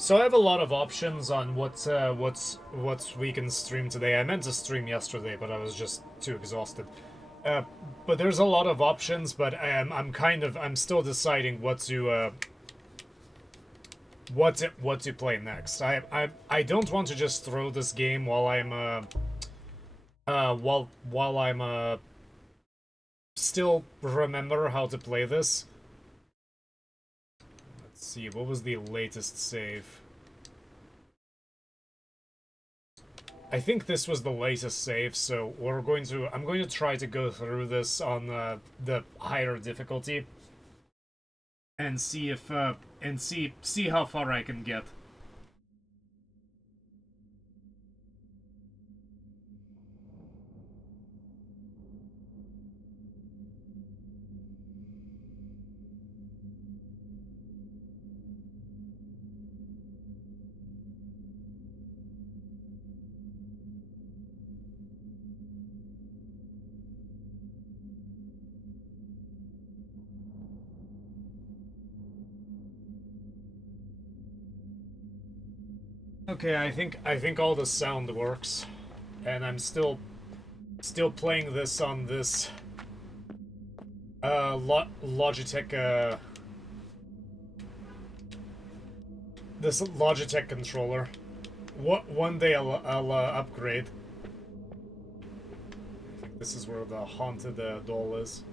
So I have a lot of options on what we can stream today. I meant to stream yesterday, but I was just too exhausted. But there's a lot of options, but I'm still deciding what to play next. I don't want to just throw this game while I'm still remember how to play this. Let's see, what was the latest save? I think this was the latest save, so I'm going to try to go through this on the higher difficulty and see if see how far I can get. Okay, I think all the sound works, and I'm still playing this on this Logitech this Logitech controller. One day I'll upgrade. I think this is where the haunted doll is.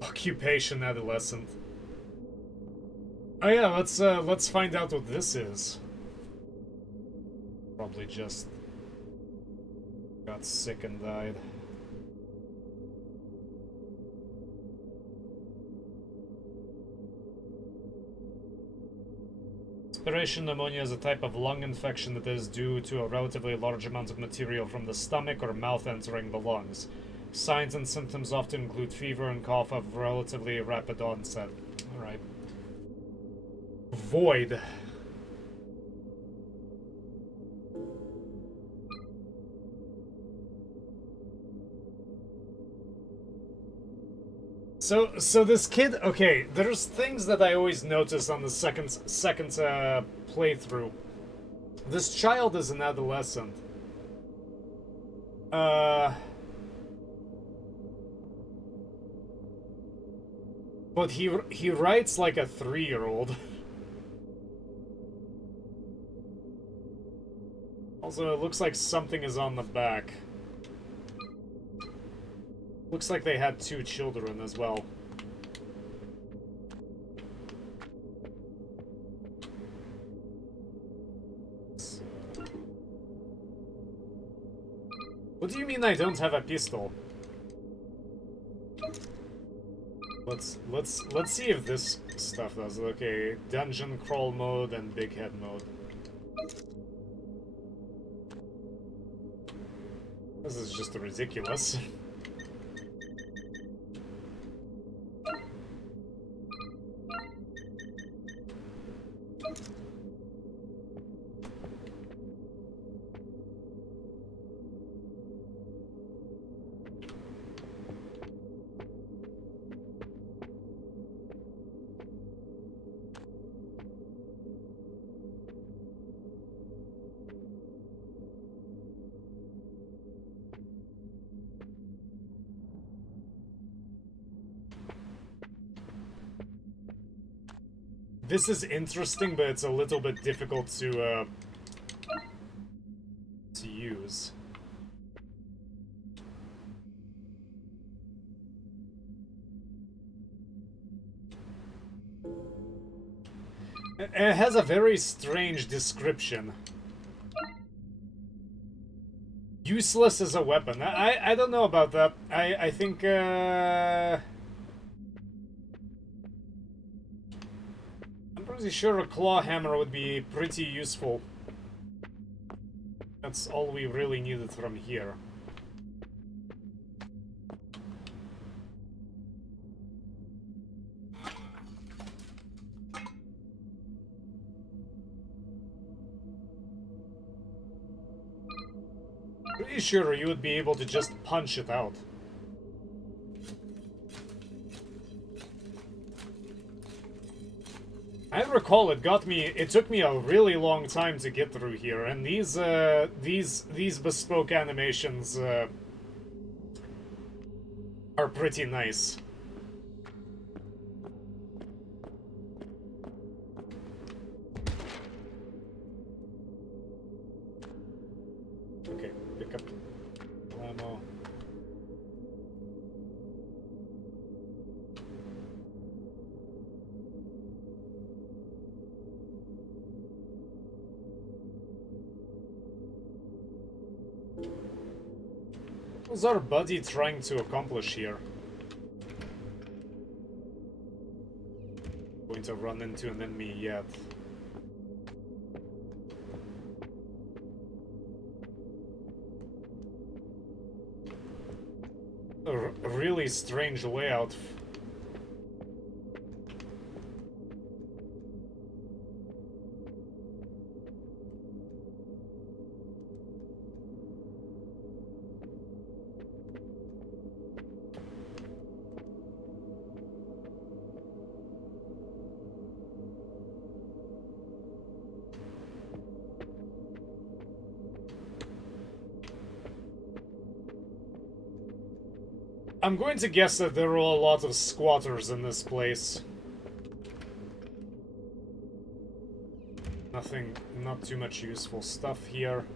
Occupation adolescent. Oh yeah, let's find out what this is. Probably just got sick and died. Aspiration pneumonia is a type of lung infection that is due to a relatively large amount of material from the stomach or mouth entering the lungs. Signs and symptoms often include fever and cough of relatively rapid onset. Alright. Void. So this kid, okay, there's things that I always notice on the second playthrough. This child is an adolescent. But he writes like a 3-year-old. Also, it looks like something is on the back. Looks like they had 2 children as well. What do you mean I don't have a pistol? Let's see if this stuff does. Okay, dungeon crawl mode and big head mode. This is just ridiculous. This is interesting, but it's a little bit difficult to use. It has a very strange description. Useless as a weapon. I don't know about that. I think pretty sure a claw hammer would be pretty useful. That's all we really needed from here. Pretty sure you would be able to just punch it out. I recall it took me a really long time to get through here, and these bespoke animations are pretty nice. Okay, pick up ammo. What's our buddy trying to accomplish here? Going to run into an enemy yet. A really strange layout. I'm going to guess that there are a lot of squatters in this place. Not too much useful stuff here.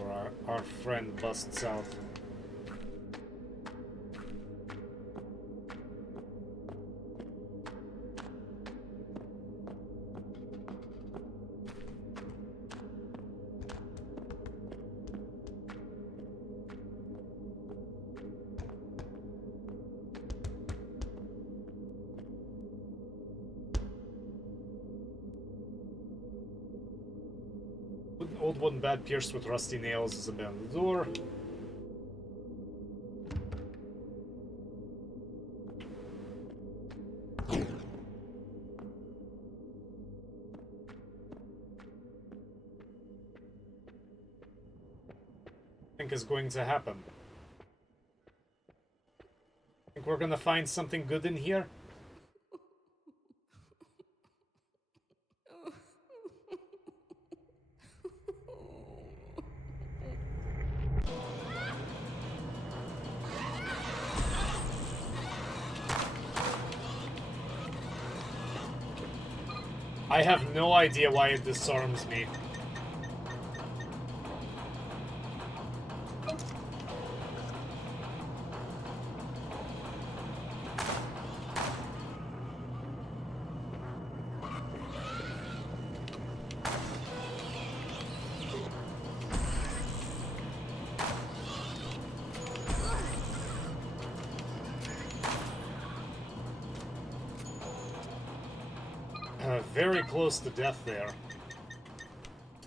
Or our friend busts out. Old wooden bed pierced with rusty nails is abandoned door. Think is going to happen. Think we're gonna find something good in here? I have no idea why it disarms me. Very close to death there.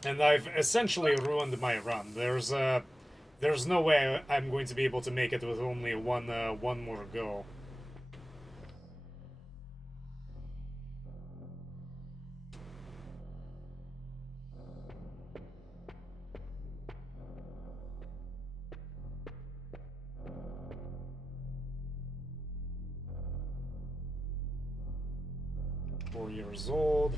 And I've essentially ruined my run. There's no way I'm going to be able to make it with only one more go. Years old.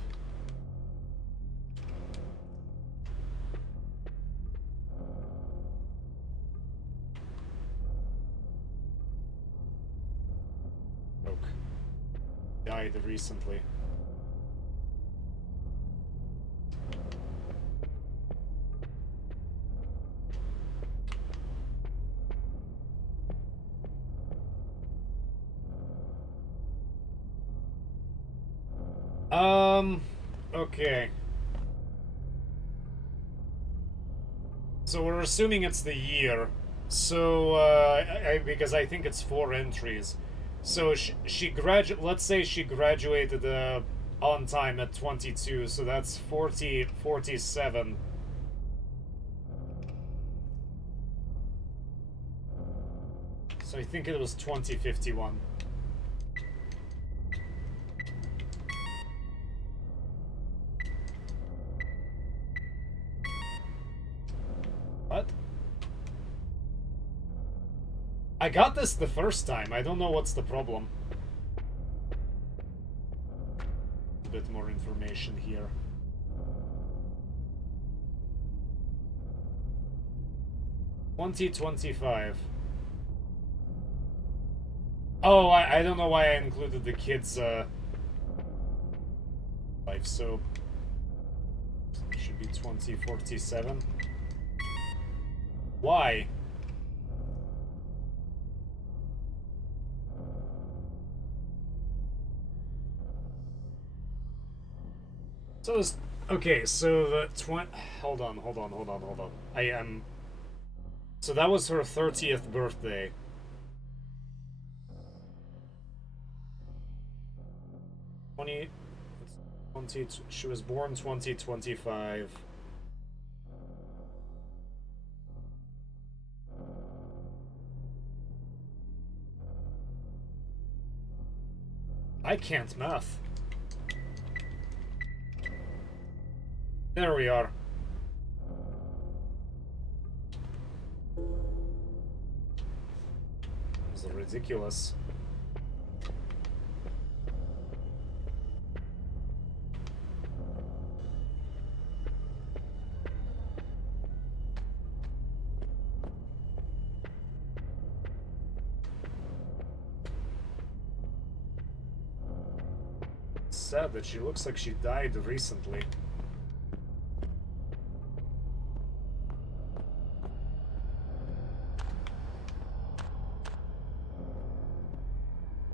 Oak. Died recently. Okay. So we're assuming it's the year. So, because I think it's 4 entries. So let's say she graduated on time at 22, so that's 47. So I think it was 2051. I got this the first time. I don't know what's the problem. A bit more information here. $20.25. Oh, I don't know why I included the kids' life, so it should be 2047. Why? So it's okay, so the hold on. I am so that was her 30th birthday. 20 she was born 2025. I can't math. There we are. This is ridiculous. It's sad that she looks like she died recently.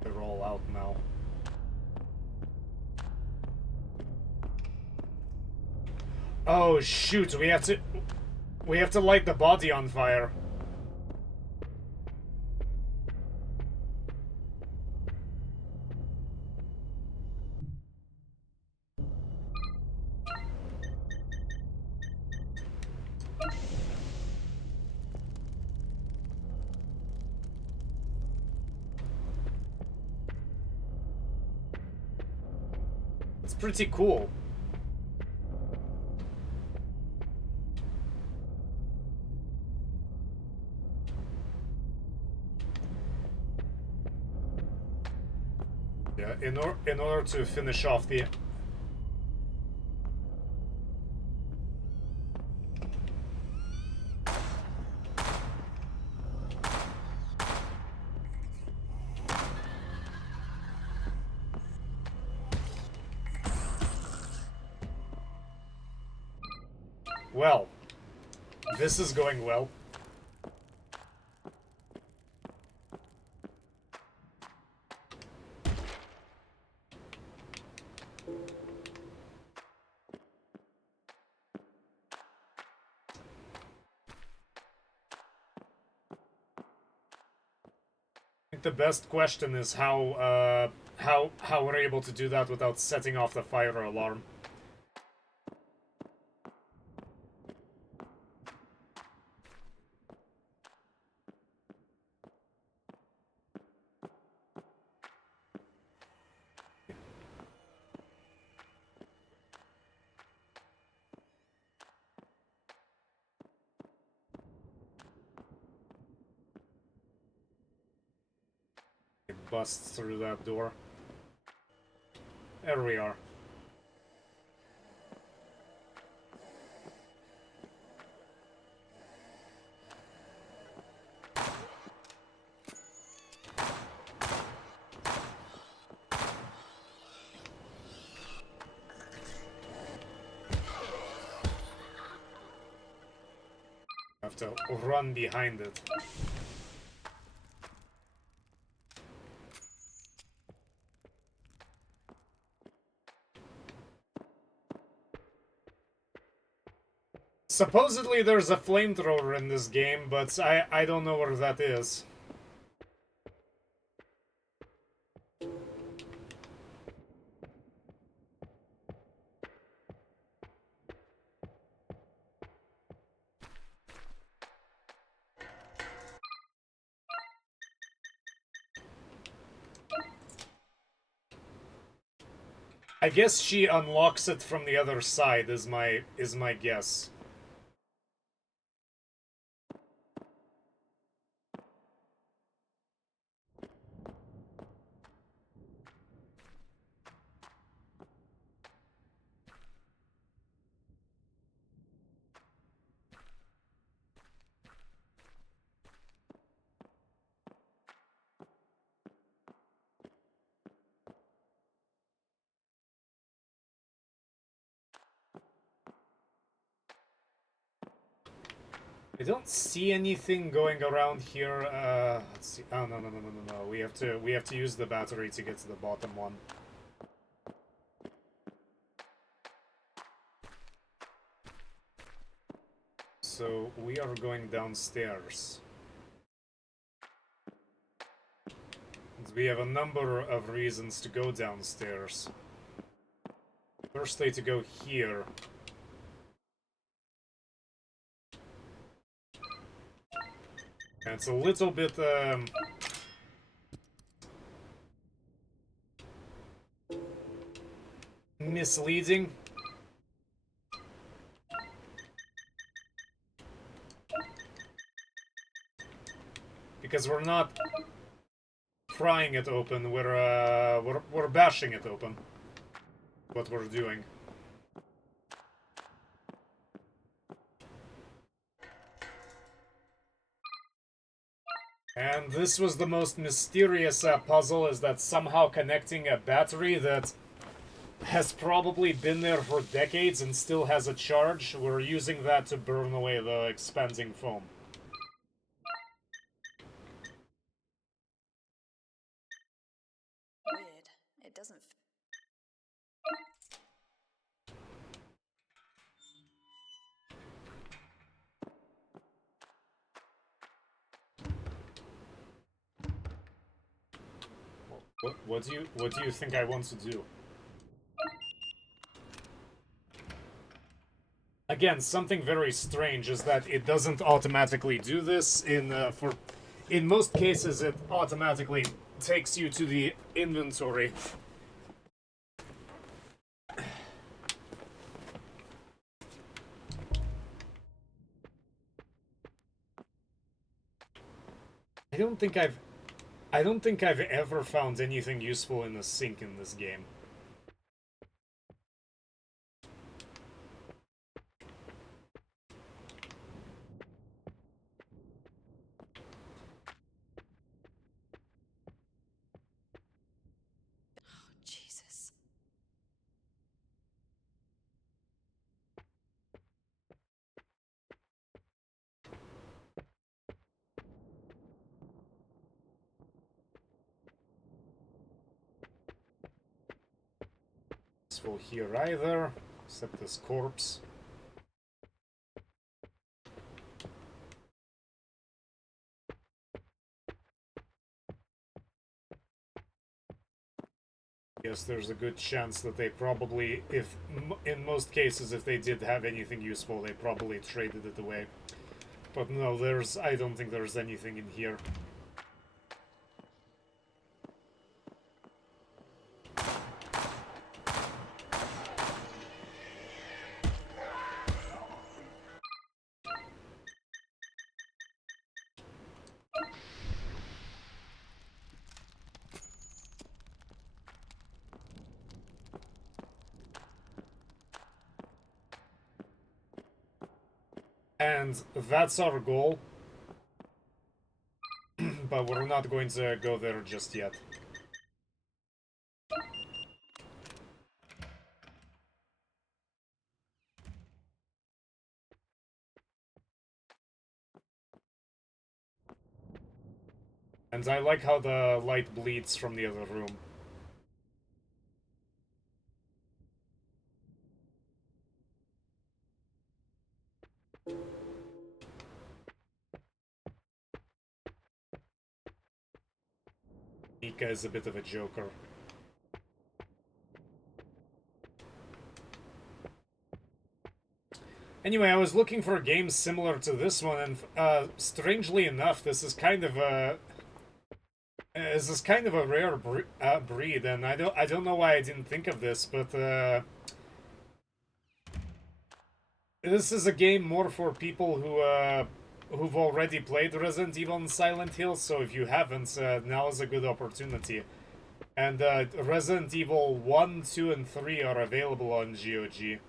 They're all out now. Oh shoot, we have to light the body on fire. It's pretty cool. Yeah, in order to finish off the well, this is going well. I think the best question is how we're able to do that without setting off the fire alarm. Busts through that door. There we are. Have to run behind it. Supposedly there's a flamethrower in this game, but I don't know where that is. I guess she unlocks it from the other side is my guess. I don't see anything going around here. Let's see. Oh no. We have to use the battery to get to the bottom one. So we are going downstairs. We have a number of reasons to go downstairs. Firstly, to go here. And it's a little bit, misleading. Because we're not prying it open, we're bashing it open. What we're doing. And this was the most mysterious puzzle, is that somehow connecting a battery that has probably been there for decades and still has a charge, we're using that to burn away the expanding foam. Weird. It doesn't. What do you think I want to do? Again, something very strange is that it doesn't automatically do this. In most cases, it automatically takes you to the inventory. I don't think I've ever found anything useful in the sink in this game. Jesus. Useful here either, except this corpse. Yes, there's a good chance that they probably, in most cases, if they did have anything useful, they probably traded it away. But no, I don't think there's anything in here. And that's our goal. But we're not going to go there just yet. And I like how the light bleeds from the other room. Mika is a bit of a joker. Anyway, I was looking for games similar to this one, and strangely enough, this is kind of a rare breed, and I don't know why I didn't think of this, but this is a game more for people who've already played Resident Evil and Silent Hill. So if you haven't, now is a good opportunity. And Resident Evil 1, 2, and 3 are available on GOG.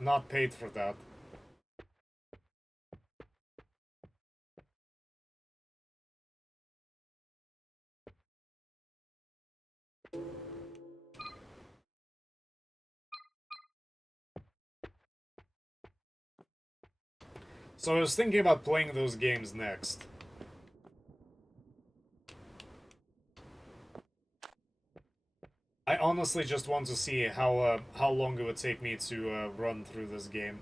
Not paid for that. So I was thinking about playing those games next. I honestly just want to see how long it would take me to run through this game.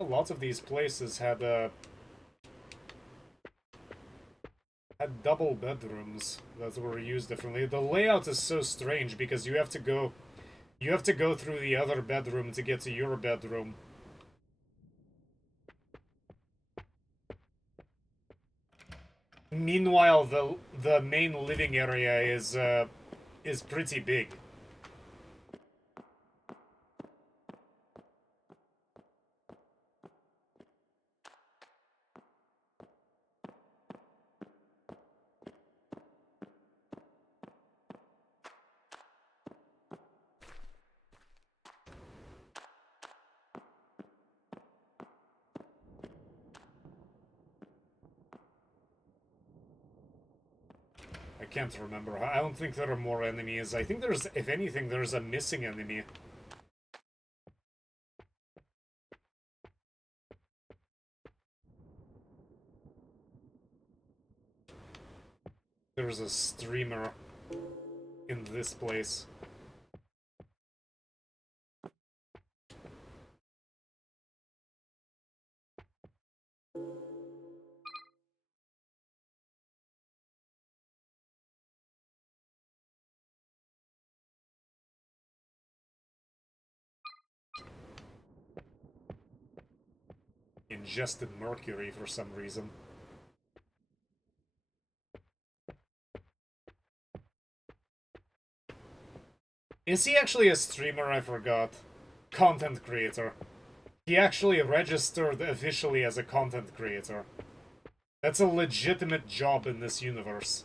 A lot of these places had double bedrooms that were used differently. The layout is so strange because you have to go through the other bedroom to get to your bedroom. Meanwhile, the main living area is pretty big. I can't remember. I don't think there are more enemies. I think there's, if anything, there's a missing enemy. There's a streamer in this place. Ingested mercury for some reason. Is he actually a streamer? I forgot. Content creator. He actually registered officially as a content creator. That's a legitimate job in this universe.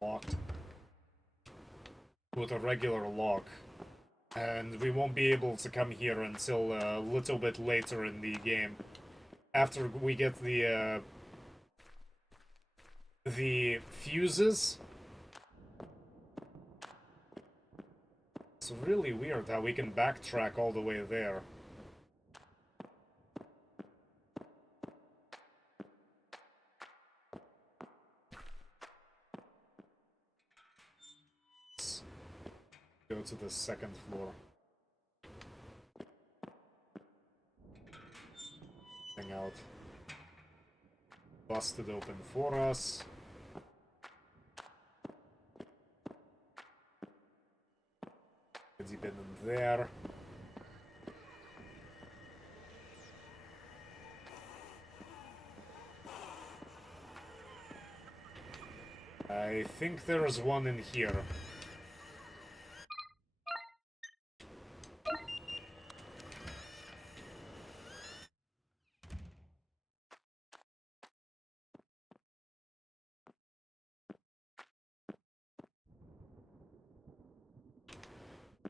Locked. With a regular lock. And we won't be able to come here until a little bit later in the game. After we get the fuses. It's really weird how we can backtrack all the way there. Let's go to the second floor. Hang out. Busted open for us. Has he been in there? I think there's one in here.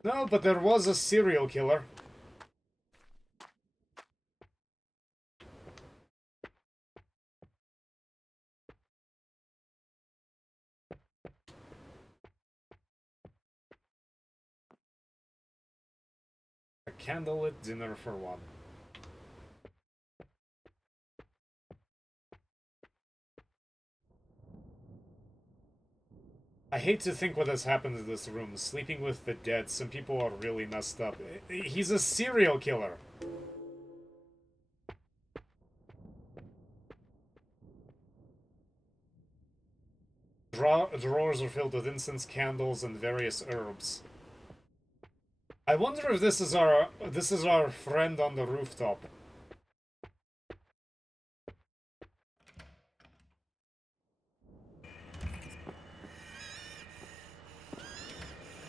No, but there was a serial killer. A candlelit dinner for one. I hate to think what has happened to this room. Sleeping with the dead. Some people are really messed up. He's a serial killer. Drawers are filled with incense, candles, and various herbs. I wonder if this is our friend on the rooftop.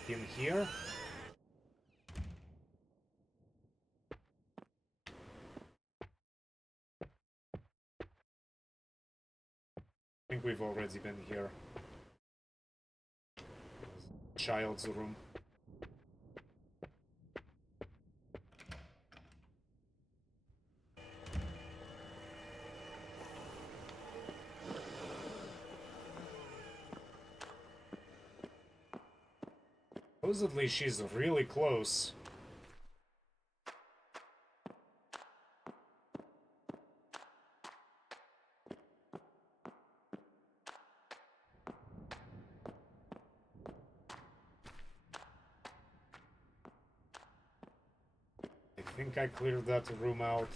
In here? I think we've already been here. Child's room. Supposedly she's really close. I think I cleared that room out.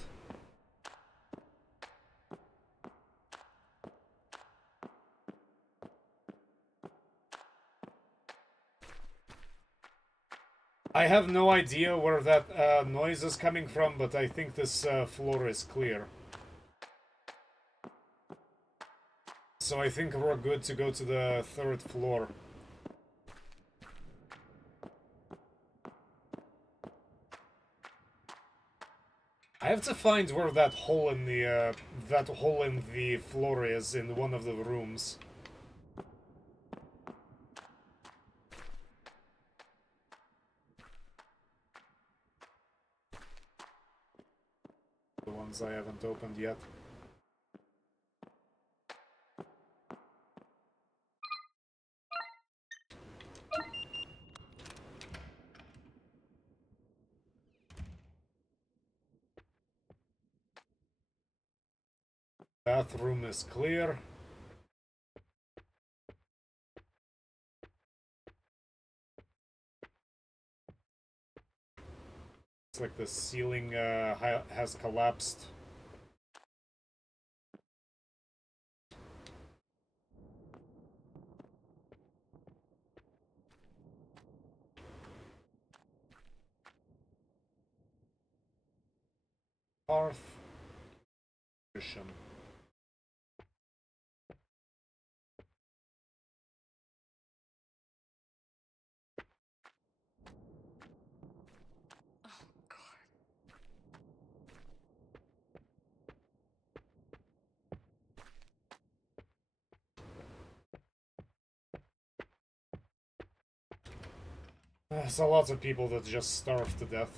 I have no idea where that noise is coming from, but I think this floor is clear. So I think we're good to go to the 3rd floor. I have to find where that hole in the floor is in one of the rooms. The ones I haven't opened yet. Bathroom is clear. It's like the ceiling has collapsed. Hearth. Cushion. There's a lot of people that just starve to death.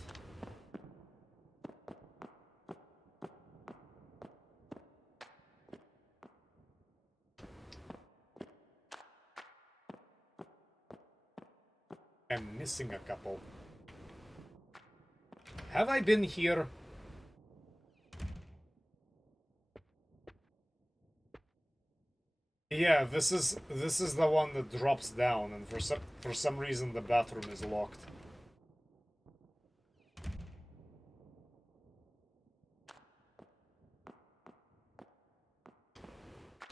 I'm missing a couple. Have I been here? Yeah, this is the one that drops down, and for some reason the bathroom is locked.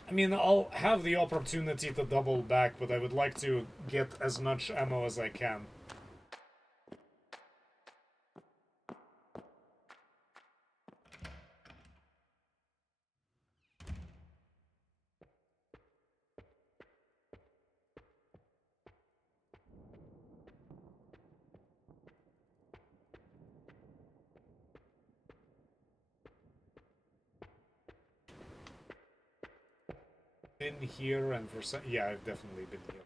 I mean, I'll have the opportunity to double back, but I would like to get as much ammo as I can. Been here, and for some... Yeah, I've definitely been here.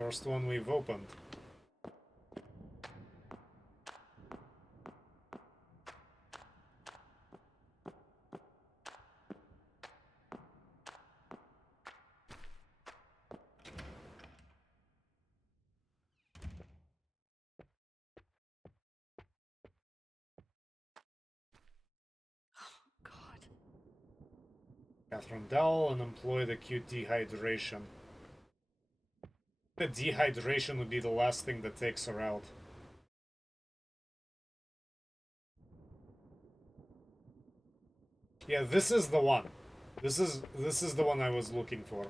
First one we've opened. Catherine Dowell, and employ the acute dehydration. The dehydration would be the last thing that takes her out. Yeah, this is the one. This is the one I was looking for.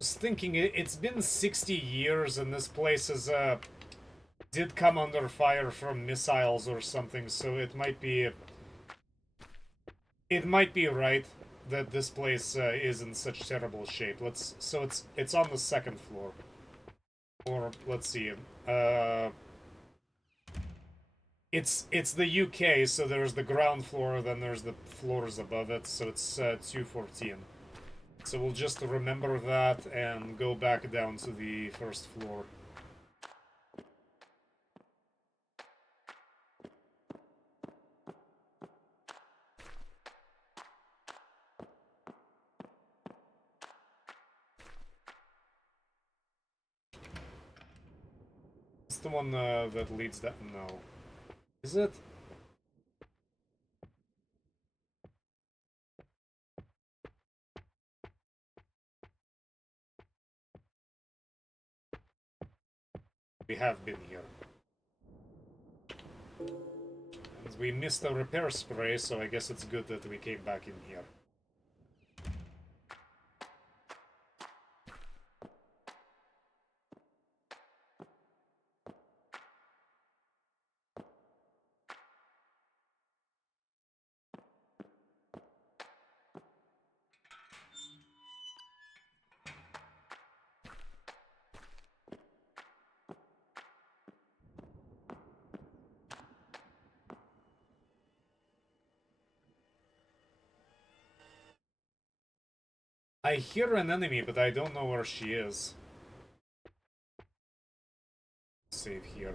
I was thinking it's been 60 years and this place is did come under fire from missiles or something, so it might be right that this place is in such terrible shape. It's on the 2nd floor. Or let's see. It's the UK, so there's the ground floor, then there's the floors above it, so it's 214. So we'll just remember that and go back down to the first floor. It's the one that leads that. No. Is it? We have been here. And we missed a repair spray, so I guess it's good that we came back in here. I hear an enemy, but I don't know where she is. Save here.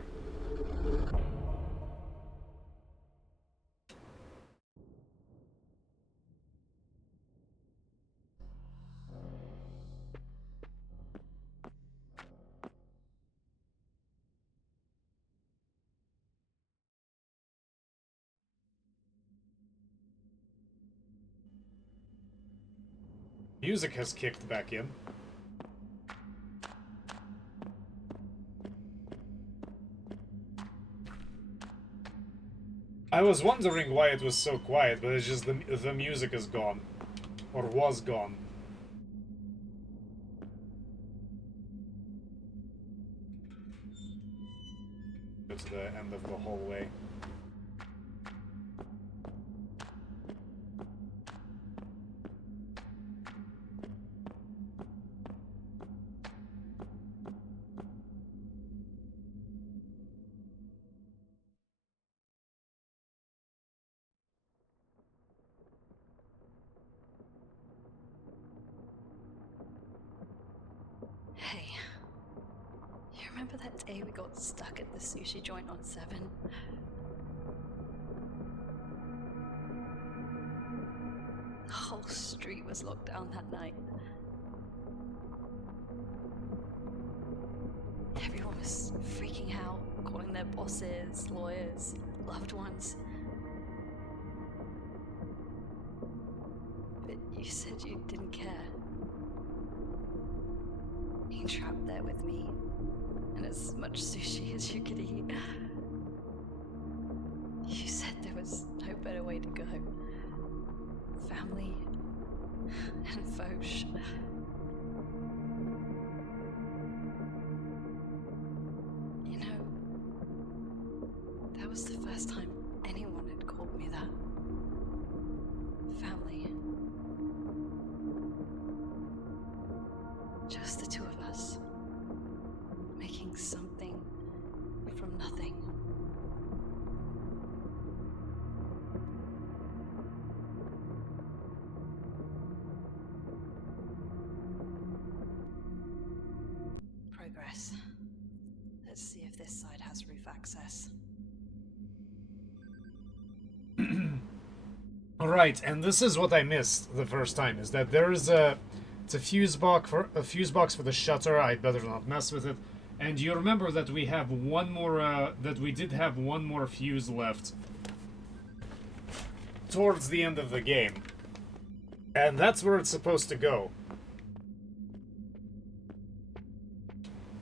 Music has kicked back in. I was wondering why it was so quiet, but it's just the music is gone. Or was gone. Go to the end of the hallway. Hey, you remember that day we got stuck at the sushi joint on 7? The whole street was locked down that night. Everyone was freaking out, calling their bosses, lawyers, loved ones. But you said you didn't care. Being trapped there with me, and as much sushi as you could eat. You said there was no better way to go. Family and Foch. You know, that was the first time anyone had called me that. Family. Just the two of us. Making something from nothing. Progress. Let's see if this side has roof access. Alright, and this is what I missed the first time, is that there is it's a fuse box for the shutter. I'd better not mess with it. And you remember that we have one more that we did have one more fuse left towards the end of the game. And that's where it's supposed to go.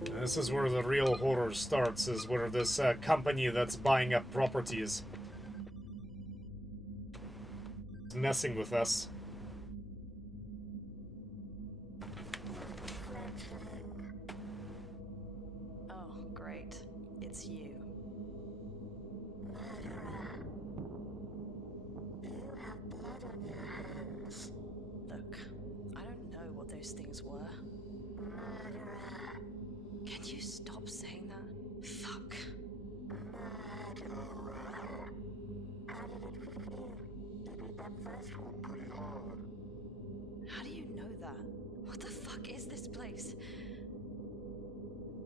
This is where the real horror starts, is where this company that's buying up properties is messing with us. Oh, great. It's you. Murderer. You have blood on your hands. Look, I don't know what those things were. Murderer. Can you stop saying that? Fuck. Murderer. that first one pretty hard. How do you know that? What the fuck is this place?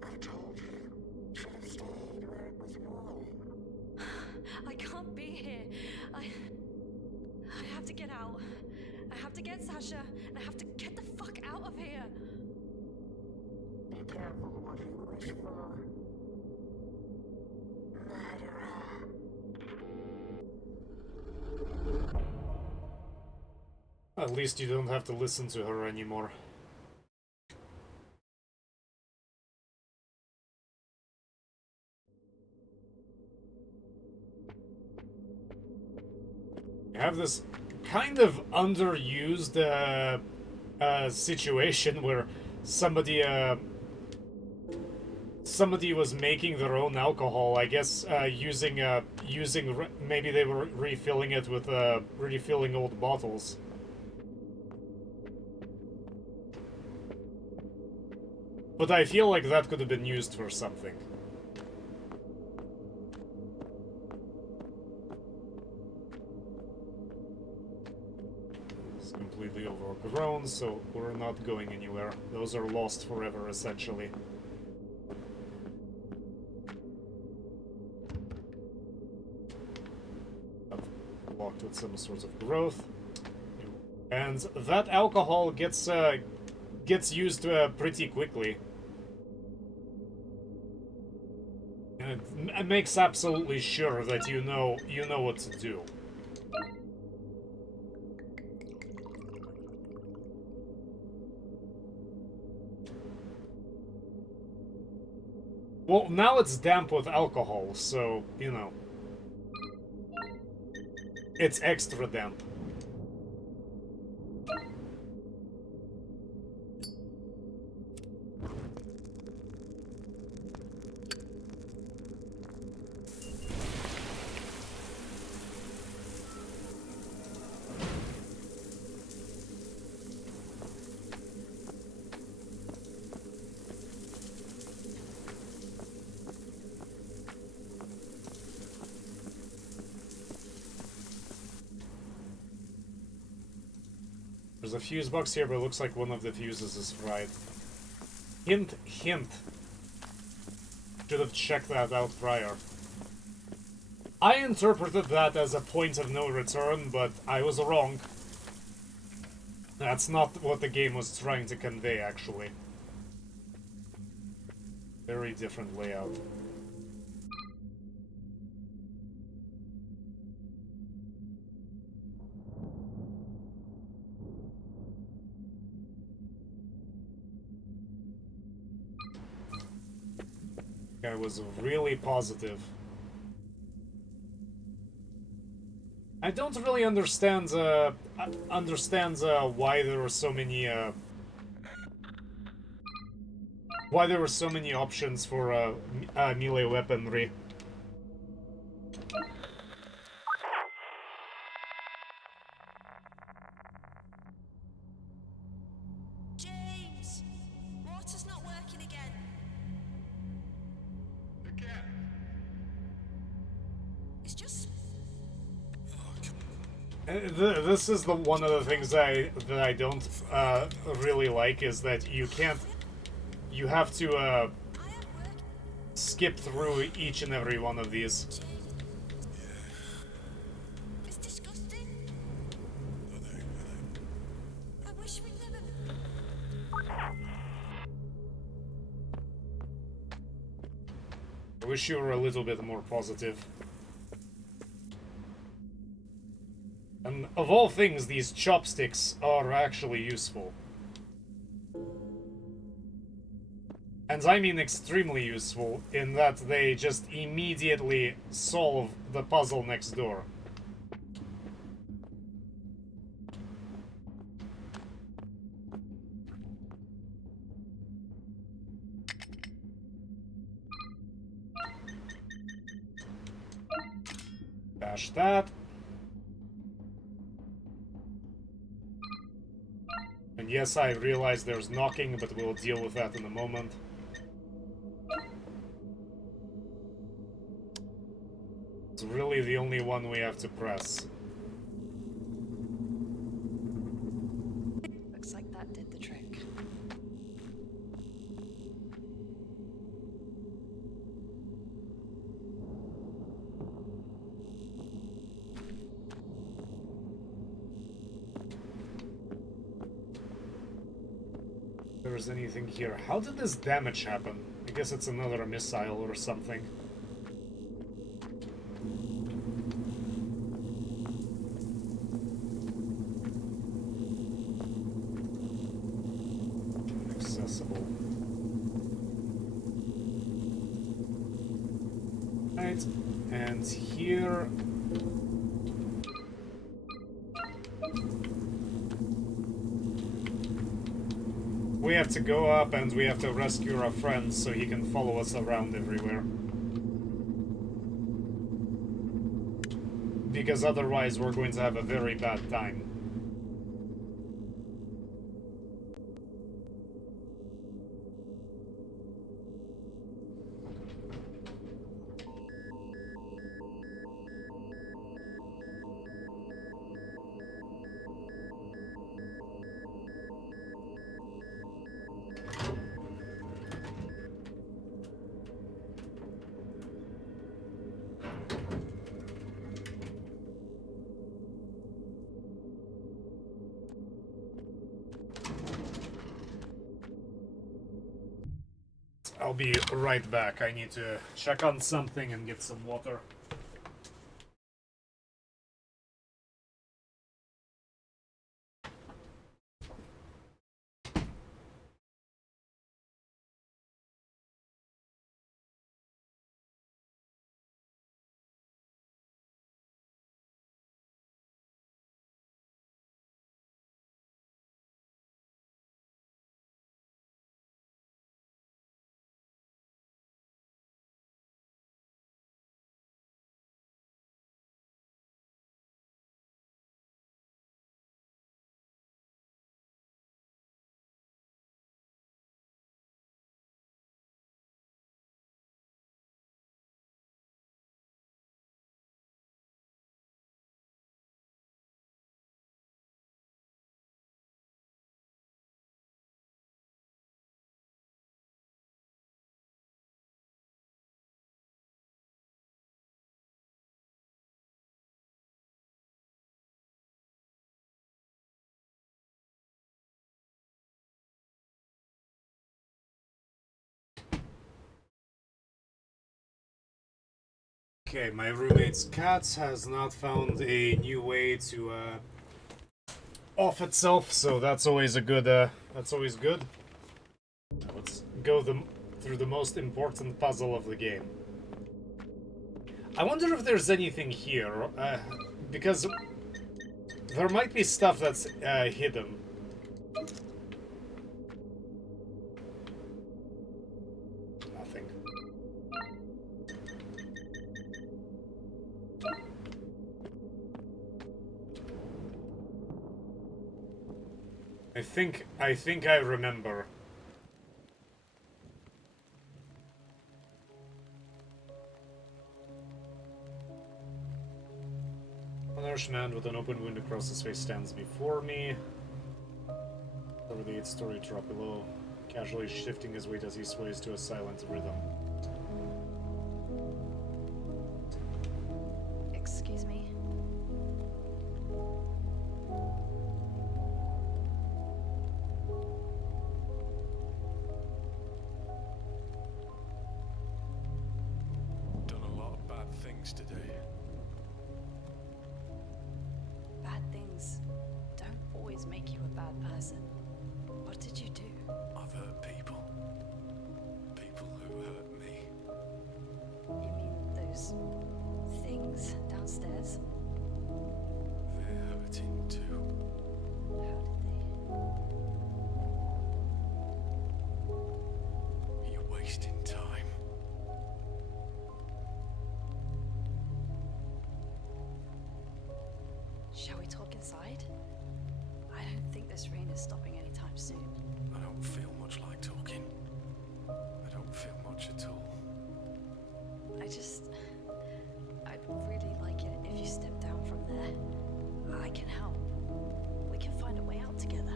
I told you. Should have stayed where it was warm. I can't be here. I have to get out. I have to get Sasha, and I have to get the fuck out of here. Be careful what you wish for. Murderer. At least you don't have to listen to her anymore. You have this kind of underused situation where somebody was making their own alcohol. I guess using maybe they were refilling it with refilling old bottles. But I feel like that could have been used for something. It's completely overgrown, so we're not going anywhere. Those are lost forever, essentially. Blocked with some sort of growth. And that alcohol gets used pretty quickly. And it makes absolutely sure that you know what to do. Well, now it's damp with alcohol, so, you know. It's extra damp. There's a fuse box here, but it looks like one of the fuses is fried. Hint, hint. Should have checked that out prior. I interpreted that as a point of no return, but I was wrong. That's not what the game was trying to convey, actually. Very different layout. I was really positive. I don't really understand why there were so many options for melee weaponry. James! Water's not working again. It's just... This is the one of the things that I don't really like, is that you can't. You have to skip through each and every one of these. It's disgusting. I wish we'd never... I wish you were a little bit more positive. And of all things, these chopsticks are actually useful. And I mean extremely useful, in that they just immediately solve the puzzle next door. Bash that. And yes, I realize there's knocking, but we'll deal with that in a moment. It's really the only one we have to press. That did the trick. If there's anything here. How did this damage happen? I guess it's another missile or something. Accessible. Right, and here... we have to go up and we have to rescue our friend so he can follow us around everywhere. Because otherwise we're going to have a very bad time. I'll be right back. I need to check on something and get some water. Okay, my roommate's cat has not found a new way to off itself, so that's always a good. That's always good. Now let's go through the most important puzzle of the game. I wonder if there's anything here, because there might be stuff that's hidden. Nothing. I think I remember. A large man with an open wound across his face stands before me. Over the 8-story drop below, casually shifting his weight as he sways to a silent rhythm. Excuse me. Done a lot of bad things today. Bad things don't always make you a bad person. What did you do? I've hurt people. People who hurt me. You mean those things downstairs? They're hurting too. How did You're wasting time. they? Shall we talk inside? I don't think this rain is stopping anytime soon. I don't feel much like talking. I don't feel much at all. I'd really like it if you step down from there. I can help. We can find a way out together.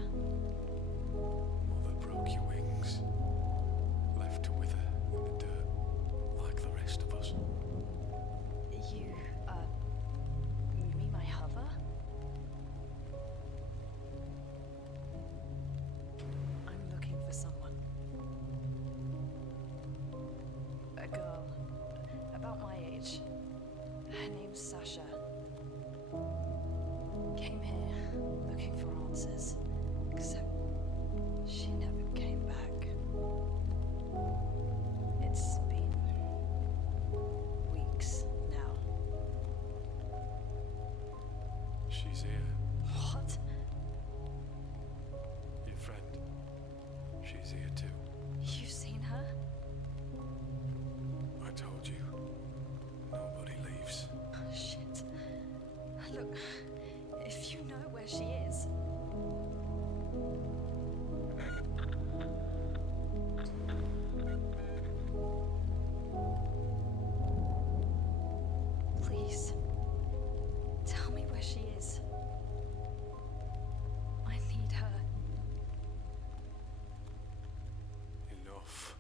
She's here. What? Your friend. She's here too. You've seen her? I told you. Nobody leaves. Shit. Look, if you know where she is. Please. Tell me where she is. I need her. Enough.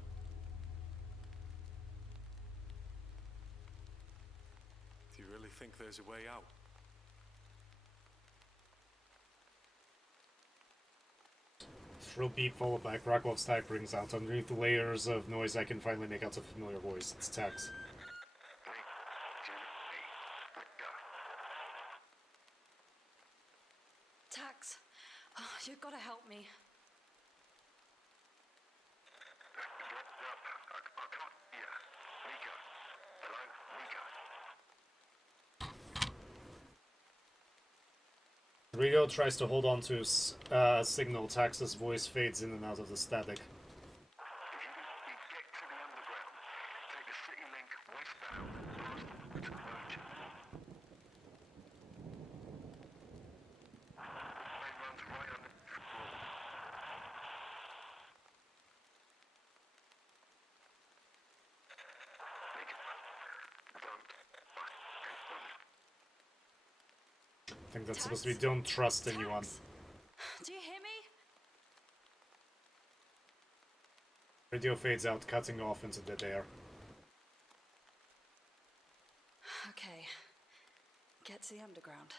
Do you really think there's a way out? Shrill beep followed by a crackle of static rings out. Underneath the layers of noise, I can finally make out a familiar voice. It's Tex. Tax. Oh, you've got to help me. Rigo tries to hold on to signal. Tax's voice fades in and out of the static. I think that's supposed to be don't trust anyone. Do you hear me? Radio fades out, cutting off into dead air. Okay. Get to the underground.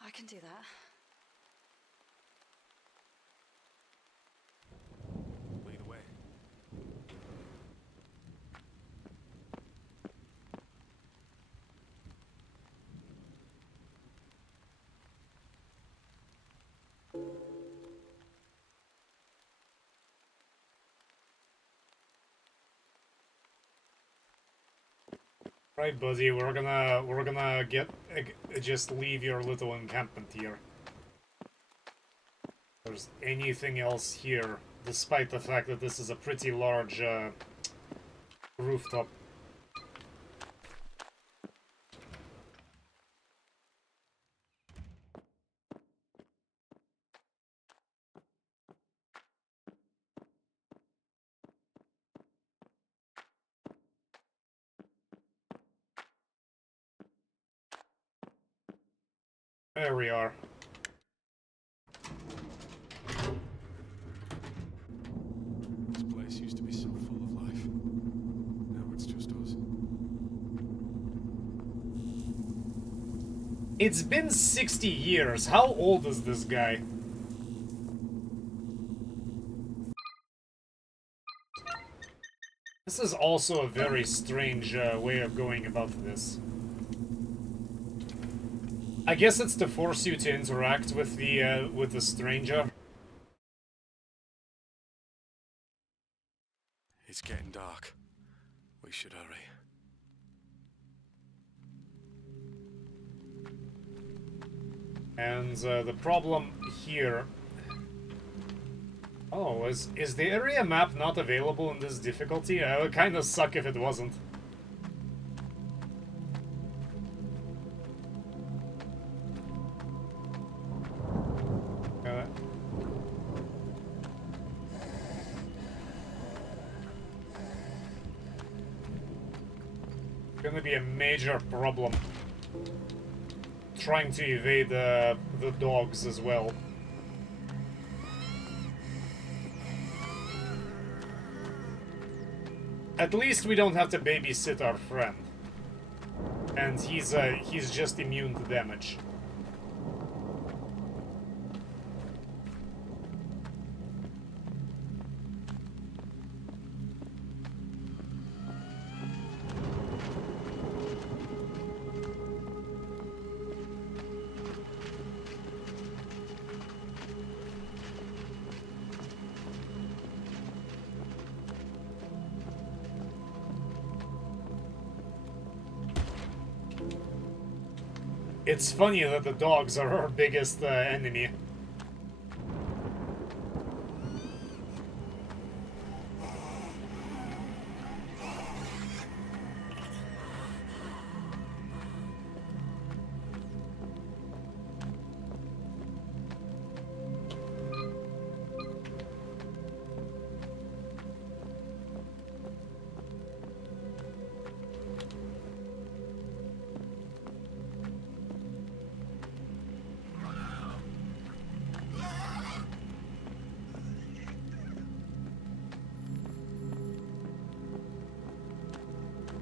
I can do that. Lead the way. Right, buddy, we're gonna get just leave your little encampment here. If there's anything else here, despite the fact that this is a pretty large rooftop. There we are. This place used to be so full of life. Now it's just us. It's been 60 years. How old is this guy? This is also a very strange way of going about this. I guess it's to force you to interact with the stranger. It's getting dark. We should hurry. And the problem here... Oh, is the area map not available in this difficulty? It would kind of suck if it wasn't. Gonna be a major problem trying to evade the dogs as well. At least we don't have to babysit our friend, and he's just immune to damage. It's funny that the dogs are our biggest enemy.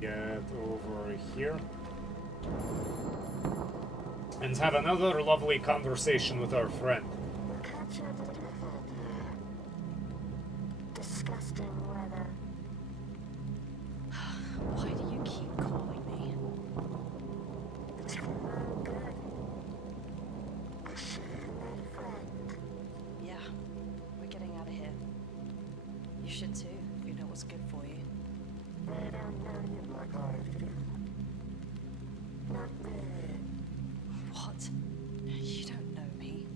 Get over here. And have another lovely conversation with our friend. Disgusting weather. Why do you keep calling me? It's for my good. I should have made a friend. Yeah, we're getting out of here. You should too, if you know what's good for you. I don't know you like I do. Not really. What? You don't know me.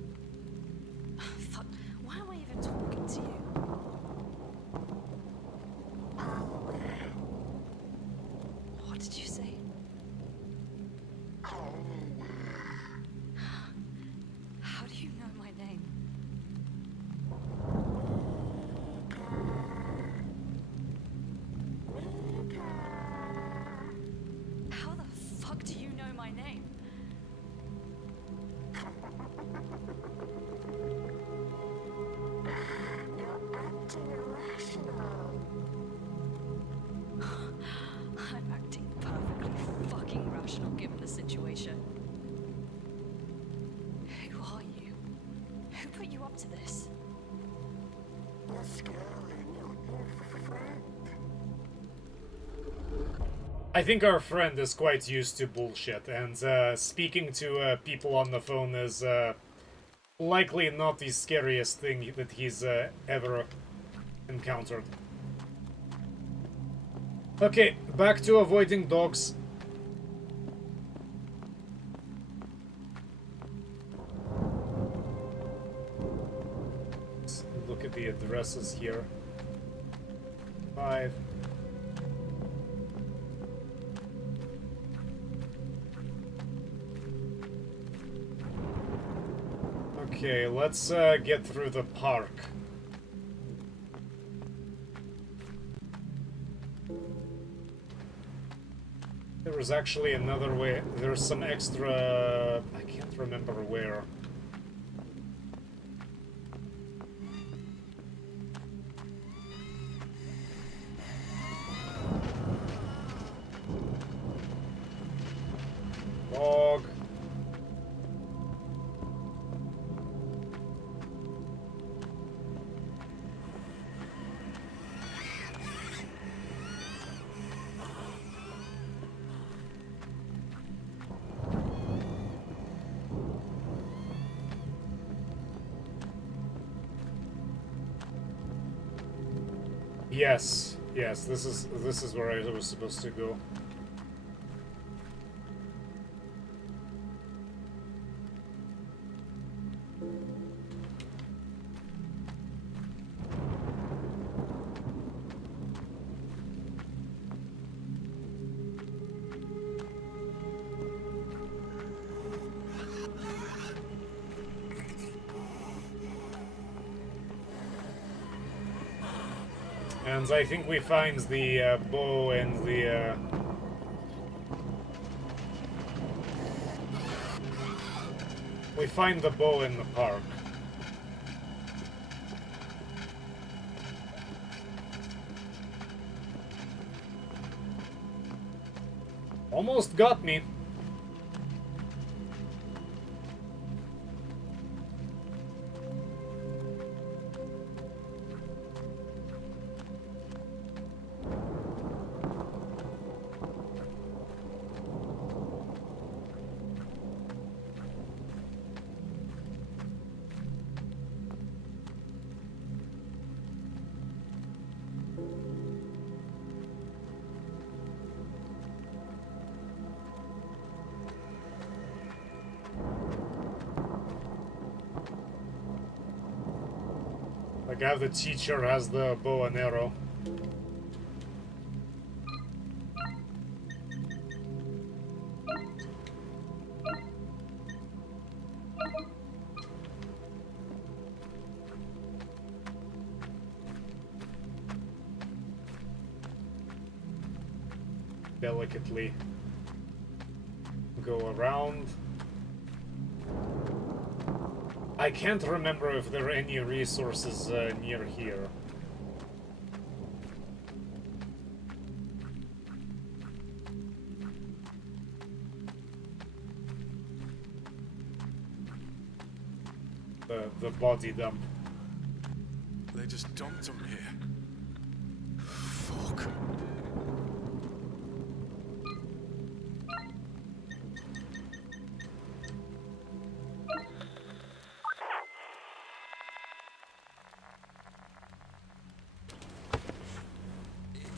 Fuck, why am I even talking to you? Hollowbody. What did you say? Hollowbody. How do you know my name? How the fuck do you know my name? You're acting irrational. I'm acting perfectly fucking rational given the situation. Who are you? Who put you up to this? Let's go and your friend. I think our friend is quite used to bullshit, and speaking to people on the phone is likely not the scariest thing that he's ever encountered. Okay, back to avoiding dogs. Let's look at the addresses here. 5. Okay, let's get through the park. There was actually another way. There's some extra... I can't remember where. Dog. Yes, yes, this is where I was supposed to go. And I think we find the bow and the we find the bow in the park. Almost got me. Like how the teacher has the bow and arrow. Delicately go around. I can't remember if there are any resources near here. The body dump. They just dumped him here. Fuck.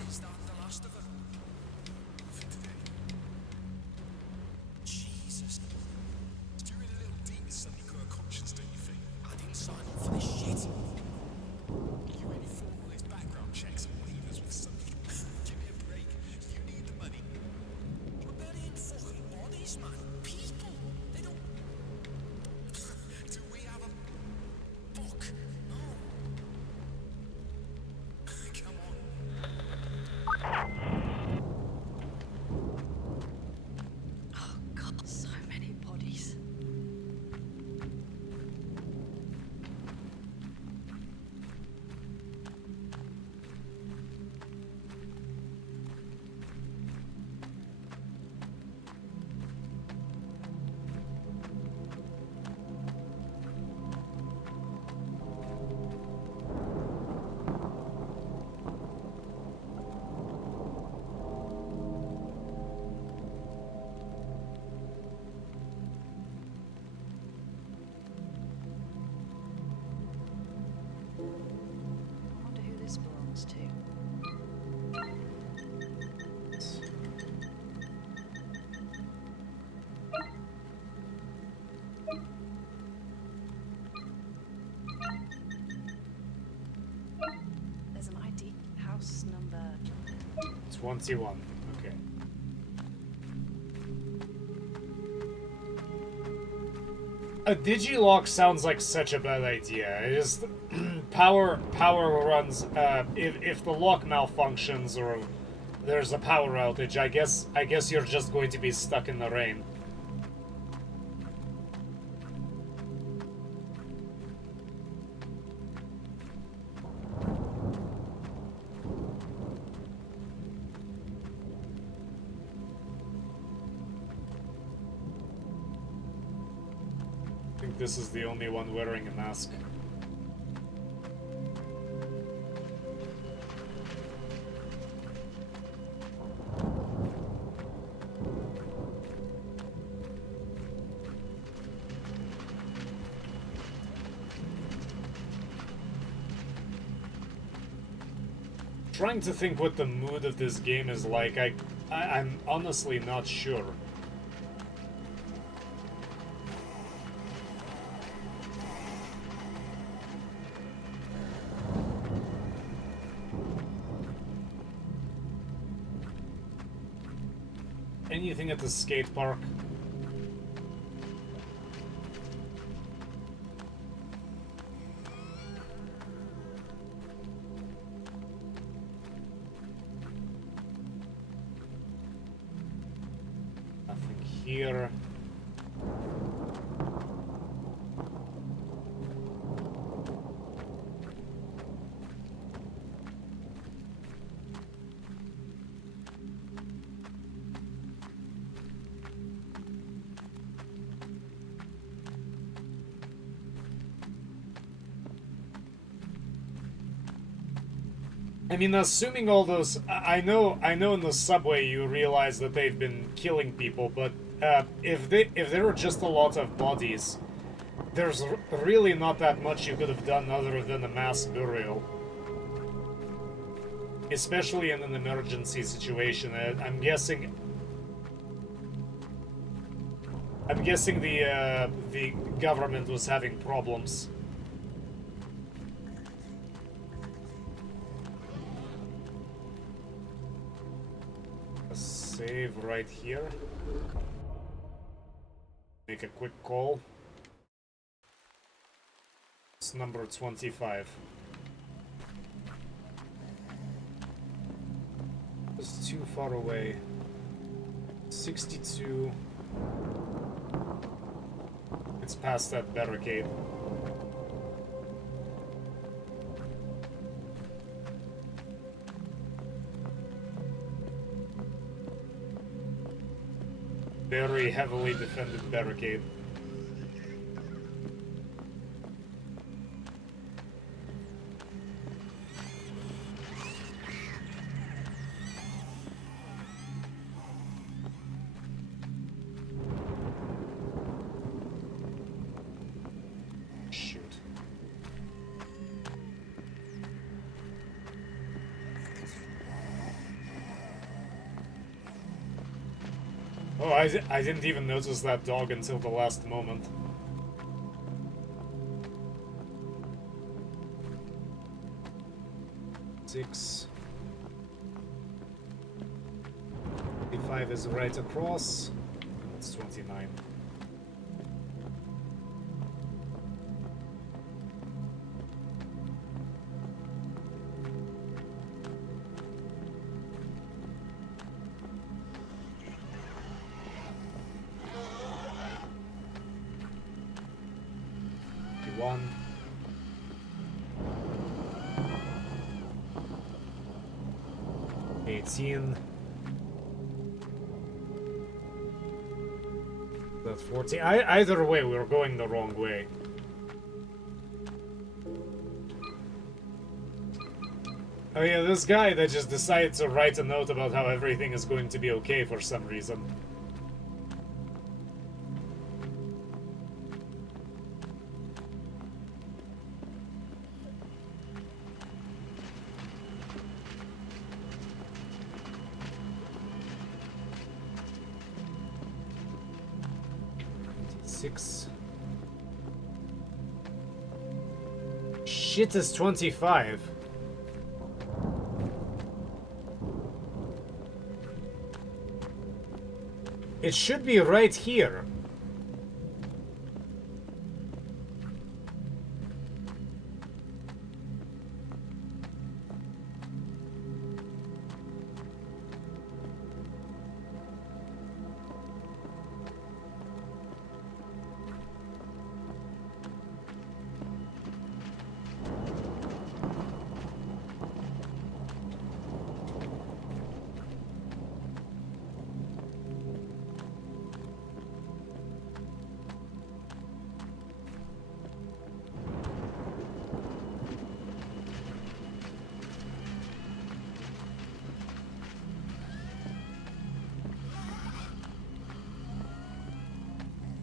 Is that the last of them? Jesus. You're in a little deep, suddenly got a conscience, don't you think? I didn't sign up for this shit. You really thought all these background checks and waivers with something. Give me a break. You need the money. We're burying fucking bodies, man. People. They don't. Do we have a. Fuck. No. Come on. Oh god, so many bodies. I wonder who this belongs to. There's an ID. House number. 21. Okay. A digilock sounds like such a bad idea. It just power runs. If the lock malfunctions or there's a power outage, I guess you're just going to be stuck in the rain. I think this is the only one wearing a mask. Trying to think what the mood of this game is like. I'm honestly not sure. Anything at the skate park? Nothing here. I mean, assuming all those, I know in the subway you realize that they've been killing people, but if there are just a lot of bodies, there's really not that much you could have done other than a mass burial. Especially in an emergency situation. I'm guessing the government was having problems. Save right here. Make a quick call. It's number 25. It's too far away. 62. It's past that barricade. Very heavily defended barricade. Shoot. Oh, I didn't even notice that dog until the last moment. Six. 25 is right across. That's 29. One. That's 14. Either way, we're going the wrong way. Oh yeah, this guy that just decided to write a note about how everything is going to be okay for some reason. Shit is 25. It should be right here.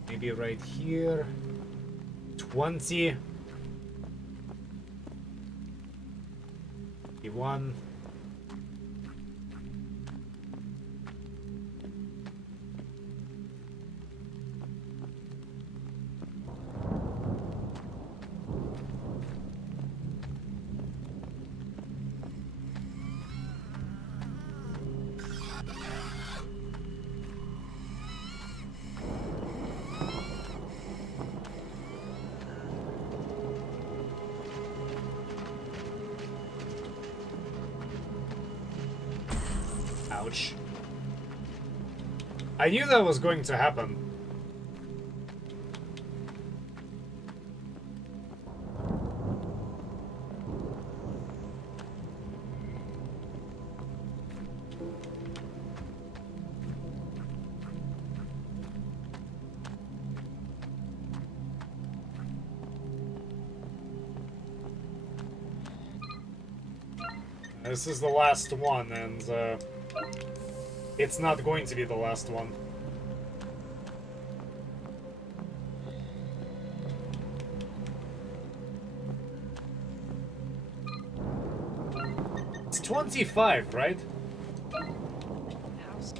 Maybe right here. 20. 21. Ouch. I knew that was going to happen. This is the last one, and it's not going to be the last one. It's 25, right? House.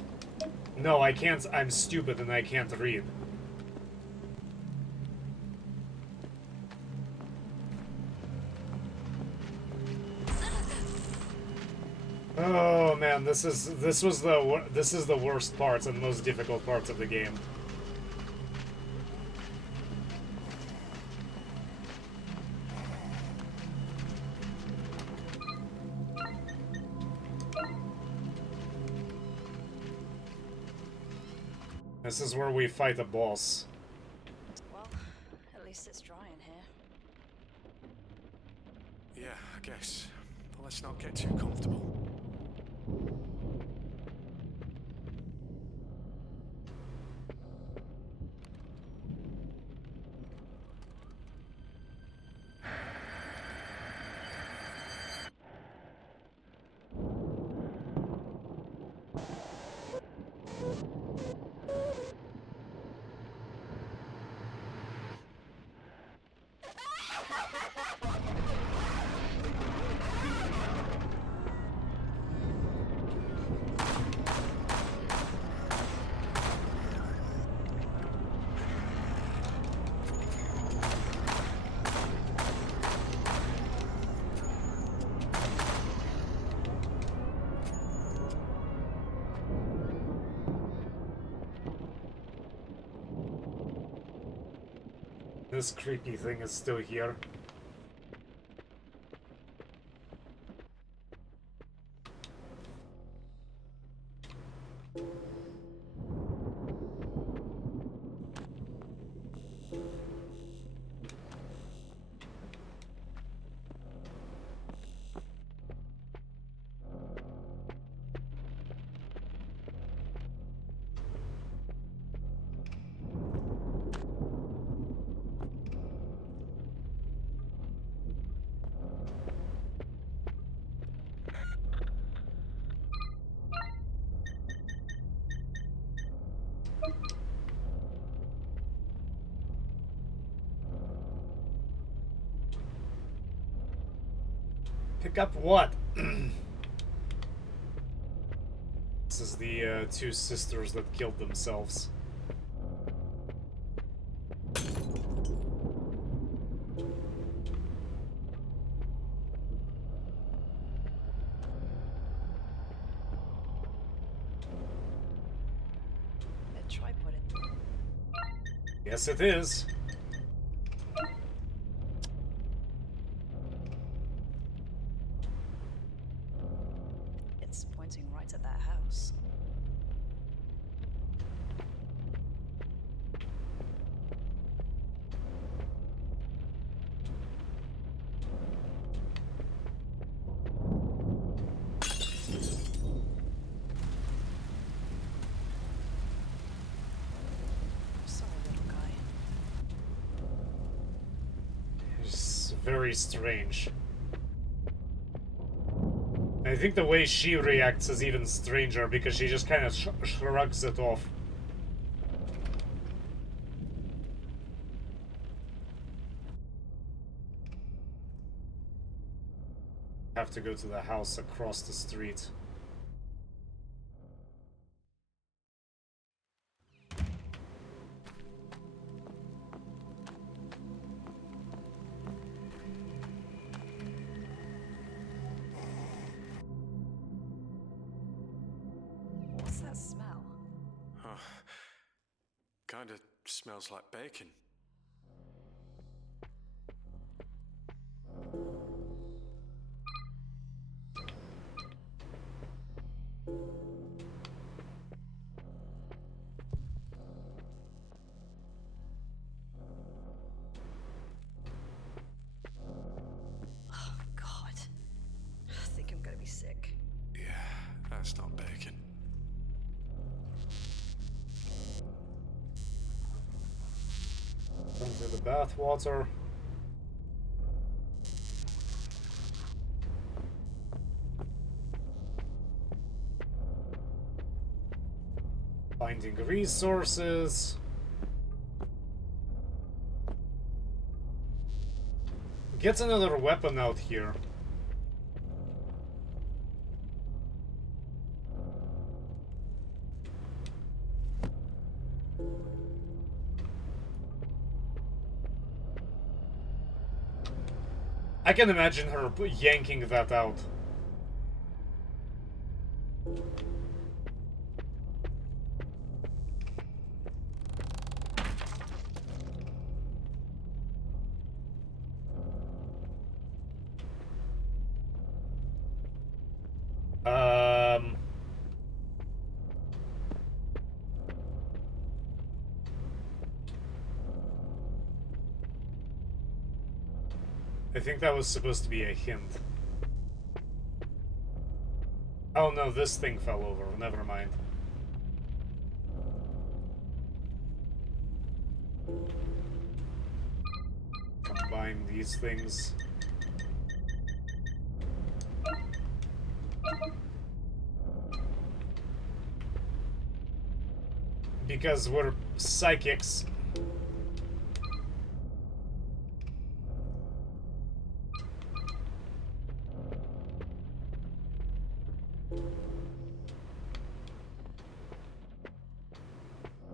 No, I can't. I'm stupid and I can't read. Oh man, this is the worst part and most difficult part of the game. This is where we fight a boss. Well, at least it's dry in here. Yeah, I guess. But let's not get too comfortable. This creepy thing is still here. Pick up what? This is the two sisters that killed themselves. A tripod. Yes, it is. It's pointing right at that house. Sorry, little guy. It's very strange. I think the way she reacts is even stranger because she just kind of shrugs it off. Have to go to the house across the street. What's that smell? Oh, kinda smells like bacon. Oh, God. I think I'm gonna be sick. Yeah, that's not bacon. Into the bathwater. Finding resources. Get another weapon out here. I can imagine her yanking that out. I think that was supposed to be a hint. Oh no, this thing fell over. Never mind. Combine these things. Because we're psychics.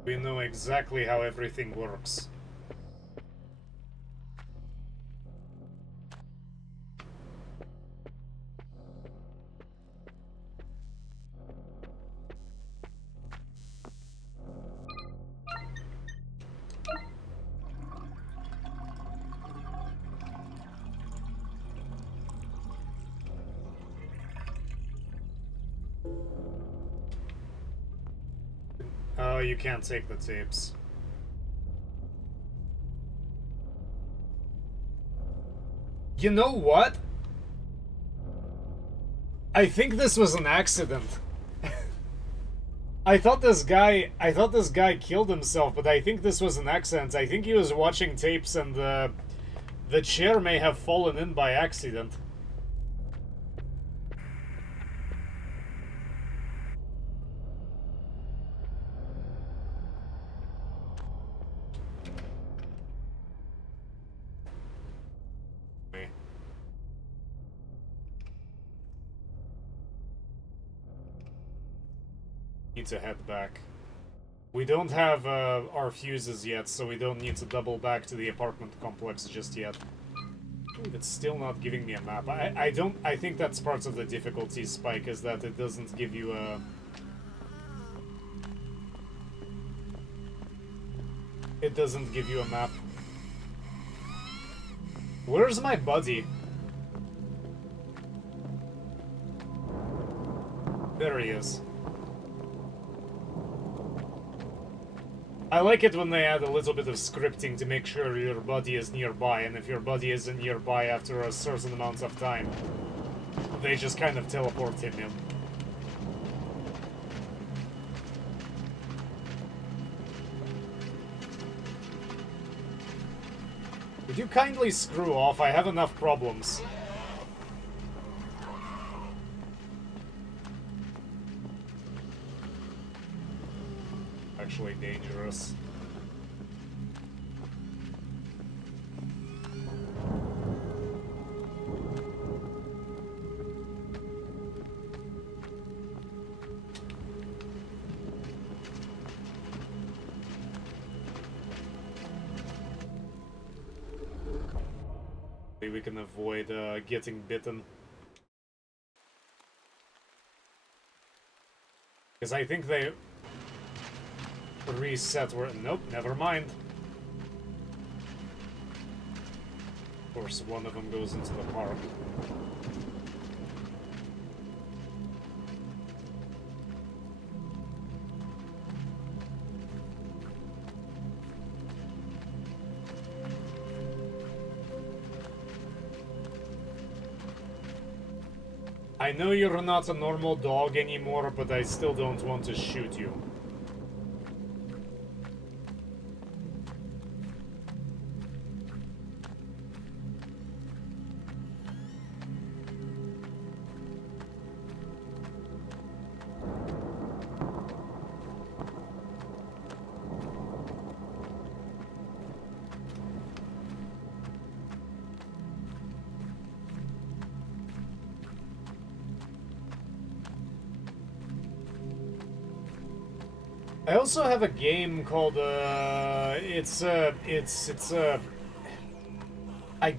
We know exactly how everything works. Oh, you can't take the tapes. You know what? I think this was an accident. I thought this guy killed himself, but I think this was an accident. I think he was watching tapes and the chair may have fallen in by accident. Need to head back. We don't have our fuses yet, so we don't need to double back to the apartment complex just yet. It's still not giving me a map. I think that's part of the difficulty spike, is that it doesn't give you a... It doesn't give you a map. Where's my buddy? There he is. I like it when they add a little bit of scripting to make sure your buddy is nearby, and if your buddy isn't nearby after a certain amount of time, they just kind of teleport him in. Would you kindly screw off? I have enough problems. Actually dangerous. Maybe we can avoid getting bitten. Because I think they reset where... Nope, never mind. Of course, one of them goes into the park. I know you're not a normal dog anymore, but I still don't want to shoot you. I also have a game called, I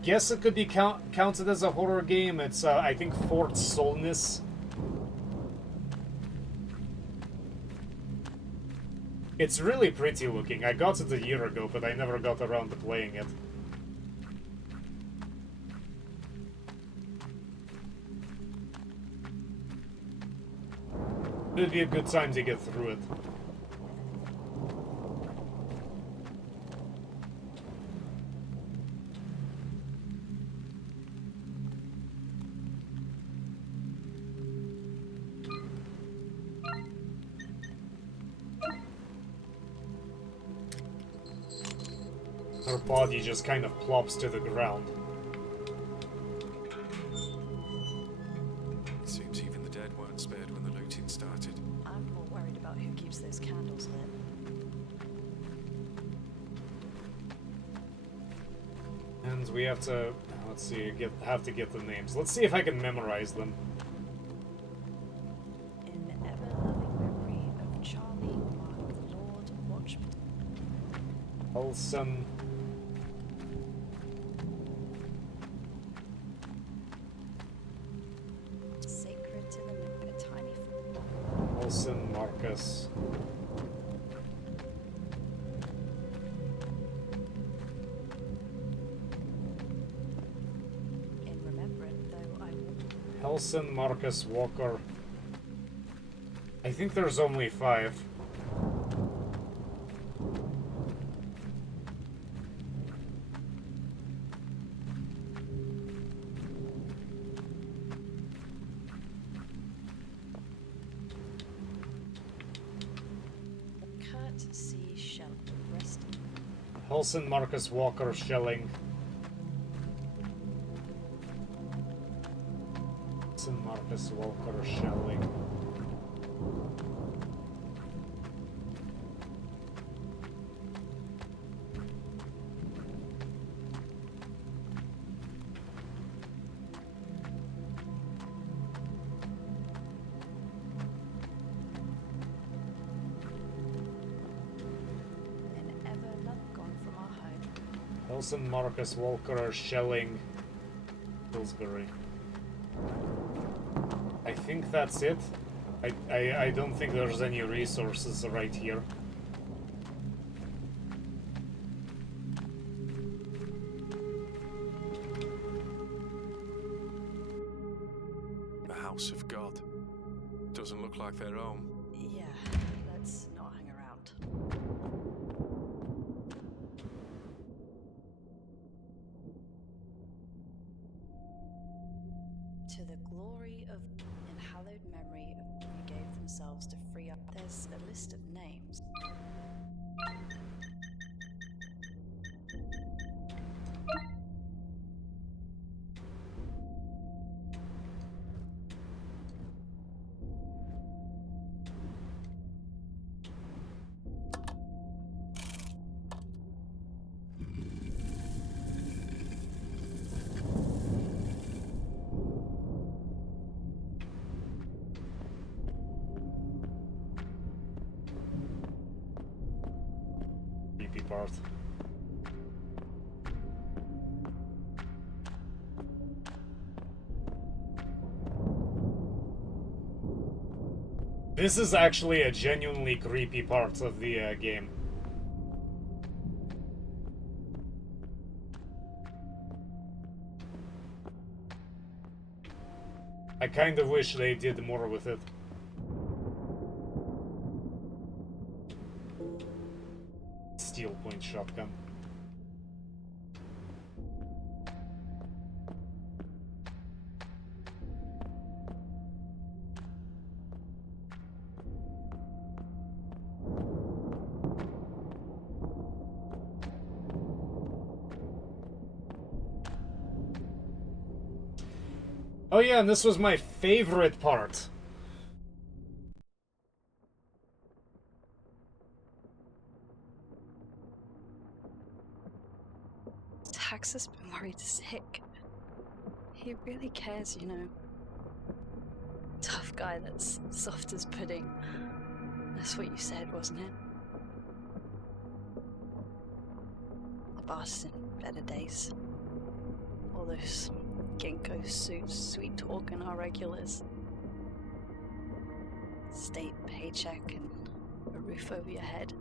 guess it could be counted as a horror game. It's, I think, Fort Solness. It's really pretty looking. I got it a year ago, but I never got around to playing it. It'd be a good time to get through it. Her body just kind of plops to the ground. It seems even the dead weren't spared when the looting started. I'm more worried about who keeps those candles lit. And we have to, let's see, have to get the names. Let's see if I can memorize them. In ever-loving memory of Charlie, Mark, Lord, Watchman. Wholesome. Sacred to the moon, a tiny Wholesome, Marcus. in remembrance, though I Helson, Marcus, Walker. I think there's only 5. Kurt C. Shell, rest Helson, Marcus, Walker, Schelling. Helson, Marcus, Walker, Schelling. and ever love gone from our home. Helson, Marcus, Walker, Schelling, Pillsbury. I think that's it. I don't think there's any resources right here. The House of God. Doesn't look like their home. Yeah, let's not hang around. To the glory of and hallowed memory of who gave themselves to free up. There's a list of names. Creepy part. This is actually a genuinely creepy part of the game. I kind of wish they did more with it. Steel point shotgun. Oh yeah, and this was my favorite part. Tax has been worried sick. He really cares, you know. Tough guy that's soft as pudding. That's what you said, wasn't it? The boss in better days. All those ginkgo suits, sweet talking our regulars. State paycheck and a roof over your head.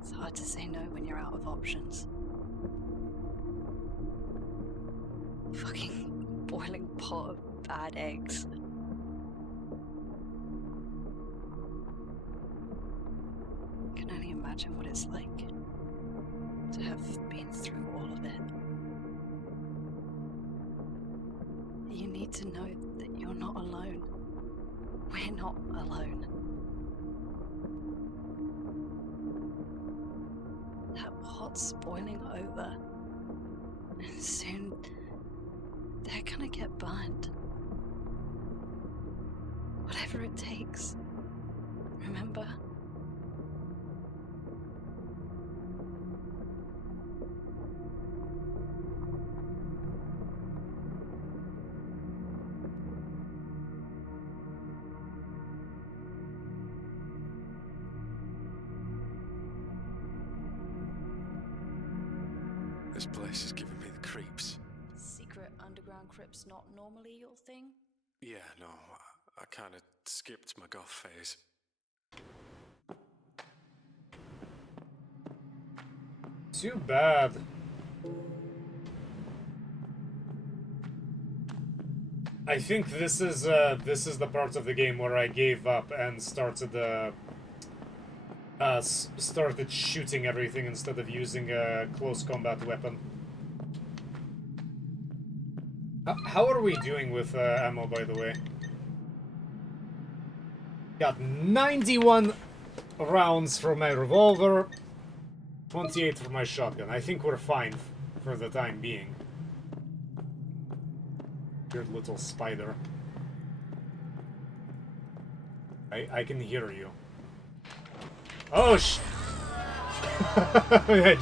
It's hard to say no when you're out of options. Fucking boiling pot of bad eggs. I can only imagine what it's like to have been through all of it. You need to know that you're not alone. We're not alone. That pot's boiling over. And soon they're gonna get burned. Whatever it takes. Remember? This place is giving me the creeps. Secret underground crypts not normally your thing? Yeah, no, I kind of skipped my goth phase. Too bad. I think this is the part of the game where I gave up and started started shooting everything instead of using a close combat weapon. How are we doing with ammo, by the way? Got 91 rounds for my revolver, 28 for my shotgun. I think we're fine for the time being. Weird little spider. I can hear you. Oh,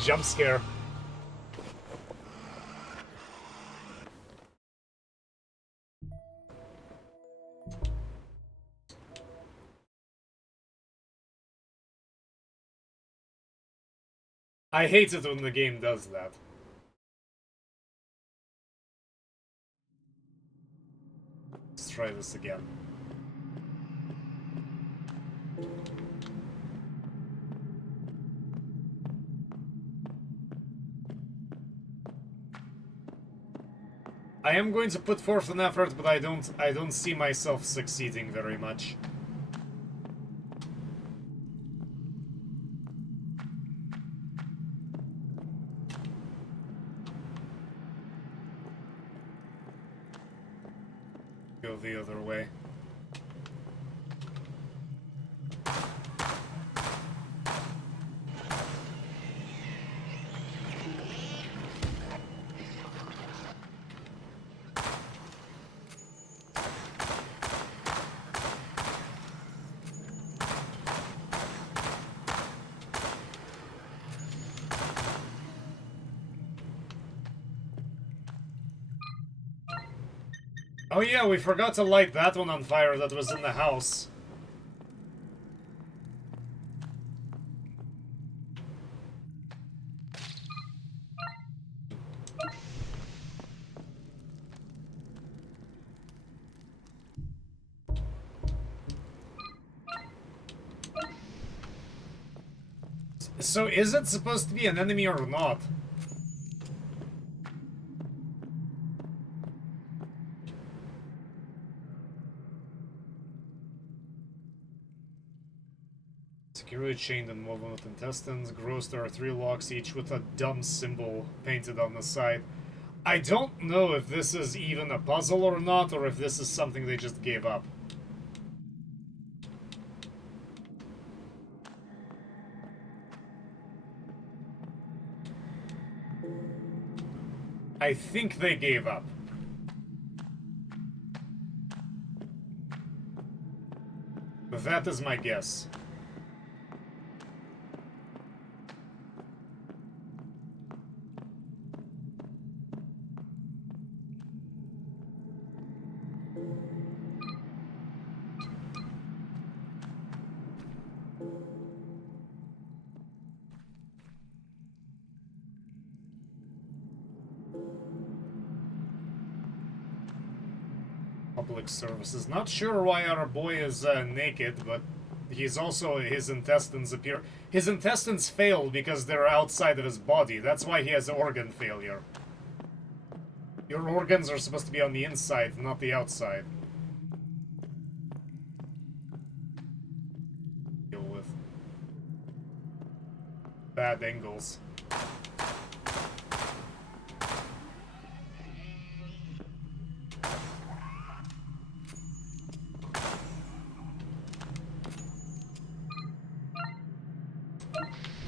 jump scare. I hate it when the game does that. Let's try this again. I am going to put forth an effort, but I don't see myself succeeding very much. Go the other way. Oh yeah, we forgot to light that one on fire that was in the house. So is it supposed to be an enemy or not? Securely chained and woven with intestines. Gross, there are 3 locks, each with a dumb symbol painted on the side. I don't know if this is even a puzzle or not, or if this is something they just gave up. I think they gave up. But that is my guess. Public services. Not sure why our boy is naked, but he's also, his intestines appear... His intestines fail because they're outside of his body. That's why he has organ failure. Your organs are supposed to be on the inside, not the outside. Deal with bad angles.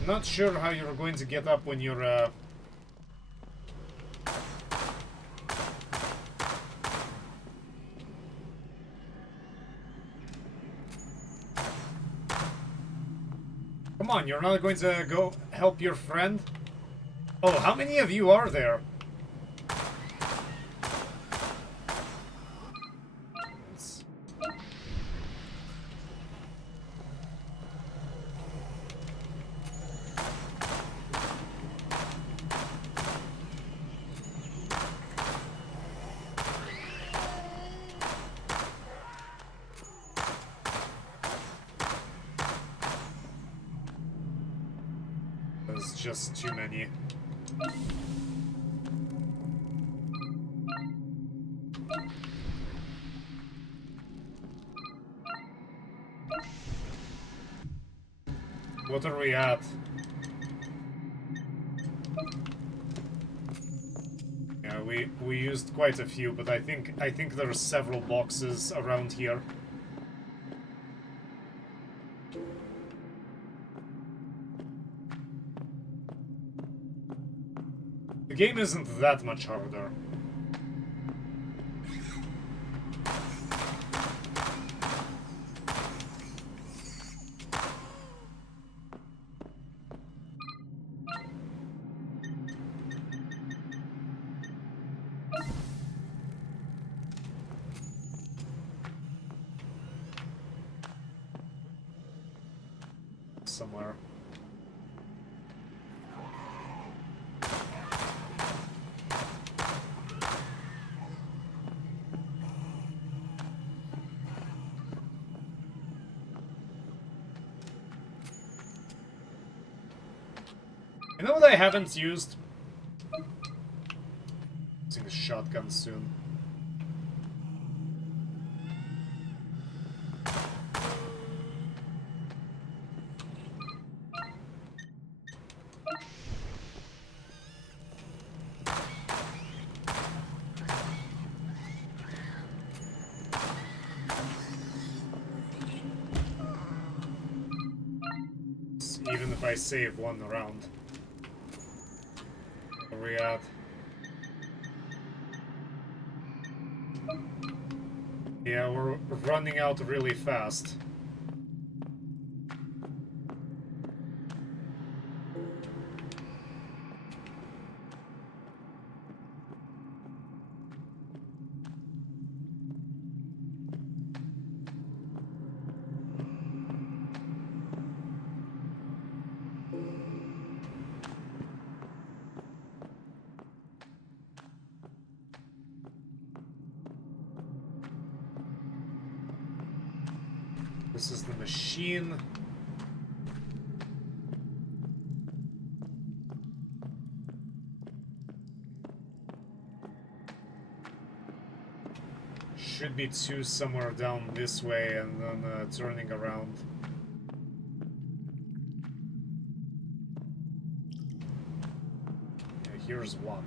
Not sure how you're going to get up when you're Come on, you're not going to go help your friend? Oh, how many of you are there? There's just too many. What are we at? Yeah, we used quite a few, but I think there's several boxes around here. The game isn't that much harder. Somewhere. You know what I haven't used? Using a shotgun soon. Even if I save one round. Where are we at? Yeah, we're running out really fast. This is the machine. Should be two somewhere down this way and then turning around. Yeah, here's one.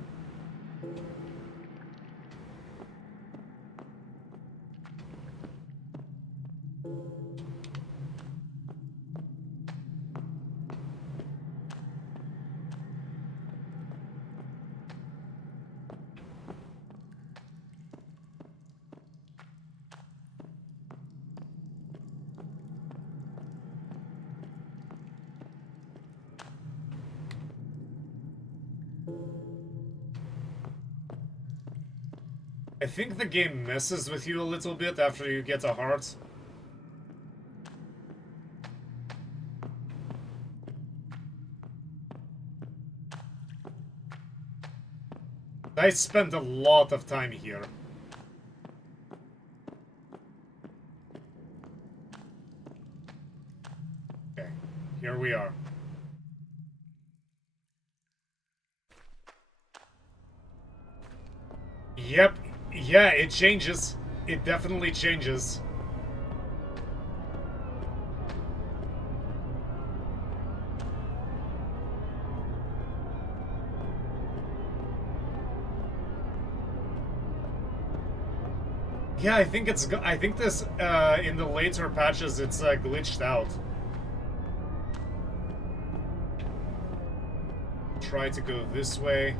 I think the game messes with you a little bit after you get a heart. I spent a lot of time here. Okay, here we are. Yep, yeah, it changes. It definitely changes. Yeah, I think it's. I think this in the later patches it's glitched out. Try to go this way.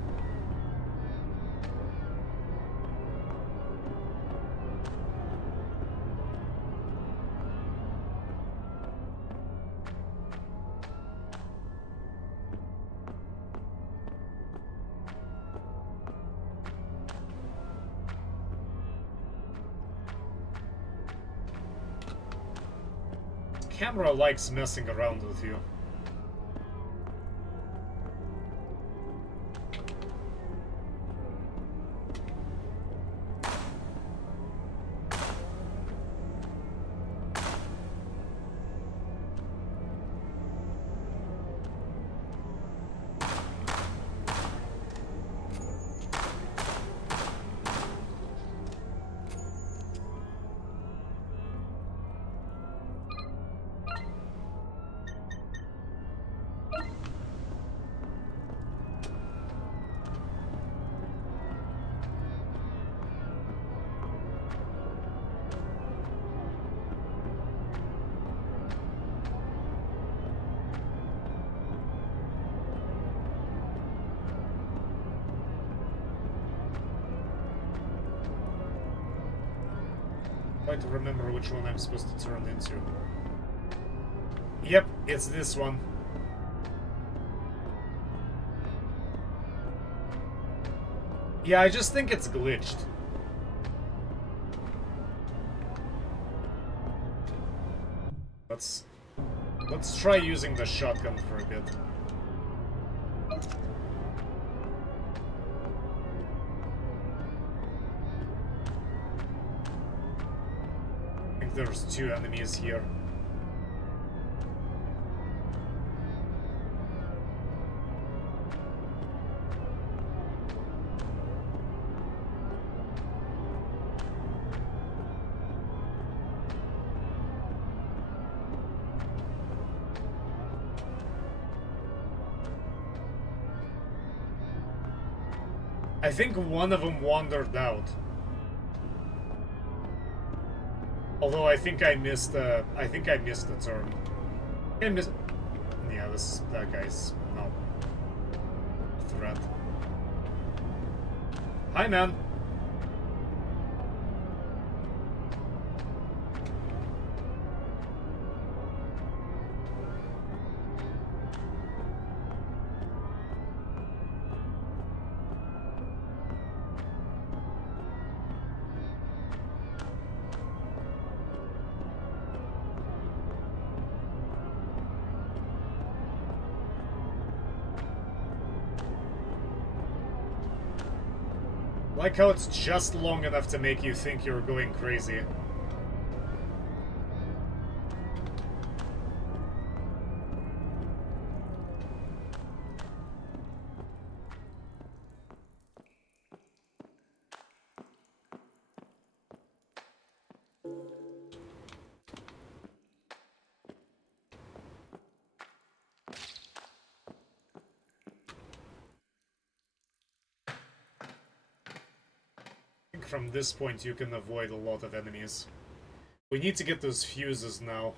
Camera likes messing around with you. Try to remember which one I'm supposed to turn into. Yep, it's this one. Yeah, I just think it's glitched. Let's try using the shotgun for a bit. I think there's 2 enemies here. I think one of them wandered out. Although I think I missed the turn. I missed. Yeah, that guy's not a threat. Hi, man. Like how it's just long enough to make you think you're going crazy. From this point you can avoid a lot of enemies. We need to get those fuses now.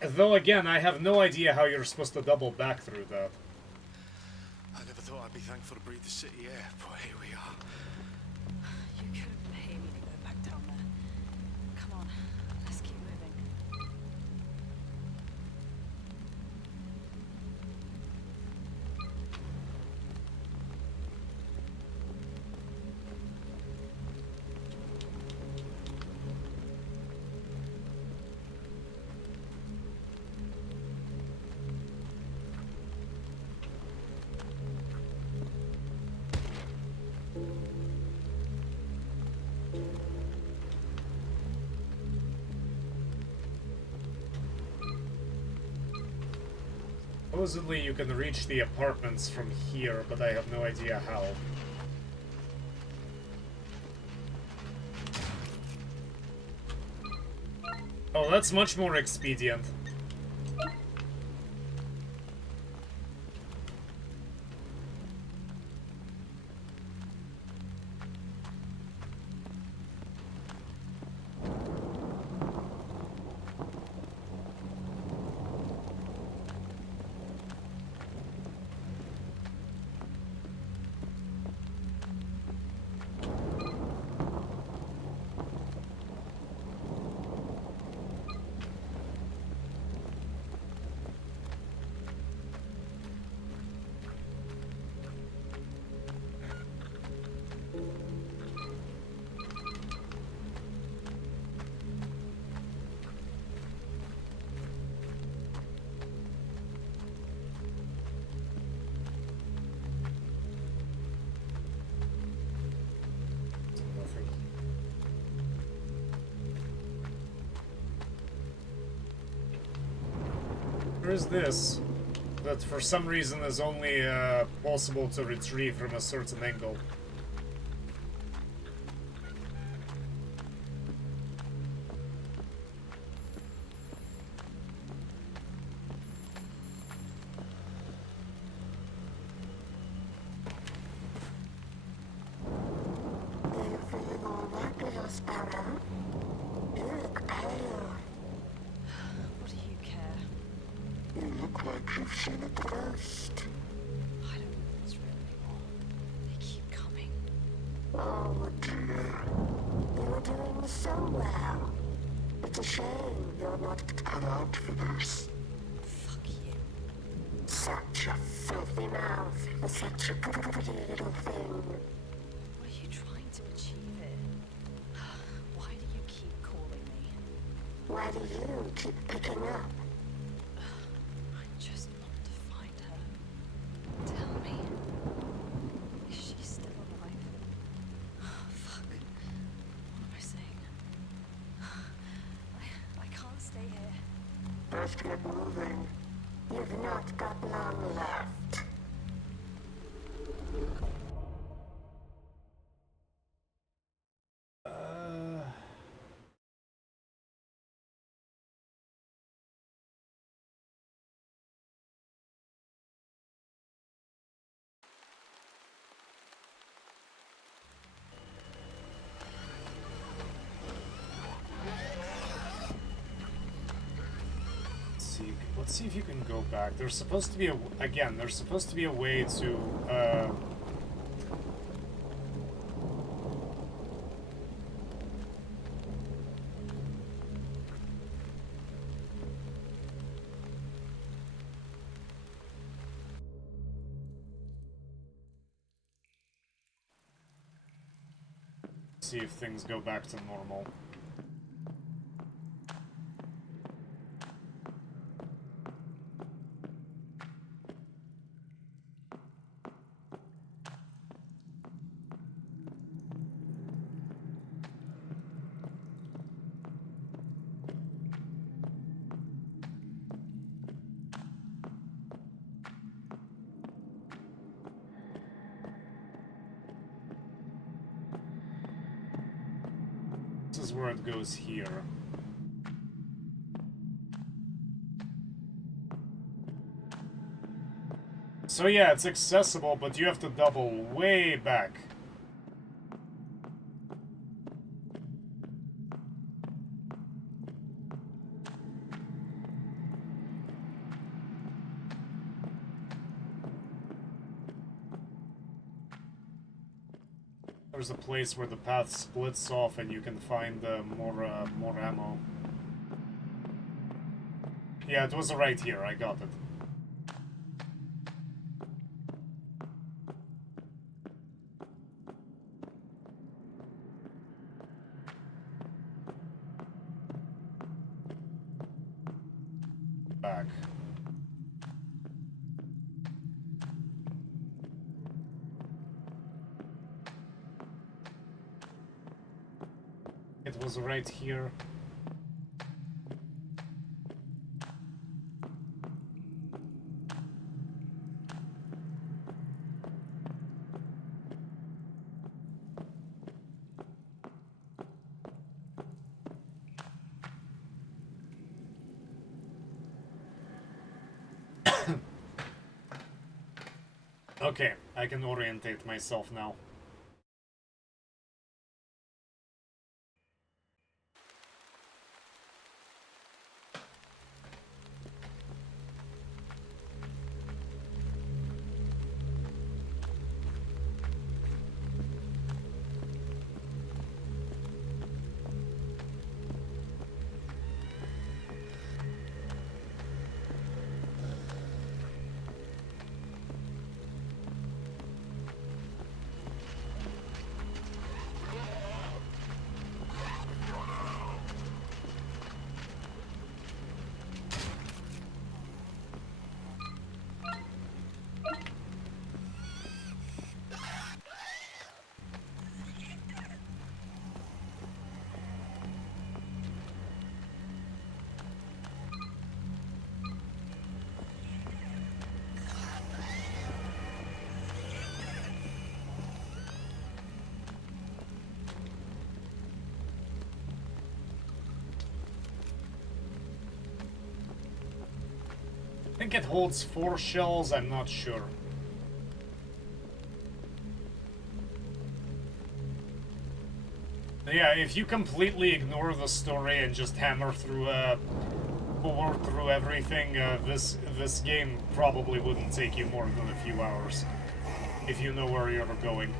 Though again, I have no idea how you're supposed to double back through that. I never thought I'd be thankful to breathe the city air, but here we are. You couldn't pay me to go back down there. Come on, let's keep moving. Supposedly you can reach the apartments from here, but I have no idea how. Oh, that's much more expedient. There is this, that for some reason is only possible to retrieve from a certain angle. Are you feeling all right, little sparrow? You look pale. What do you care? You look like you've seen a ghost. I don't know what's real anymore. They keep coming. Oh dear. You were doing so well. It's a shame you're not cut out for this. Fuck you. Such a filthy mouth for such a pretty little thing. What are you trying to achieve here? Why do you keep calling me? Why do you keep picking up? I just want to find her. Tell me. Is she still alive? Fuck. What am I saying? I can't stay here. Best get moving. You've not got long left. Let's see if you can go back. There's supposed to be a, again, there's supposed to be a way to, see if things go back to normal. This is where it goes here. So yeah, it's accessible, but you have to double way back. There's a place where the path splits off and you can find more ammo. Yeah, it was right here, I got it. Back. It was right here. Okay, I can orientate myself now. I think it holds 4 shells, I'm not sure. Yeah, if you completely ignore the story and just hammer through, pour through everything, this game probably wouldn't take you more than a few hours. If you know where you're going.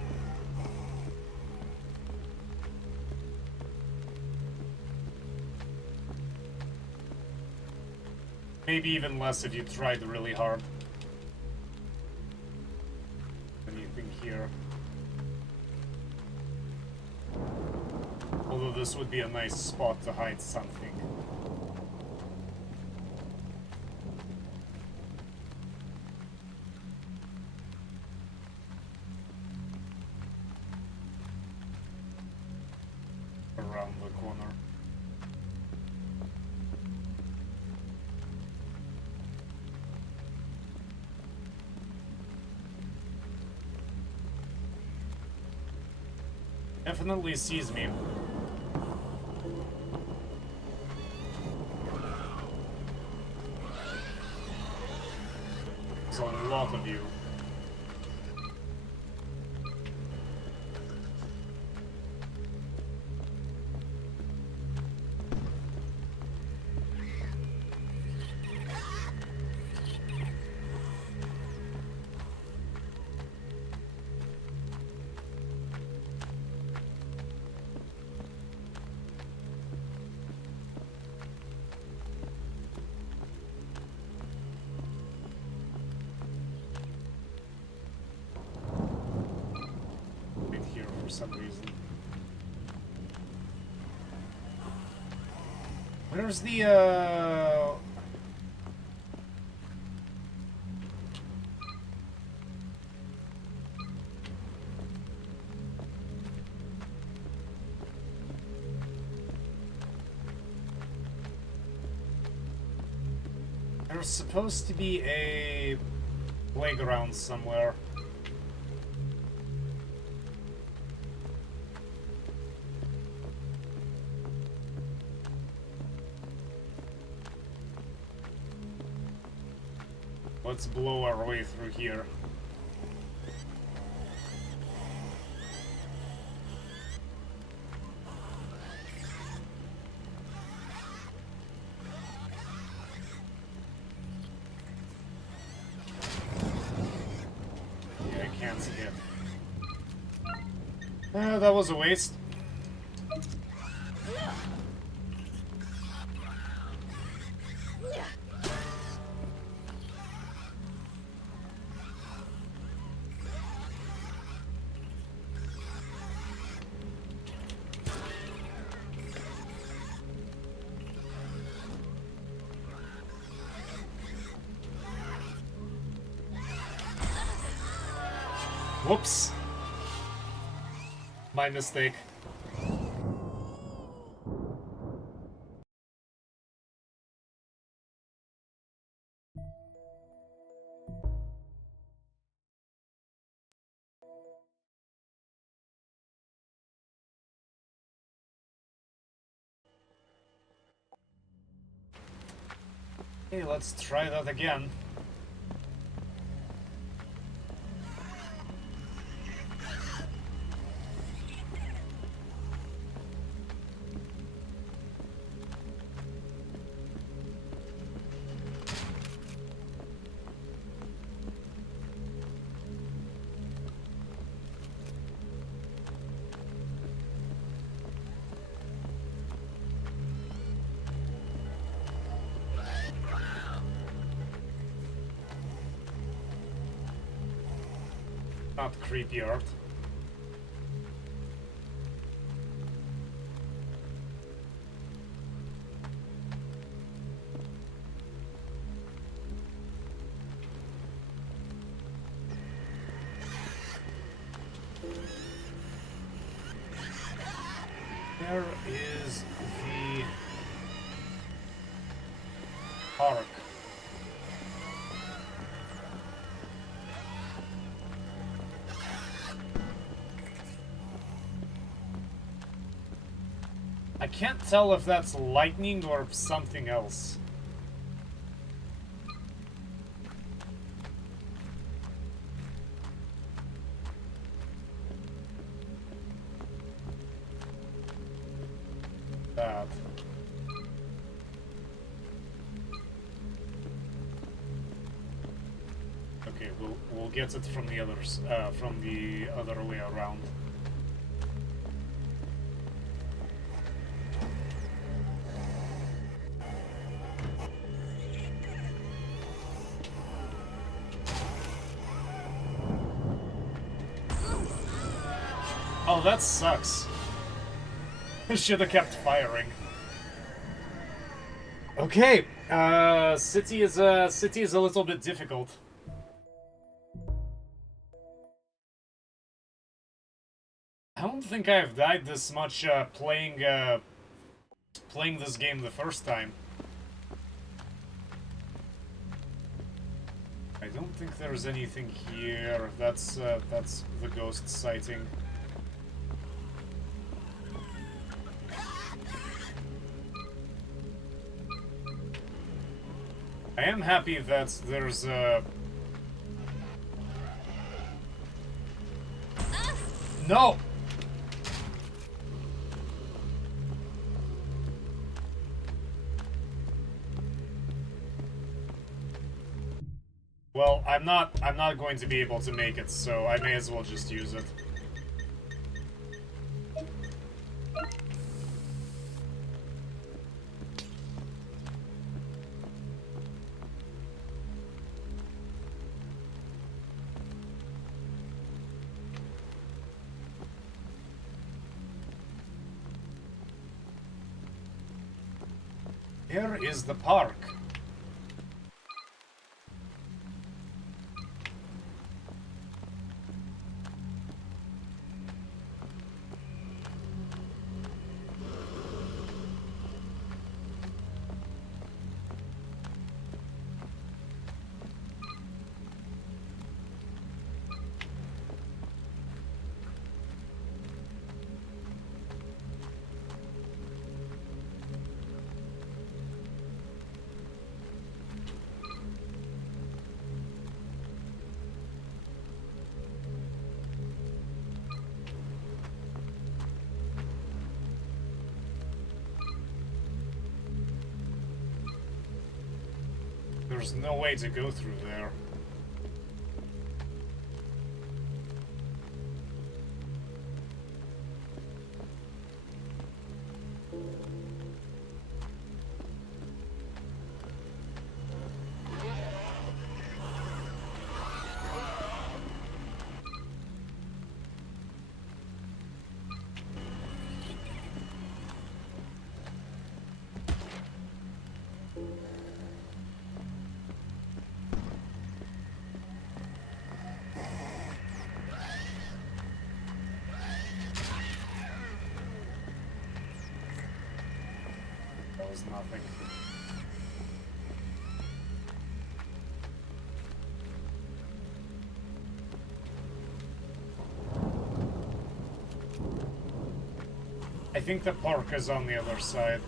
Maybe even less if you tried really hard. Anything here? Although this would be a nice spot to hide something. Around the corner. Definitely sees me. There's a lot of you. For some reason. Where's the There's supposed to be a playground somewhere. Let's blow our way through here. Yeah, I can't see it. That was a waste. Whoops. My mistake. Hey, let's try that again. Not creepy art. There is the park. I can't tell if that's lightning or something else. That. Okay, we'll get it from the others, from the other way around. Oh, that sucks. Should have kept firing. Okay, city is a little bit difficult. I don't think I've died this much playing this game the first time. I don't think there's anything here. That's the ghost sighting. I am happy that there's a... No! Well, I'm not going to be able to make it, so I may as well just use it. Here is the park. There's no way to go through there. Nothing. I think the park is on the other side.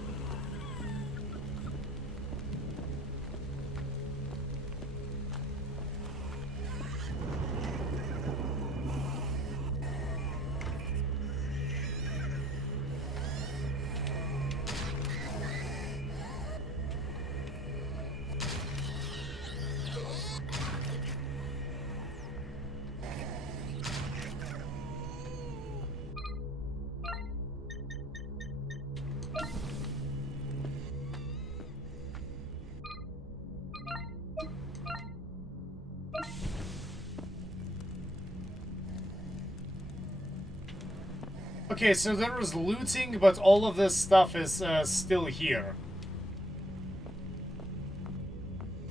Okay, so there is looting, but all of this stuff is still here.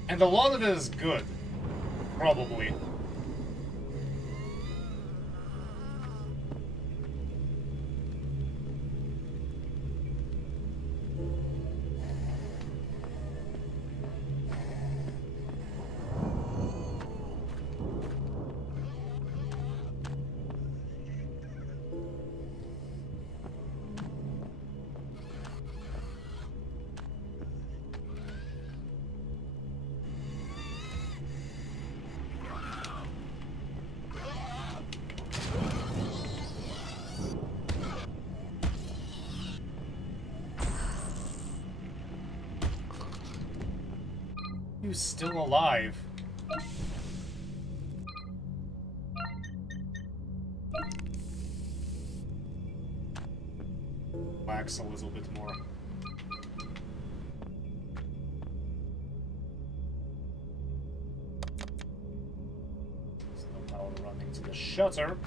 And a lot of it is good. Probably. He's still alive. Wax a little bit more. There's no power running to the shutter.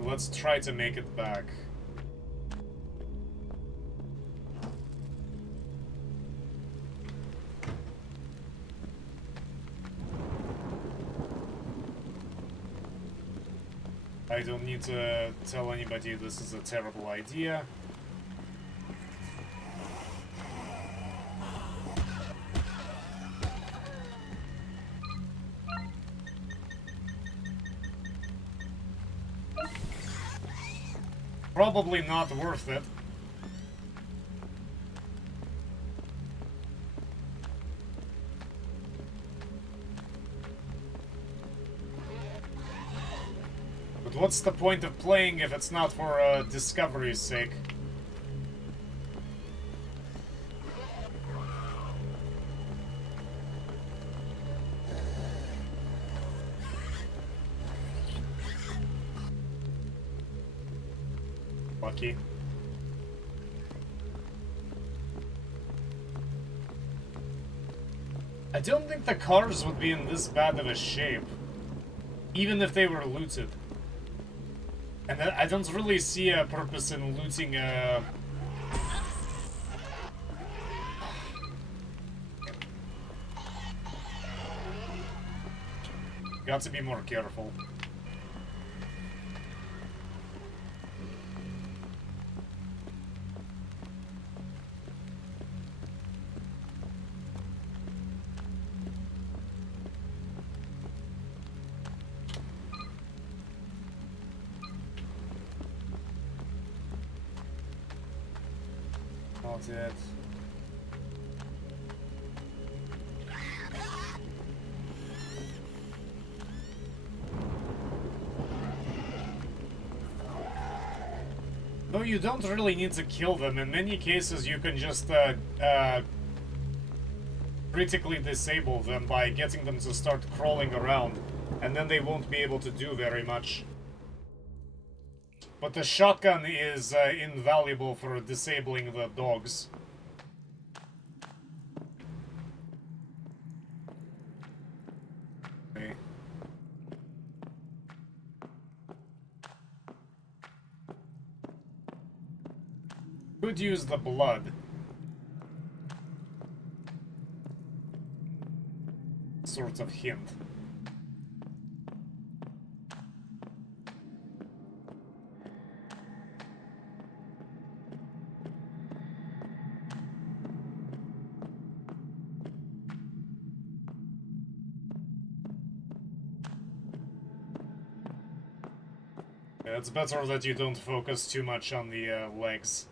Let's try to make it back. I don't need to tell anybody this is a terrible idea. Probably not worth it. But what's the point of playing if it's not for discovery's sake? Lucky. I don't think the cars would be in this bad of a shape, even if they were looted. And I don't really see a purpose in looting Got to be more careful. Not it. No, you don't really need to kill them. In many cases, you can just critically disable them by getting them to start crawling around, and then they won't be able to do very much. But the shotgun is invaluable for disabling the dogs. Okay. Could use the blood. Sort of hint. It's better that you don't focus too much on the legs.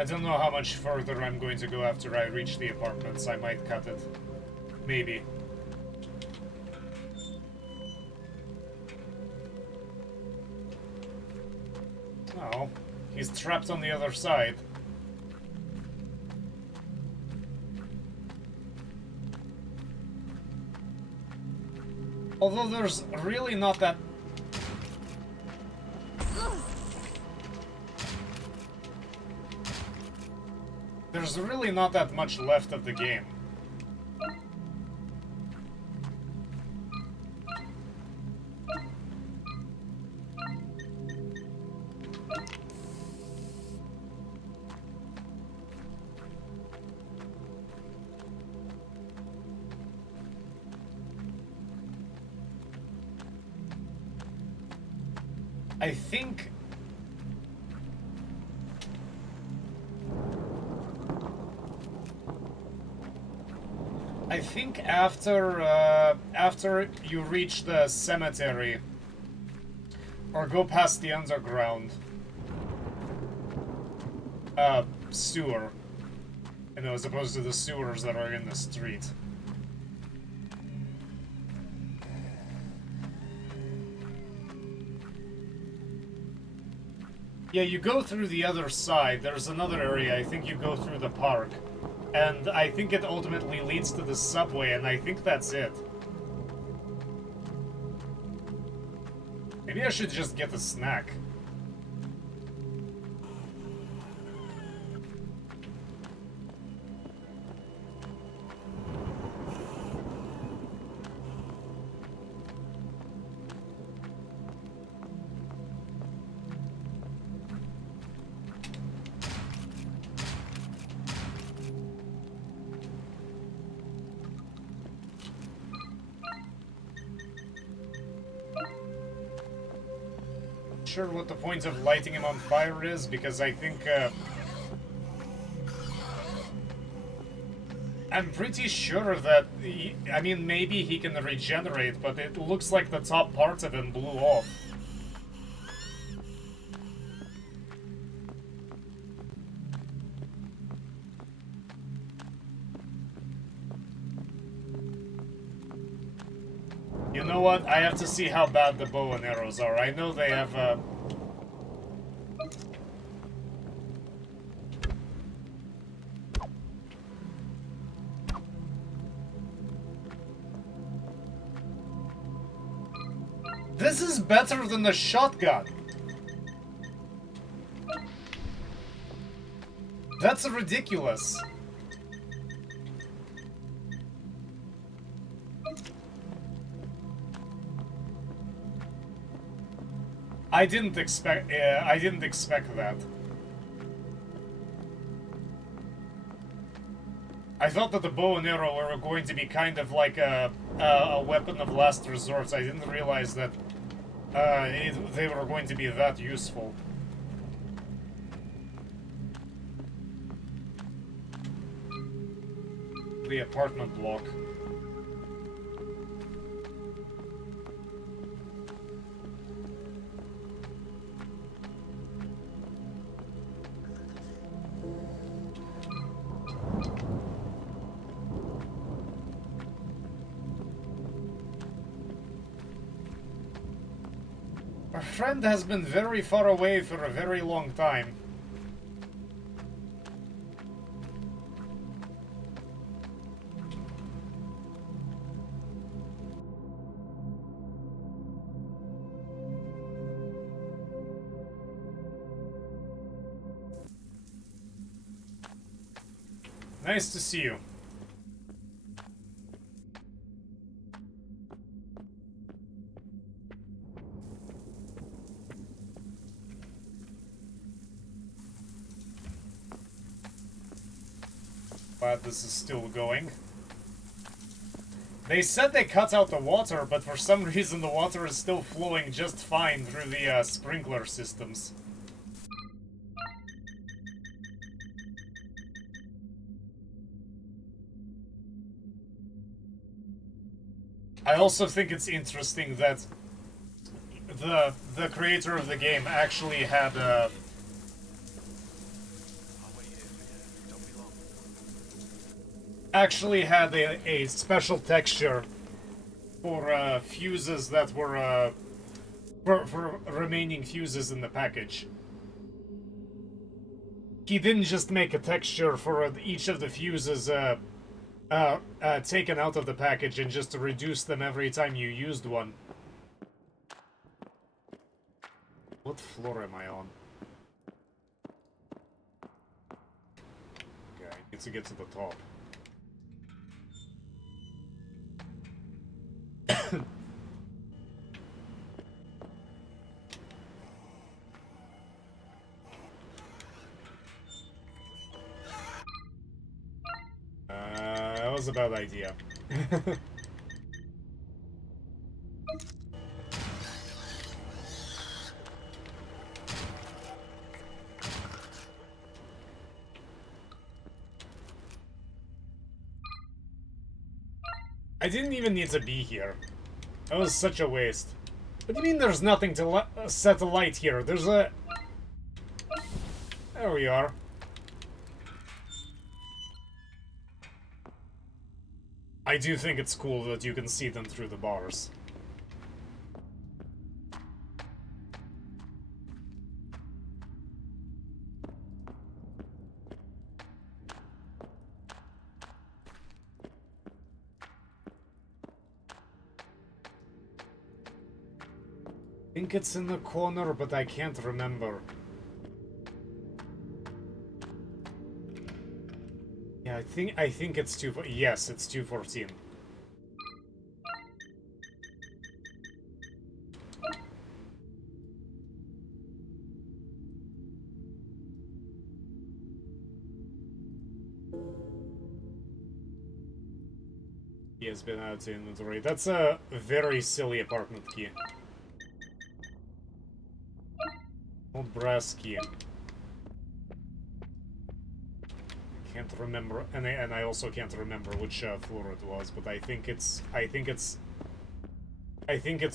I don't know how much further I'm going to go after I reach the apartments. I might cut it. Maybe. Oh, he's trapped on the other side. Although there's really not that... There's really not that much left of the game. I think... after you reach the cemetery, or go past the underground sewer, you know, as opposed to the sewers that are in the street. Yeah, you go through the other side. There's another area. I think you go through the park. And I think it ultimately leads to the subway, and I think that's it. Maybe I should just get a snack. Sure what the point of lighting him on fire is, because I think I'm pretty sure that I mean, maybe he can regenerate, but it looks like the top part of him blew off. You know what? I have to see how bad the bow and arrows are. I know they have, This is better than the shotgun! That's ridiculous. I didn't expect that. I thought that the bow and arrow were going to be kind of like a weapon of last resort. I didn't realize that they were going to be that useful. The apartment block. Our friend has been very far away for a very long time. Nice to see you. Glad this is still going. They said they cut out the water, but for some reason the water is still flowing just fine through the sprinkler systems. I also think it's interesting that the creator of the game actually had actually had a special texture for fuses that were for remaining fuses in the package. He didn't just make a texture for each of the fuses taken out of the package and just reduce them every time you used one. What floor am I on? Okay, I need to get to the top. That was a bad idea. I didn't even need to be here. That was such a waste. What do you mean there's nothing to set a light here? There's a... There we are. I do think it's cool that you can see them through the bars. I think it's in the corner, but I can't remember. Yeah, I think it's 2. Yes, it's 214. He has been added to inventory. That's a very silly apartment key. Old brass key. Can't remember, and I also can't remember which floor it was, but I think it's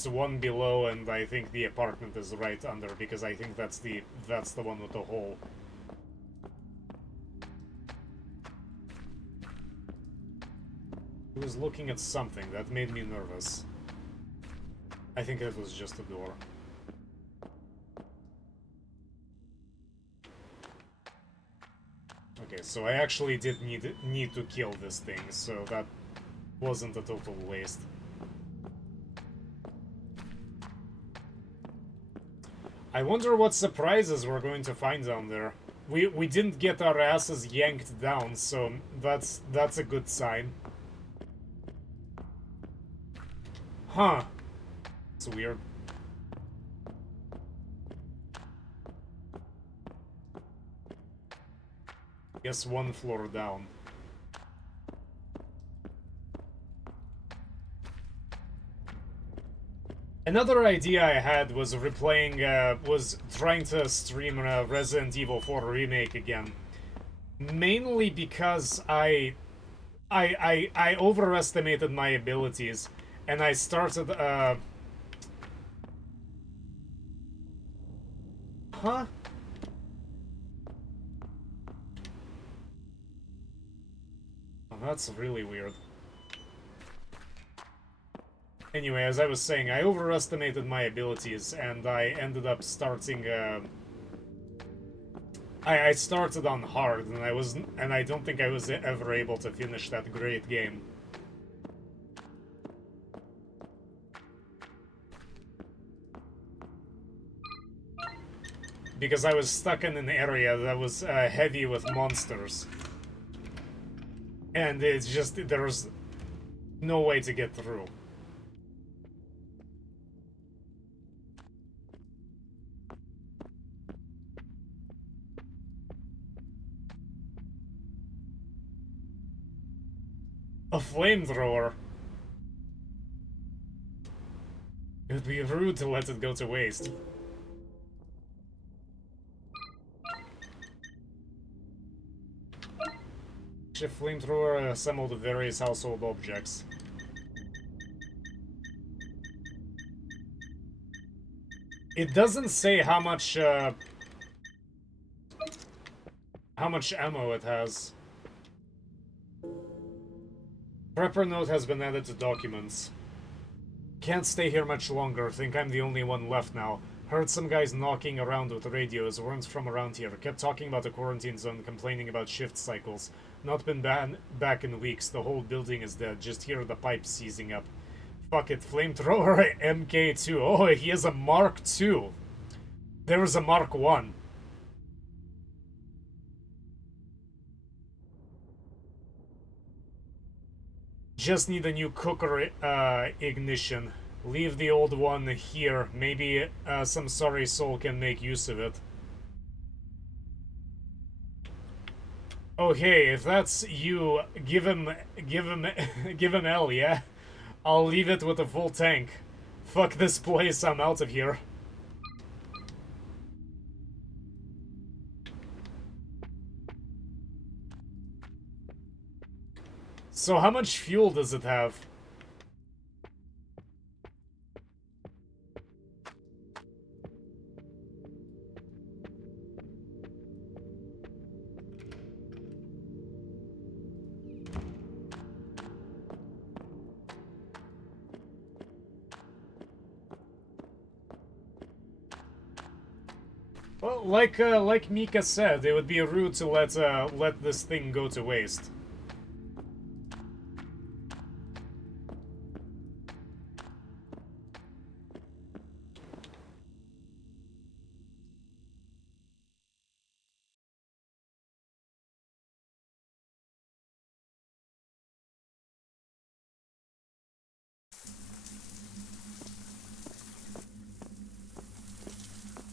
one below, and I think the apartment is right under, because I think that's the one with the hole. He was looking at something that made me nervous. I think it was just a door. Okay, so I actually did need to kill this thing, so that wasn't a total waste. I wonder what surprises we're going to find down there. We didn't get our asses yanked down, so that's a good sign. Huh. It's weird. Guess one floor down. Another idea I had was was trying to stream Resident Evil 4 Remake again. Mainly because I overestimated my abilities, and I started, Huh? That's really weird. Anyway, as I was saying, I overestimated my abilities, and I ended up starting, I started on hard, and I don't think I was ever able to finish that great game. Because I was stuck in an area that was heavy with monsters. And it's just, there's no way to get through. A flamethrower? It would be rude to let it go to waste. A flamethrower assembled various household objects. It doesn't say how much ammo it has. Prepper note has been added to documents. Can't stay here much longer. Think I'm the only one left now. Heard some guys knocking around with radios. Weren't from around here. Kept talking about the quarantine zone, complaining about shift cycles. Not been back in weeks. The whole building is dead. Just hear the pipes seizing up. Fuck it. Flamethrower MK2. Oh, he has a Mark II. There was a Mark 1. Just need a new cooker ignition. Leave the old one here. Maybe some sorry soul can make use of it. Okay, if that's you, give him L, yeah? I'll leave it with a full tank. Fuck this place, I'm out of here. So how much fuel does it have? Well, like Mika said, it would be rude to let this thing go to waste.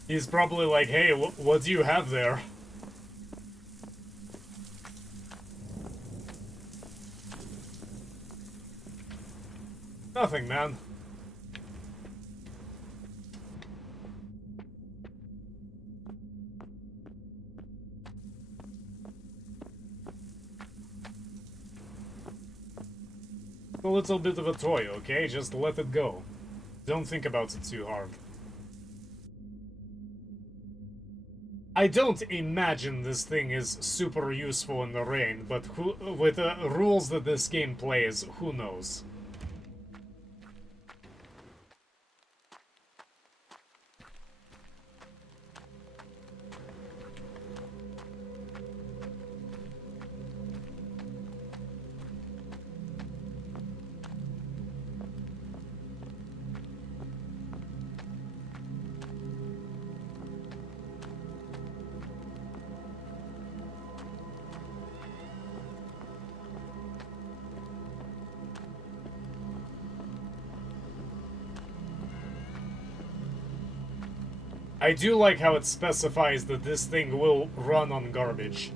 He's probably like, hey, what do you have there? Nothing, man. A little bit of a toy, okay? Just let it go. Don't think about it too hard. I don't imagine this thing is super useful in the rain, but with the rules that this game plays, who knows? I do like how it specifies that this thing will run on garbage.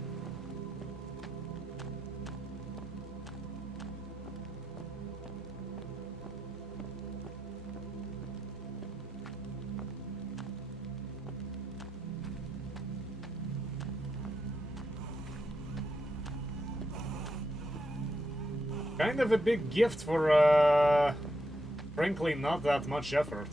Kind of a big gift for, frankly, not that much effort.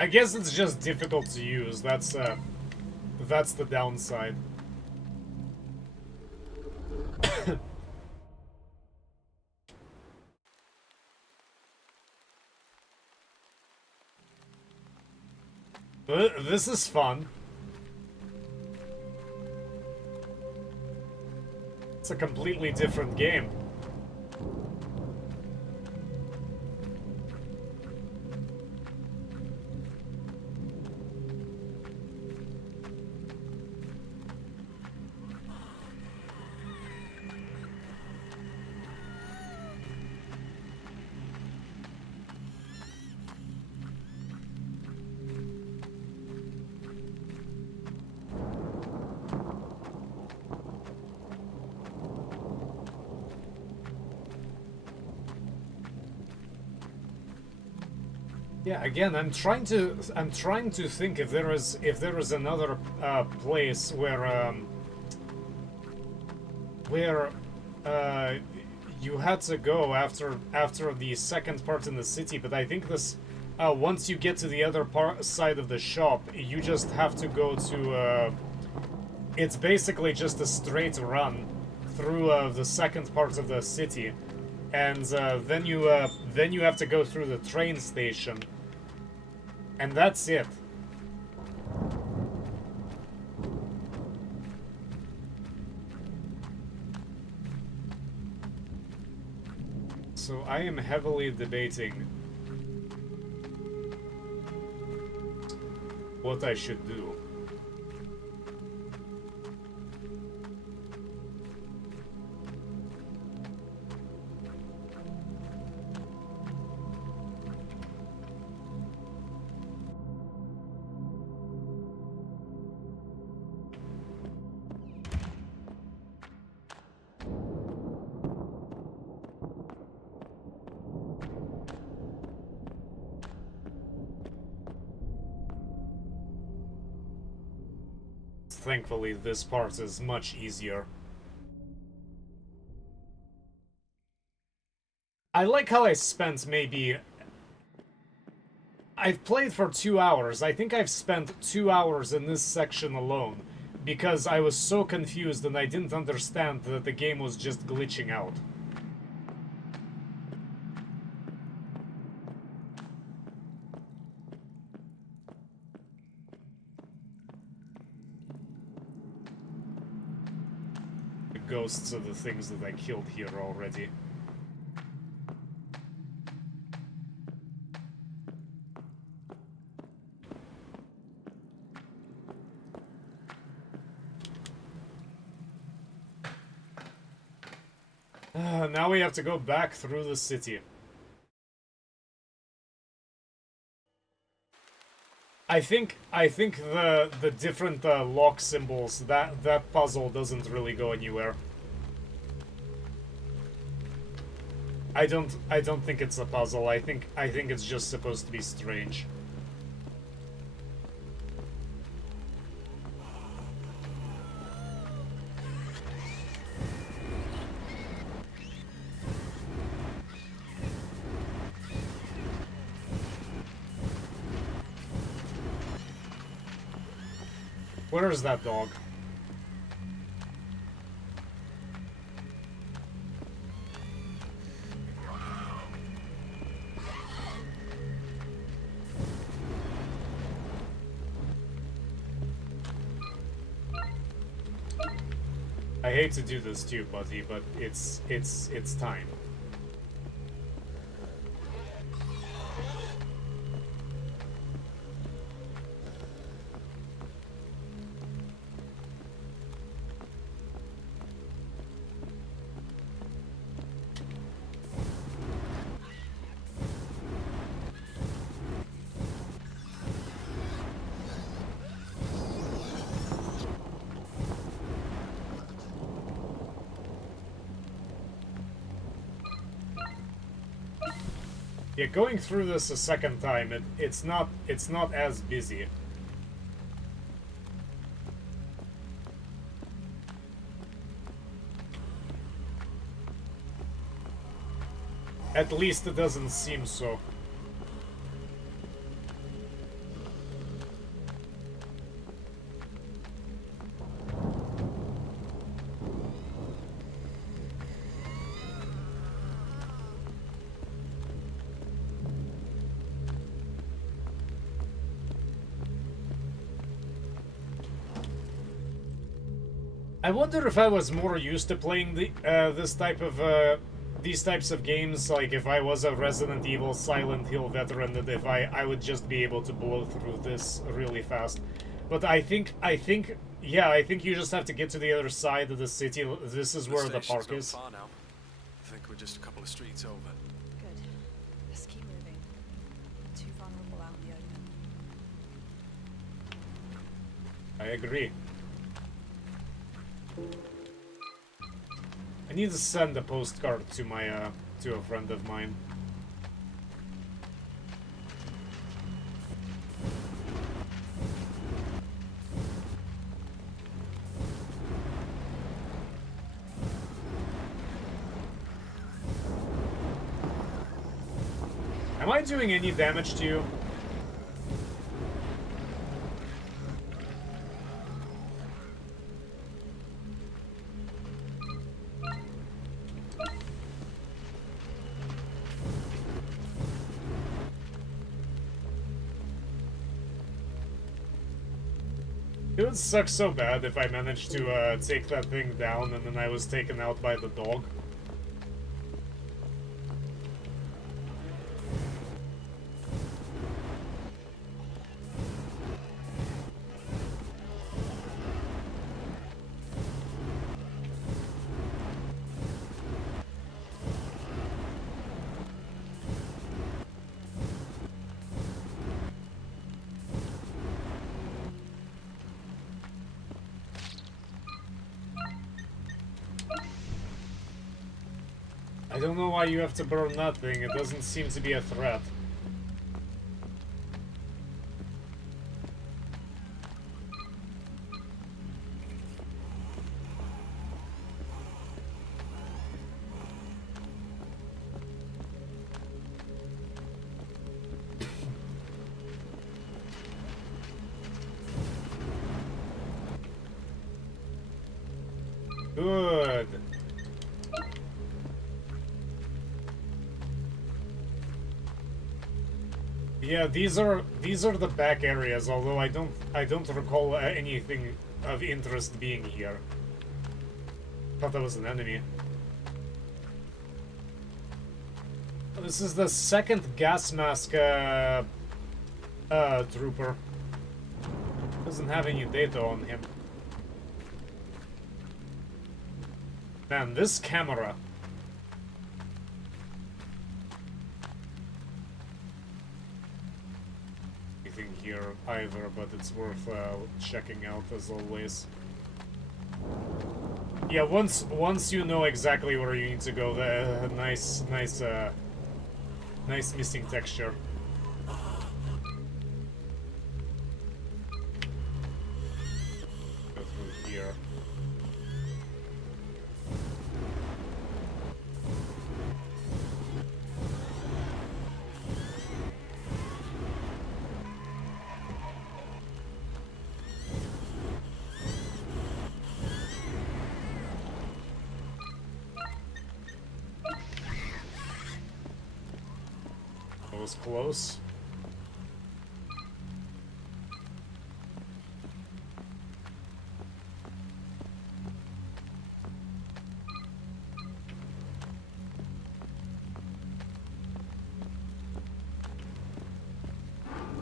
I guess it's just difficult to use. That's the downside. But this is fun. It's a completely different game. Yeah, again, I'm trying to think if there is another place where you had to go after the second part in the city, but I think this once you get to the other side of the shop, you just have to go to it's basically just a straight run through the second part of the city, and then you have to go through the train station. And that's it. So I am heavily debating what I should do. Thankfully, this part is much easier. I like how I spent maybe... I've played for 2 hours. I think I've spent 2 hours in this section alone, because I was so confused and I didn't understand that the game was just glitching out. Ghosts of the things that I killed here already. Now we have to go back through the city. I think the different lock symbols, that puzzle doesn't really go anywhere. I don't think it's a puzzle. I think it's just supposed to be strange. Where is that dog? I hate to do this to you, buddy, but it's time. Yeah, going through this a second time, it's not as busy. At least it doesn't seem so. I wonder if I was more used to playing these types of games, like if I was a Resident Evil Silent Hill veteran, that if I would just be able to blow through this really fast. But I think you just have to get to the other side of the city. This is where the park is. Far now. I think we're just a couple of streets over. Good. Let's keep moving. Too vulnerable out in the open. I agree. I need to send a postcard to my to a friend of mine. Am I doing any damage to you? It would suck so bad if I managed to take that thing down and then I was taken out by the dog. I don't know why you have to burn that thing, it doesn't seem to be a threat. Good. Yeah, these are the back areas, although I don't recall anything of interest being here. Thought that was an enemy. This is the second gas mask trooper. Doesn't have any data on him. Man, this camera. Anything here either, but it's worth checking out as always. Yeah, once you know exactly where you need to go, the nice missing texture. Go through here. That was close.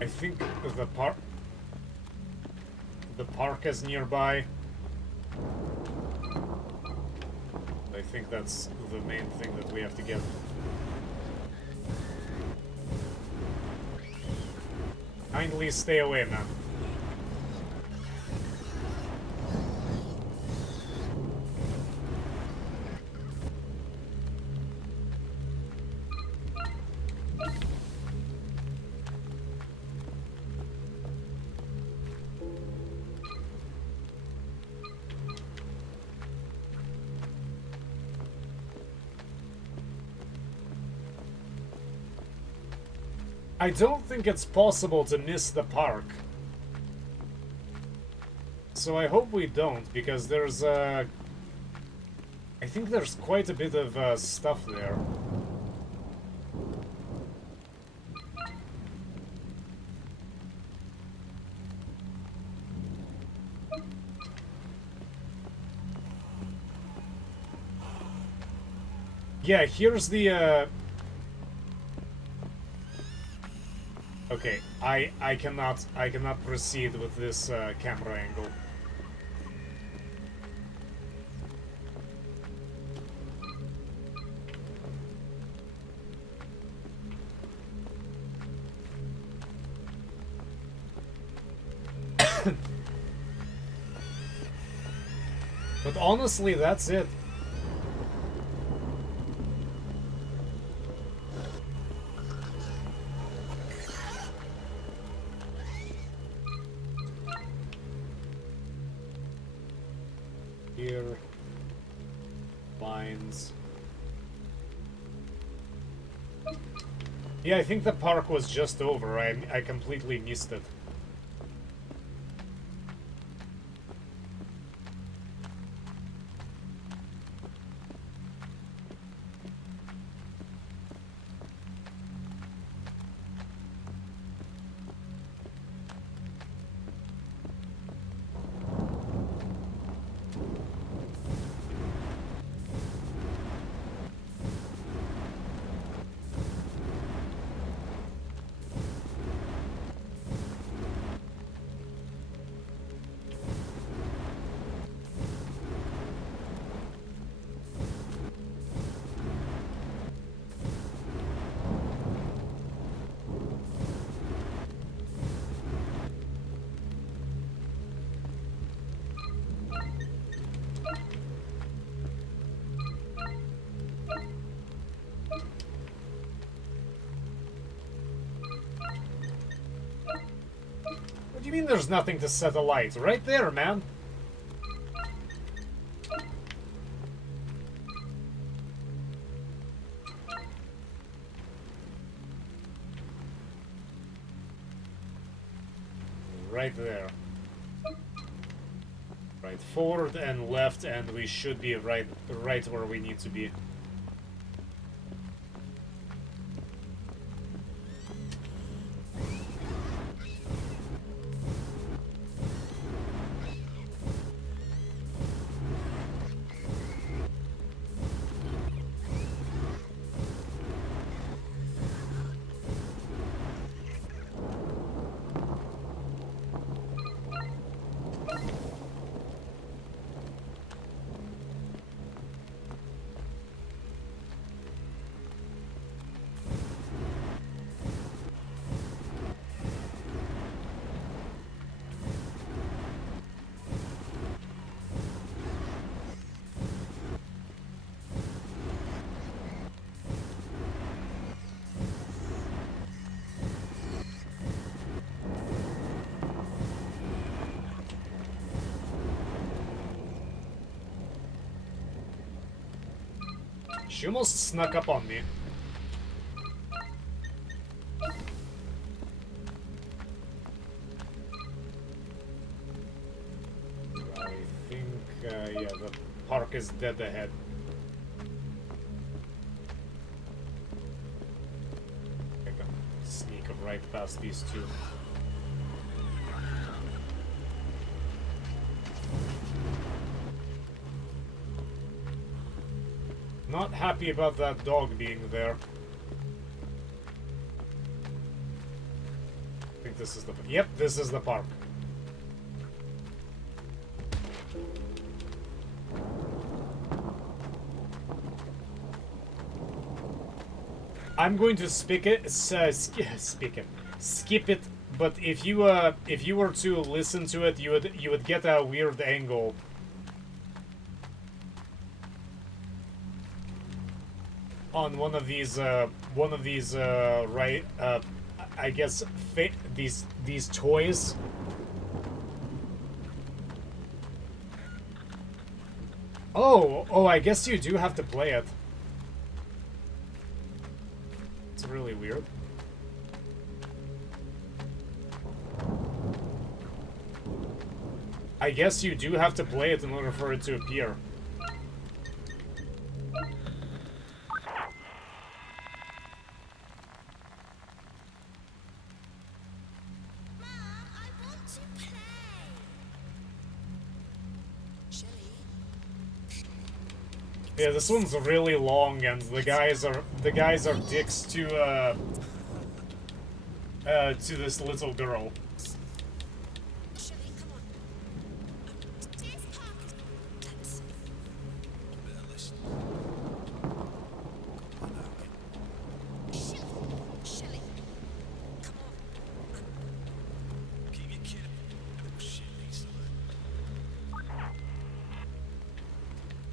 I think the park is nearby. I think that's the main thing that we have to get. Kindly stay away, man. I don't think it's possible to miss the park. So I hope we don't, because there's I think there's quite a bit of stuff there. Yeah, here's the okay, I cannot proceed with this camera angle. But honestly, that's it. Here, lines. Yeah, I think the park was just over. I completely missed it. What do you mean there's nothing to set alight? Right there, man. Right there. Right, forward and left, and we should be right where we need to be. She almost snuck up on me. I think, yeah, the park is dead ahead. I can sneak right past these two. Not happy about that dog being there. I think this is the... Yep, this is the park. I'm going to skip it. But if you were to listen to it, you would get a weird angle. On one of these right, I guess these toys. Oh, I guess you do have to play it. It's really weird. I guess you do have to play it in order for it to appear. Yeah, this one's really long, and the guys are dicks to this little girl.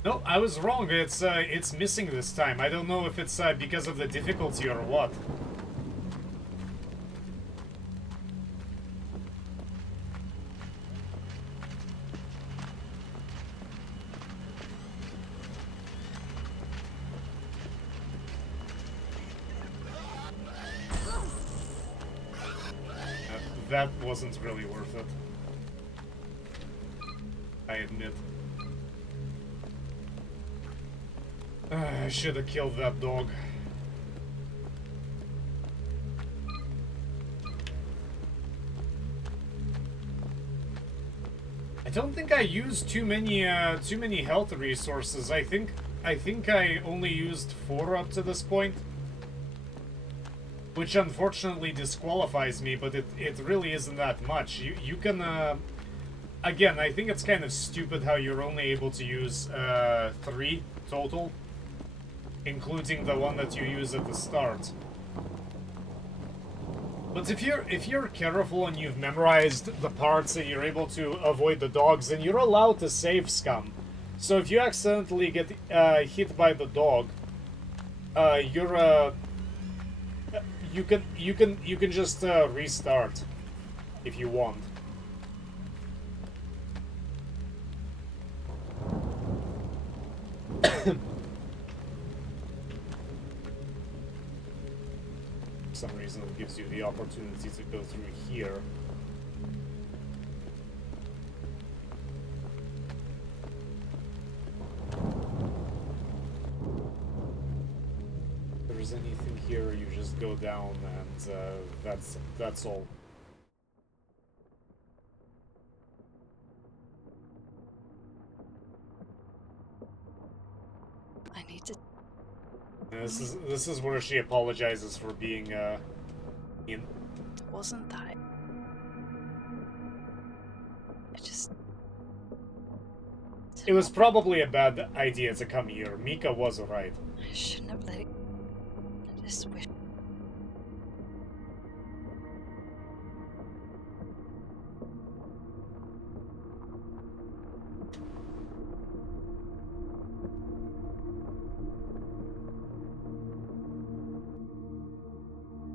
No, I was wrong. It's missing this time. I don't know if it's because of the difficulty or what. that wasn't really worth it. I admit. I should have killed that dog. I don't think I used too many health resources. I think I only used 4 up to this point, which unfortunately disqualifies me. But it really isn't that much. You can again. I think it's kind of stupid how you're only able to use 3 total, including the one that you use at the start. But if you're careful and you've memorized the parts and you're able to avoid the dogs, then you're allowed to save scum. So if you accidentally get hit by the dog, you can just restart if you want. For some reason it gives you the opportunity to go through here. If there's anything here, you just go down and that's all. I need to... This is where she apologizes for being in. Wasn't that... It was probably a bad idea to come here. Mika was right. I shouldn't have let it... I just wish...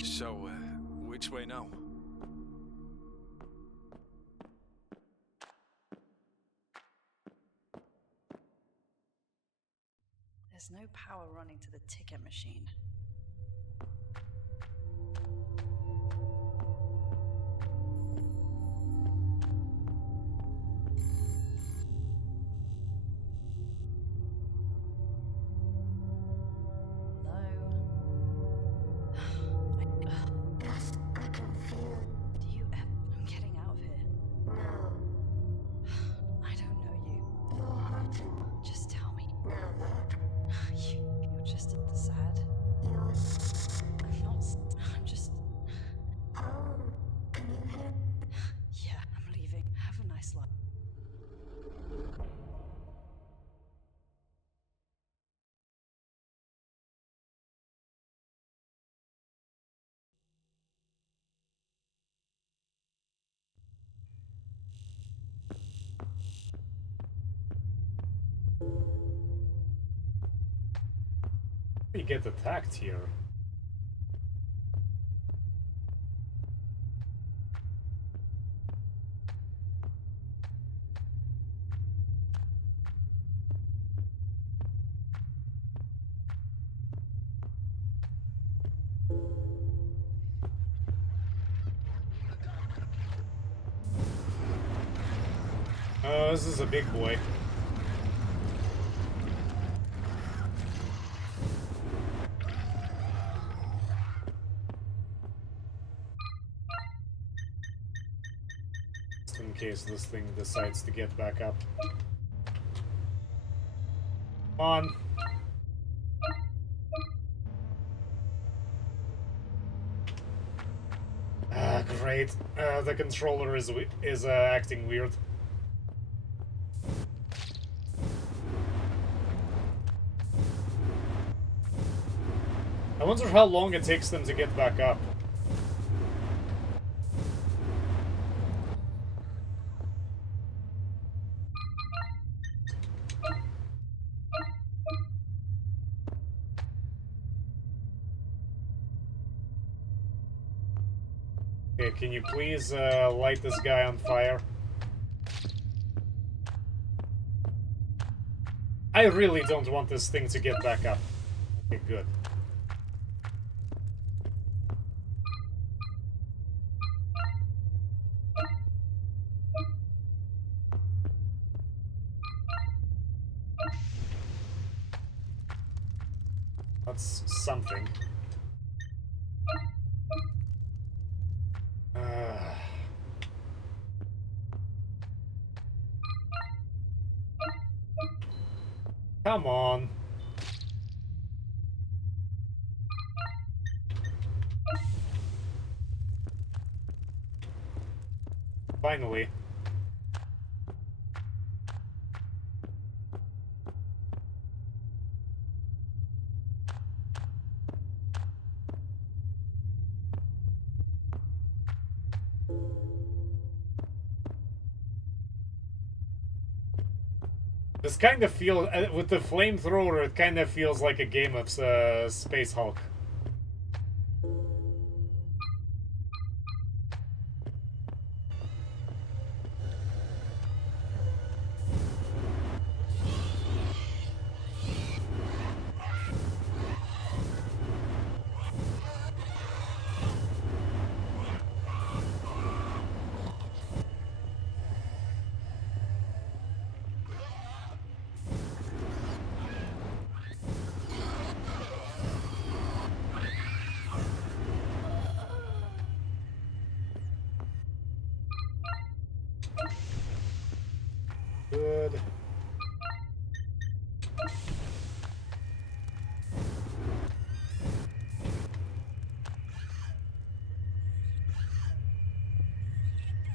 So, which way now? There's no power running to the ticket machine. We get attacked here. This is a big boy. Just in case this thing decides to get back up. Come on. Ah, great. The controller is acting weird. I wonder how long it takes them to get back up. Okay, can you please light this guy on fire? I really don't want this thing to get back up. Okay, good. That's something. Come on. Finally. This kind of feels, with the flamethrower, it kind of feels like a game of Space Hulk. Good.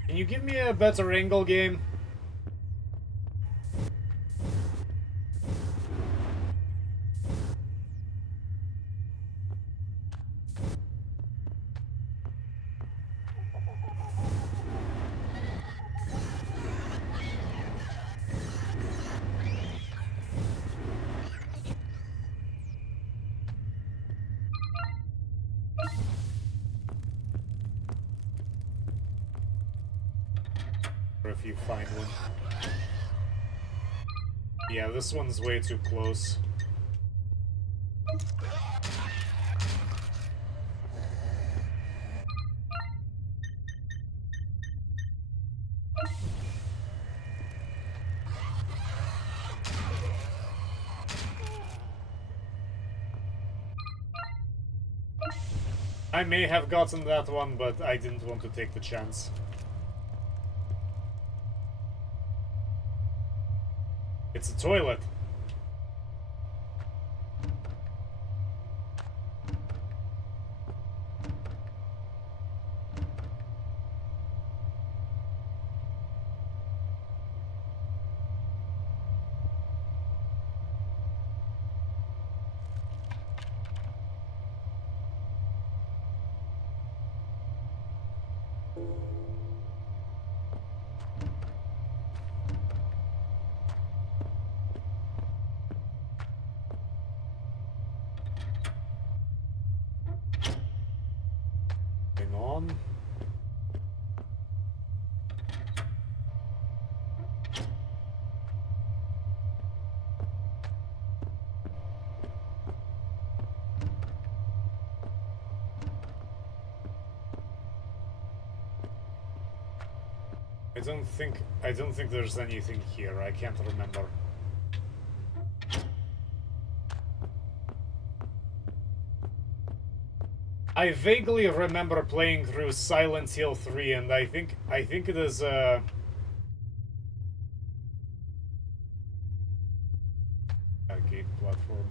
Can you give me a better angle, game? Or if you find one. Yeah, this one's way too close. I may have gotten that one, but I didn't want to take the chance. It's a toilet. Hang on. I don't think there's anything here. I can't remember. I vaguely remember playing through Silent Hill 3, and I think it is a gate platform.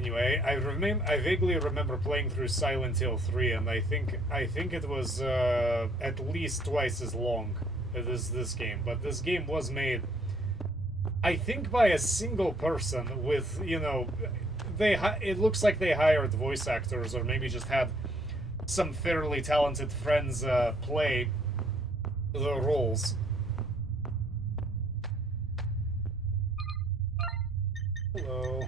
Anyway, I vaguely remember playing through Silent Hill 3, and I think it was at least twice as long as this game. But this game was made, I think, by a single person with, you know, it looks like they hired voice actors, or maybe just had some fairly talented friends play the roles. Hello.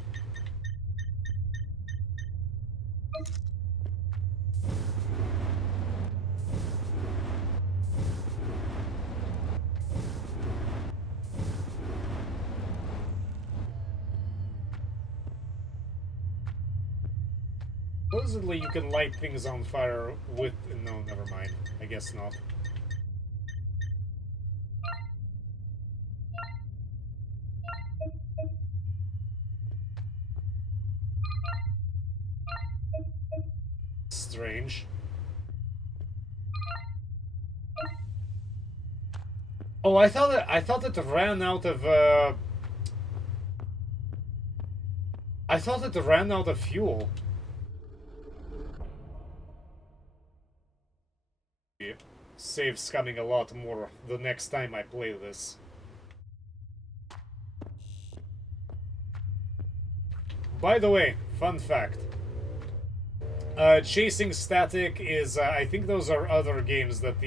Supposedly you can light things on fire with... No, never mind. I guess not. strange. Oh, I thought it ran out of I thought it ran out of fuel. Yeah. Save's coming a lot more the next time I play this. By the way, fun fact. Chasing Static is, I think those are other games that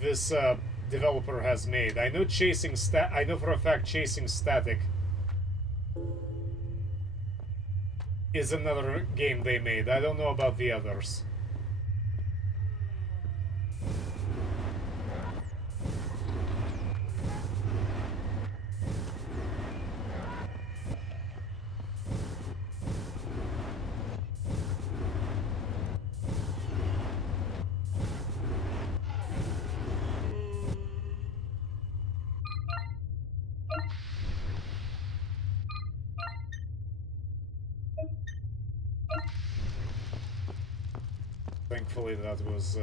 this developer has made. I know I know for a fact Chasing Static is another game they made. I don't know about the others. Thankfully that was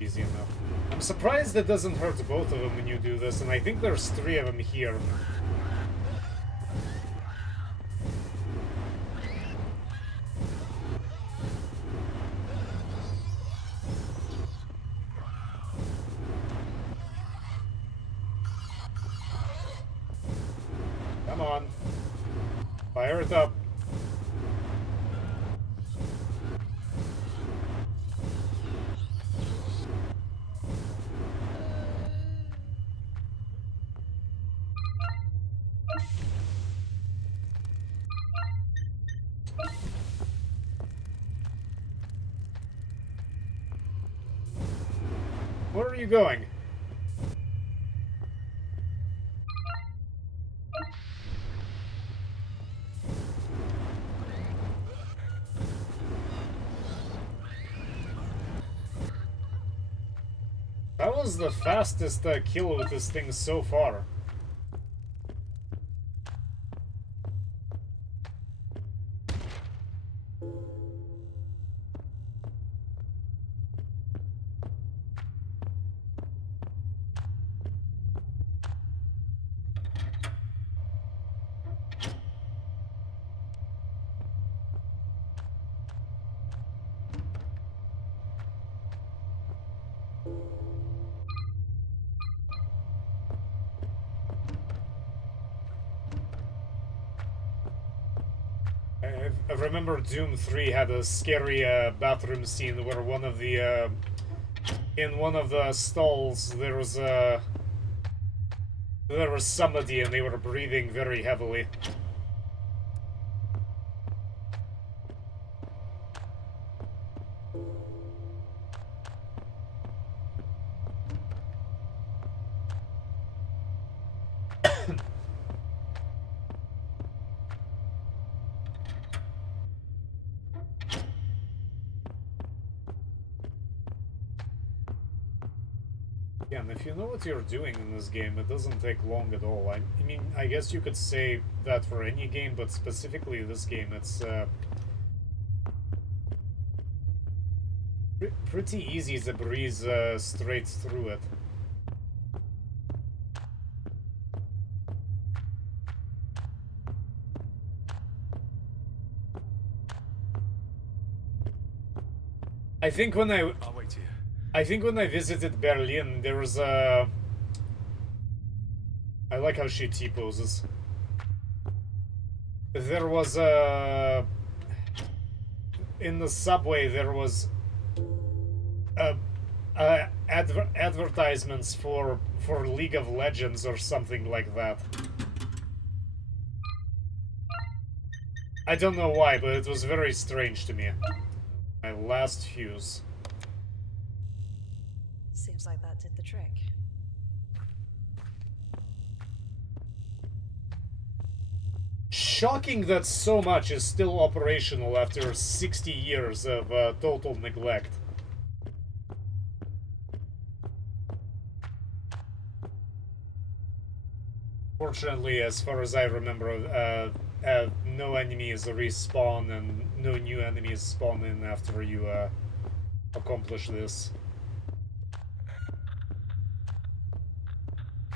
easy enough. I'm surprised it doesn't hurt both of them when you do this, and I think there's 3 of them here. Come on. Fire it up. Where are you going? That was the fastest kill with this thing so far. I remember Doom 3 had a scary bathroom scene where one of the in one of the stalls there was somebody and they were breathing very heavily. Yeah, and if you know what you're doing in this game, it doesn't take long at all. I mean, I guess you could say that for any game, but specifically this game, it's pretty easy to breeze straight through it. I think when I'll wait here. I think when I visited Berlin, there was a... I like how she T-poses. There was a... In the subway, there was advertisements for League of Legends or something like that. I don't know why, but it was very strange to me. My last fuse. Seems like that did the trick. Shocking that so much is still operational after 60 years of total neglect. Fortunately, as far as I remember, no enemies respawn and no new enemies spawn in after you accomplish this.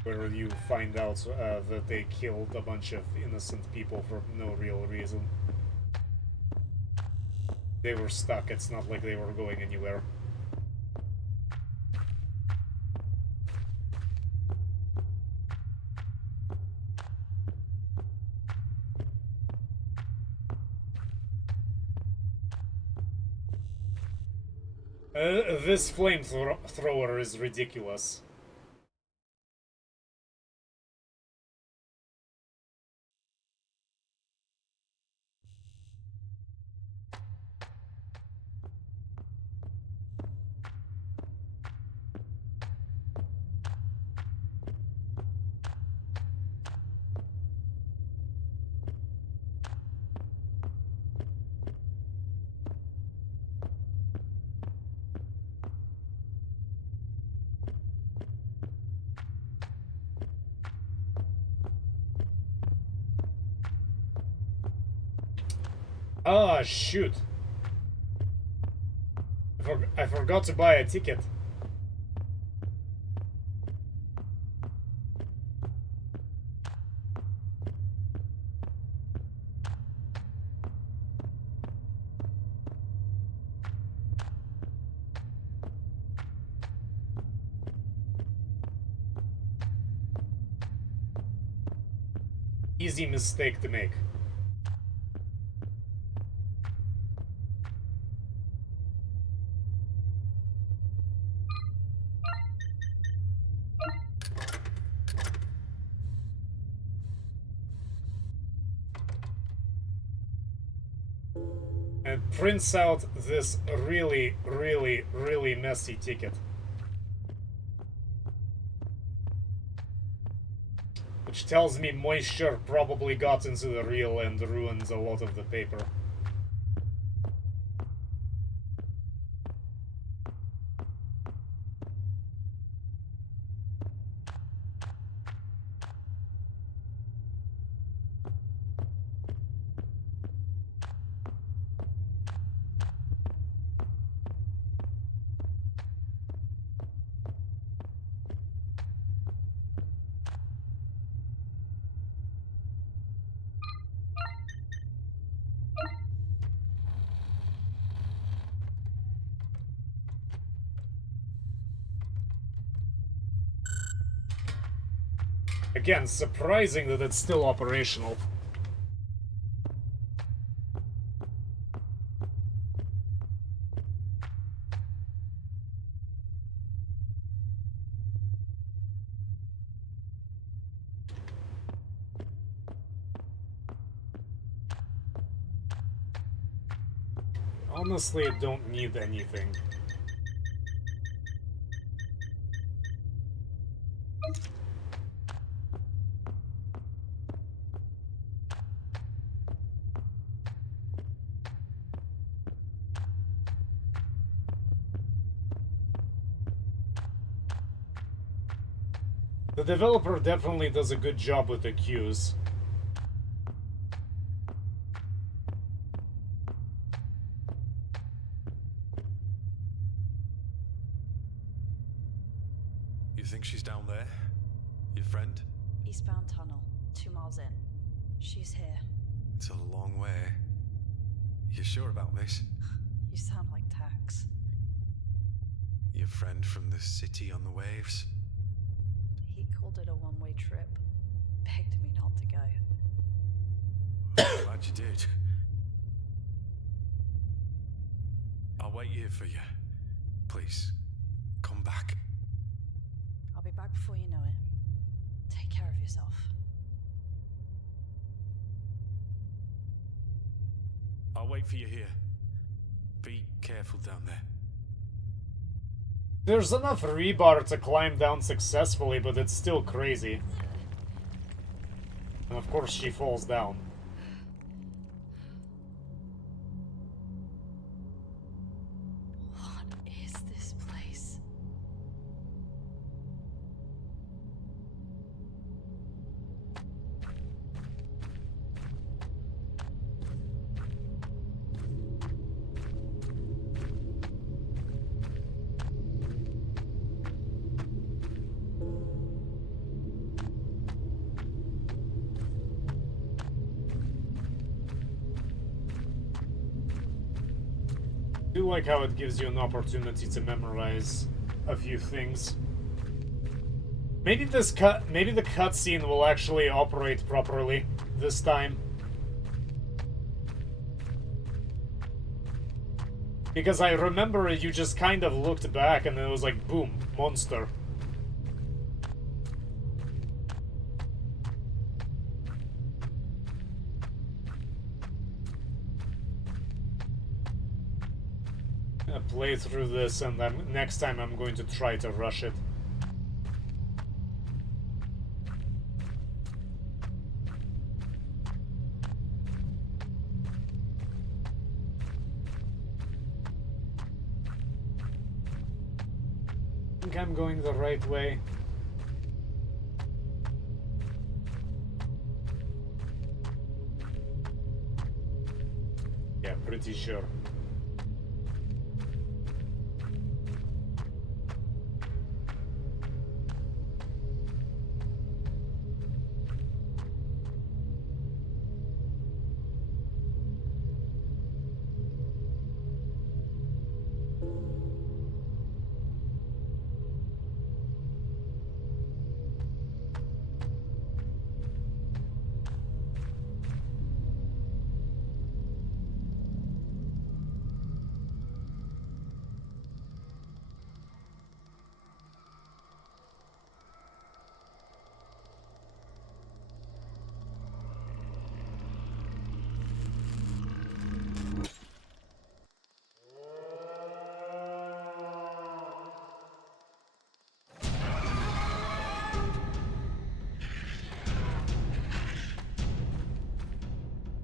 Where you find out that they killed a bunch of innocent people for no real reason. They were stuck, it's not like they were going anywhere. This flamethrower is ridiculous. Ah, shoot. I forgot to buy a ticket. Easy mistake to make. And prints out this really, really, really messy ticket. Which tells me moisture probably got into the reel and ruined a lot of the paper. Again, surprising that it's still operational. Honestly, I don't need anything. The developer definitely does a good job with the queues. You think she's down there? Your friend? Eastbound tunnel, 2 miles in. She's here. It's a long way. You sure about this? You sound like Tax. Your friend from the city on the waves? He called it a one-way trip. Begged me not to go. I'm glad you did. I'll wait here for you. Please, come back. I'll be back before you know it. Take care of yourself. I'll wait for you here. Be careful down there. There's enough rebar to climb down successfully, but it's still crazy. And of course she falls down. What is this place? do like how it gives you an opportunity to memorize a few things. Maybe the cutscene will actually operate properly this time. Because I remember you just kind of looked back and it was like, boom, monster. I'm gonna play through this and then next time I'm going to try to rush it. I think I'm going the right way. Yeah, pretty sure.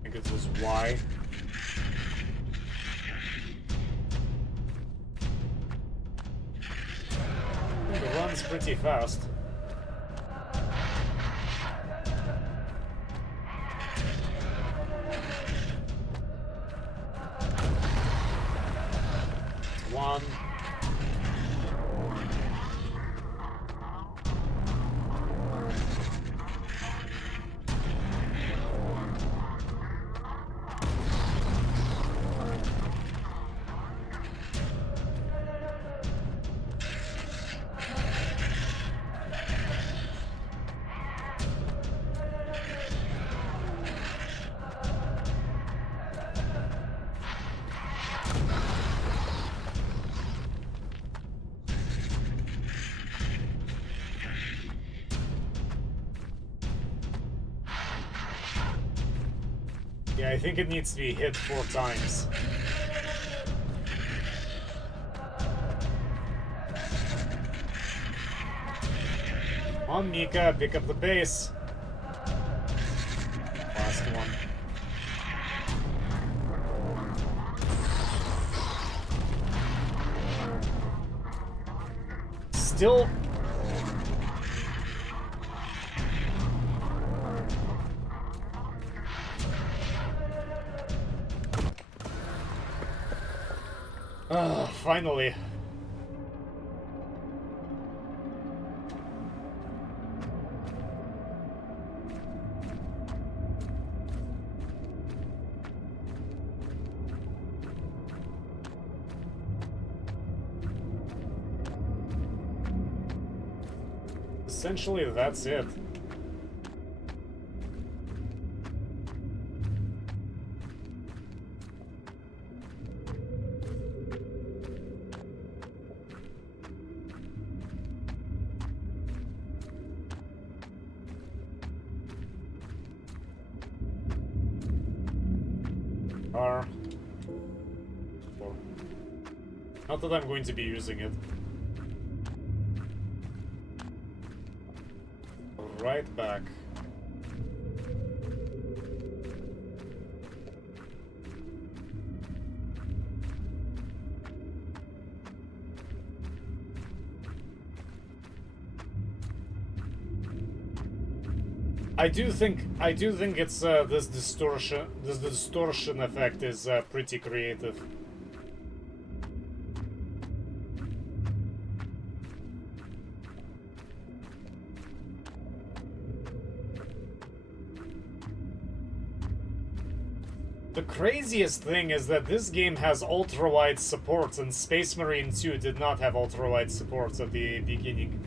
I think it was Y. It runs pretty fast. One. Yeah, I think it needs to be hit 4 times. Come on, Mika, pick up the pace. Last one. Still... finally. Essentially, that's it. Not that I'm going to be using it. Right back. I do think it's this distortion effect is pretty creative. The craziest thing is that this game has ultra-wide support, and Space Marine 2 did not have ultra-wide support at the beginning.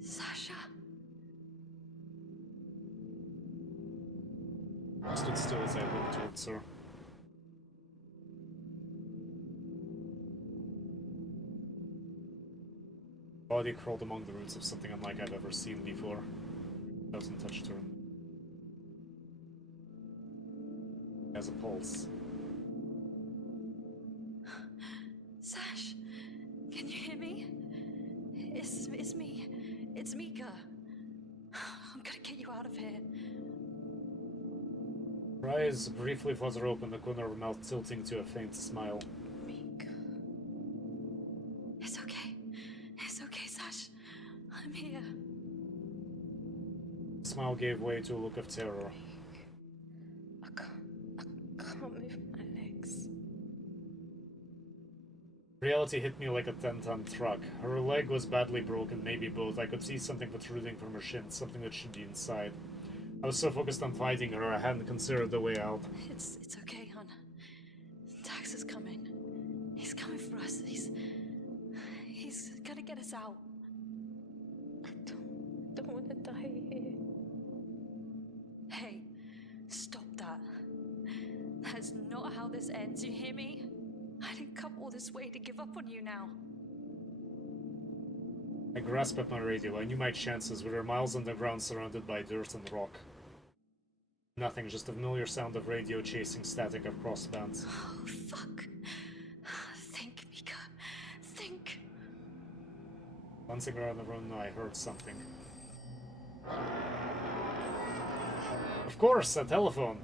Sasha. Stood still as I looked towards her. Body crawled among the roots of something unlike I've ever seen before. Doesn't touch her. Has a pulse. Sash, can you hear me? It's me. It's Mika. I'm gonna get you out of here. Her eyes briefly flutter open, the corner of her mouth tilting to a faint smile. Mika. It's okay. It's okay, Sash. I'm here. The smile gave way to a look of terror. I can't move my legs. Reality hit me like a 10-ton truck. Her leg was badly broken, maybe both. I could see something protruding from her shin, something that should be inside. I was so focused on fighting her, I hadn't considered the way out. It's okay, hon. Dax is coming. He's coming for us. He's gonna get us out. I don't want to die here. Hey, stop that. That's not how this ends, you hear me? I didn't come all this way to give up on you now. I grasped at my radio. I knew my chances. We were miles underground, surrounded by dirt and rock. Nothing, just a familiar sound of radio chasing static across bands. Oh, fuck. Think, Mika. Think. Glancing around the room, I heard something. Of course, a telephone.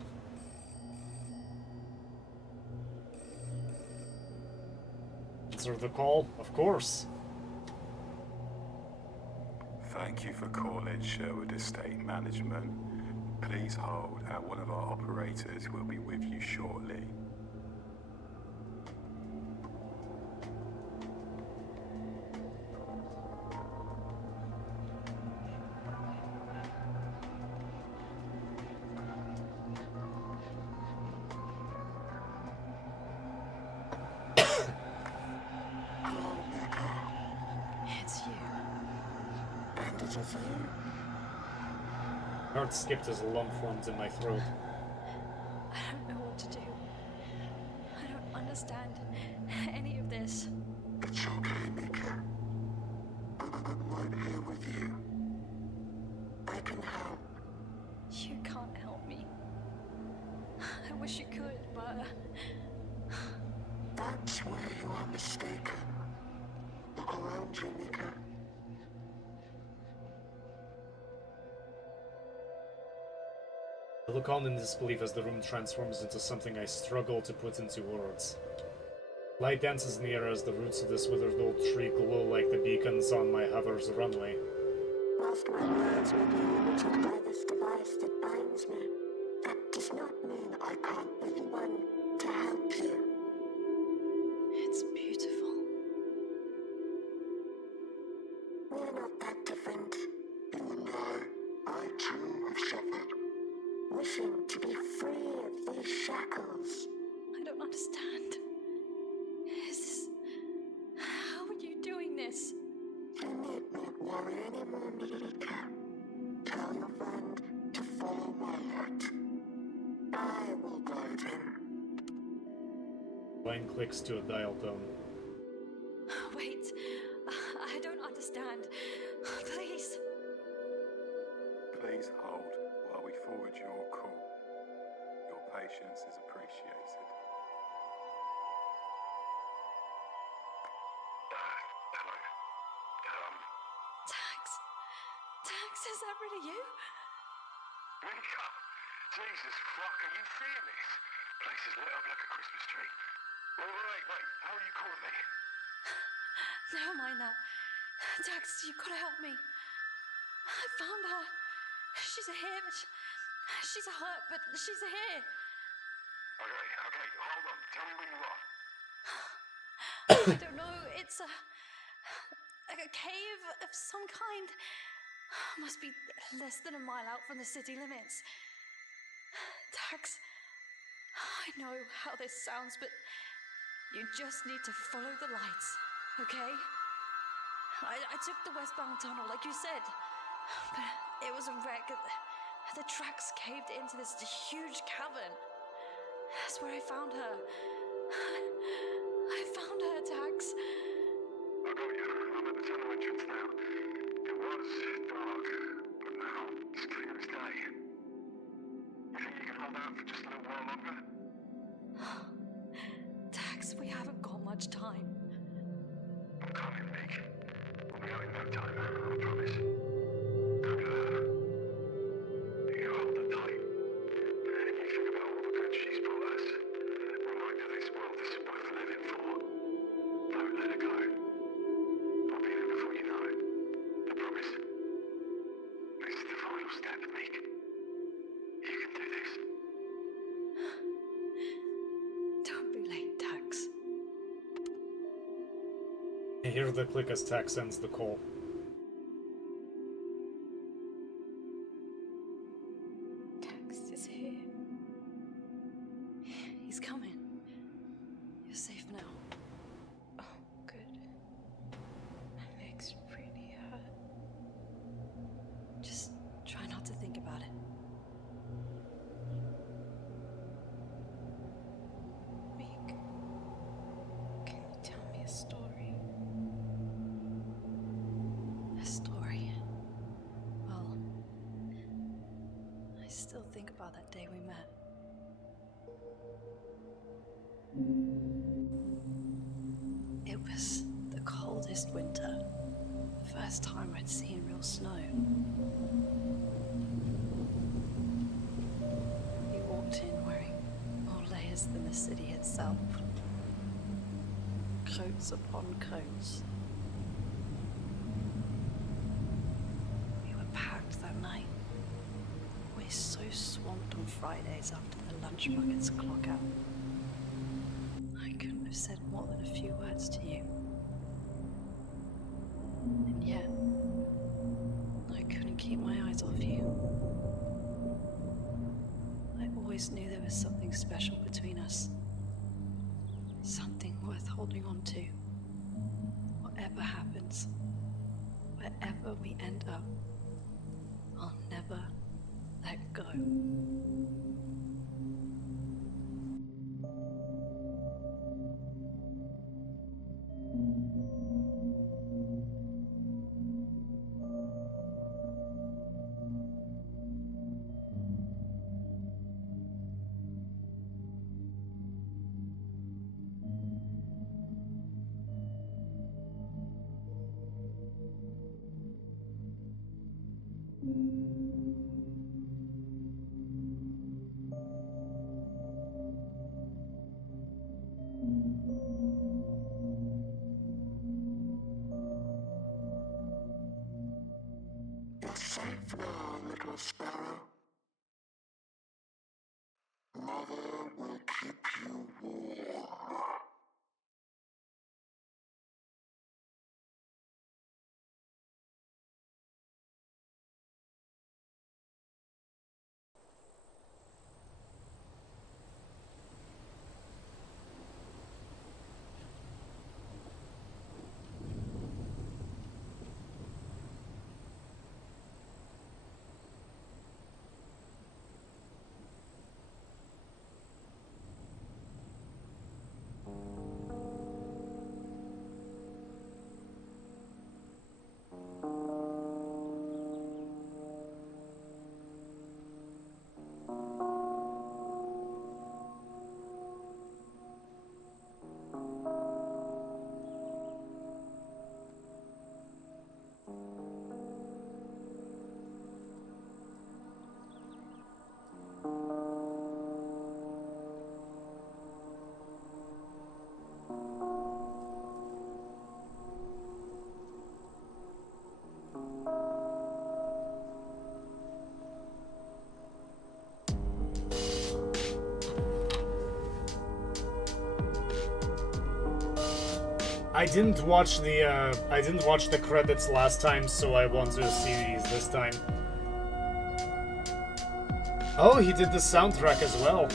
Answer the call, of course. Thank you for calling Sherwood Estate Management. Please hold, and one of our operators will be with you shortly. It's you. And it is you. Heart skipped as a lump formed in my throat. I don't know what to do. I don't understand any of this. It's okay, Mika. I'm right here with you. I can help. You can't help me. I wish you could, but... That's where you are mistaken. Look around you, Mika. I look on in disbelief as the room transforms into something I struggle to put into words. Light dances in the air as the roots of this withered old tree glow like the beacons on my hover's runway. Whilst my words may be limited by this device that binds me, that does not mean I can't be the one to help you. It's beautiful. We're not that different. You and I too have suffered. Wishing to be free of these shackles. I don't understand. Is this... How are you doing this? You need not worry anymore, Mika. Tell your friend to follow my light. I will guide him. Line clicks to a dial tone. Wait. I don't understand. Please. Please hold while we forward your call. Your patience is appreciated. Hello? Tax? Tax, is that really you? Mika! Jesus fuck, are you seeing this? Place is lit up like a Christmas tree. Wait, how are you calling me? Never mind that. Tax, you've got to help me. I found her. She's here, but She's hurt, but she's here. Okay, hold on. Tell me where you are. I don't know. It's a cave of some kind. Must be less than a mile out from the city limits. Tax, I know how this sounds, but you just need to follow the lights, okay? I took the westbound tunnel, like you said, but it was a wreck. The tracks caved into this huge cavern. That's where I found her. I found her, Tax. I got you. I'm at the tunnel entrance now. It was dark, but now it's clear as day. You think you can hold out for just a little while longer? Tax, we haven't got much time. I'm coming, Nick. We'll be out in no time, I promise. You hold her tight. And you think about all the good she's brought us. Remind her this world is worth living for. Don't let her go. I'll be there before you know it. I promise. This is the final step, Nick. You can do this. Don't be late, Tax. I hear the click as Tax ends the call. Tax is here. He's coming. You're safe now. Oh, good. My leg's really hurt. Just try not to think about it. Meek, can you tell me a story? A story? Well, I still think about that day we met. It was the coldest winter. First time I'd seen real snow. We walked in wearing more layers than the city itself. Coats upon coats. We were packed that night. We're so swamped on Fridays after the lunch buckets clock out. I couldn't have said more than a few words to you. And yet, I couldn't keep my eyes off you. I always knew there was something special between us. Something worth holding on to. Whatever happens, wherever we end up, I'll never let go. You're safe now, little sparrow. Mother will keep you warm. I didn't watch the credits last time, so I want to see these this time. Oh, he did the soundtrack as well.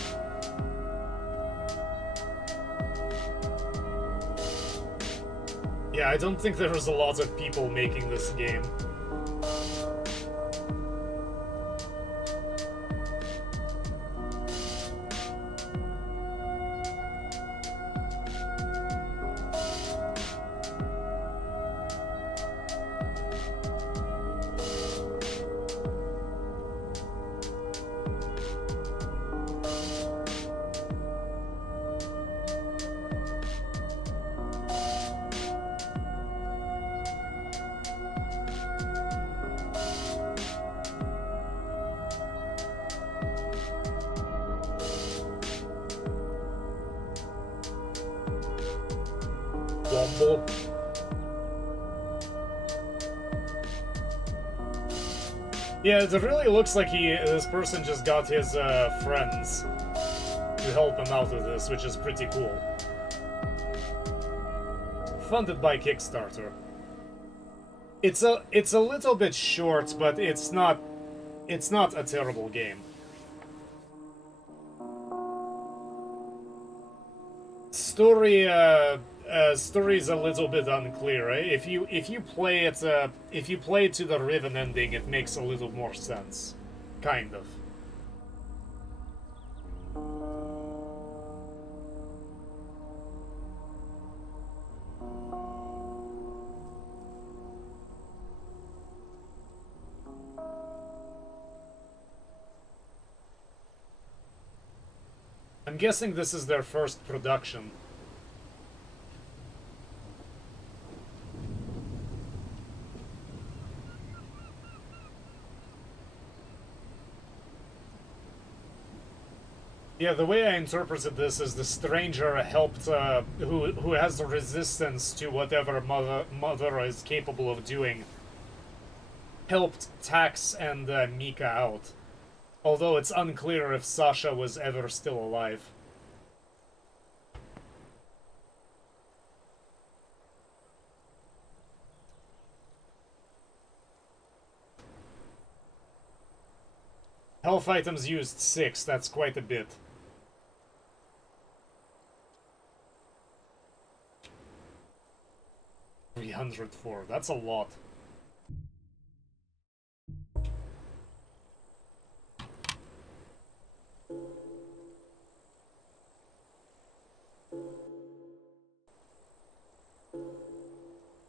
Yeah, I don't think there was a lot of people making this game. Womble. Yeah, it really looks like this person just got his friends to help him out with this, which is pretty cool. Funded by Kickstarter. It's a little bit short, but it's not a terrible game. Story is a little bit unclear. Eh? If you play it to the Riven ending, it makes a little more sense, kind of. I'm guessing this is their first production. Yeah, the way I interpreted this is the stranger helped, who has resistance to whatever mother is capable of doing, helped Tax and Mika out. Although it's unclear if Sasha was ever still alive. Health items used 6, that's quite a bit. $304, that's a lot.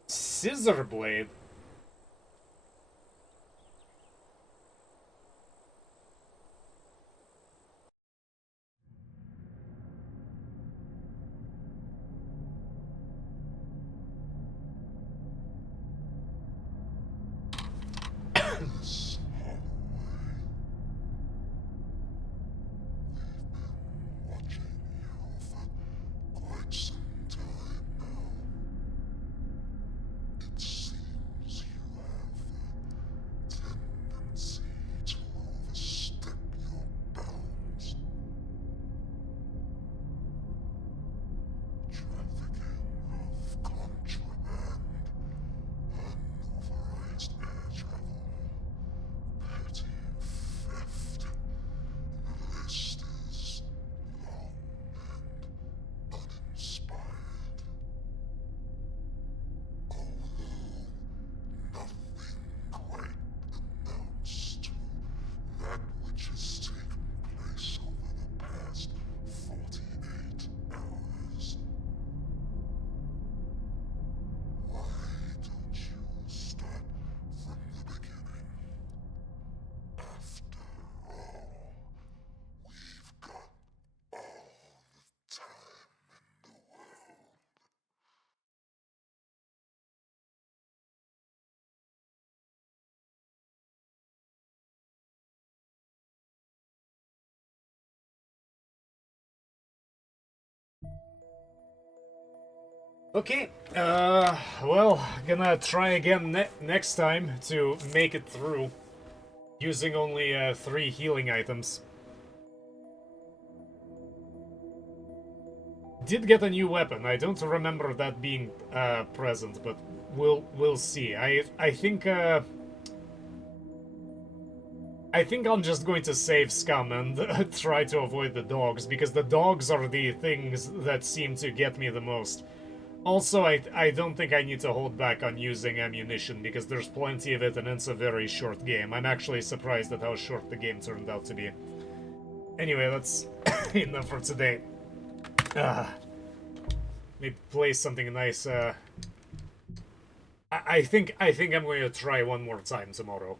Scissor blade. Miss Holloway. We've been watching you for quite some time now. It seems you have a tendency to overstep your bounds. Trafficking of contraband, unauthorized air travel, petty theft. The list is long and uninspired. Although nothing quite amounts to that which has taken place over the past 48 hours. Why don't you start from the beginning? After all, we've got all the time in the world. Okay, well, gonna try again next time to make it through, using only 3 healing items. did get a new weapon. I don't remember that being present, but we'll see. I think I'm just going to save Scum and try to avoid the dogs, because the dogs are the things that seem to get me the most. Also, I don't think I need to hold back on using ammunition, because there's plenty of it and it's a very short game. I'm actually surprised at how short the game turned out to be. Anyway, that's enough for today. Maybe play something nice. I think I'm going to try one more time tomorrow.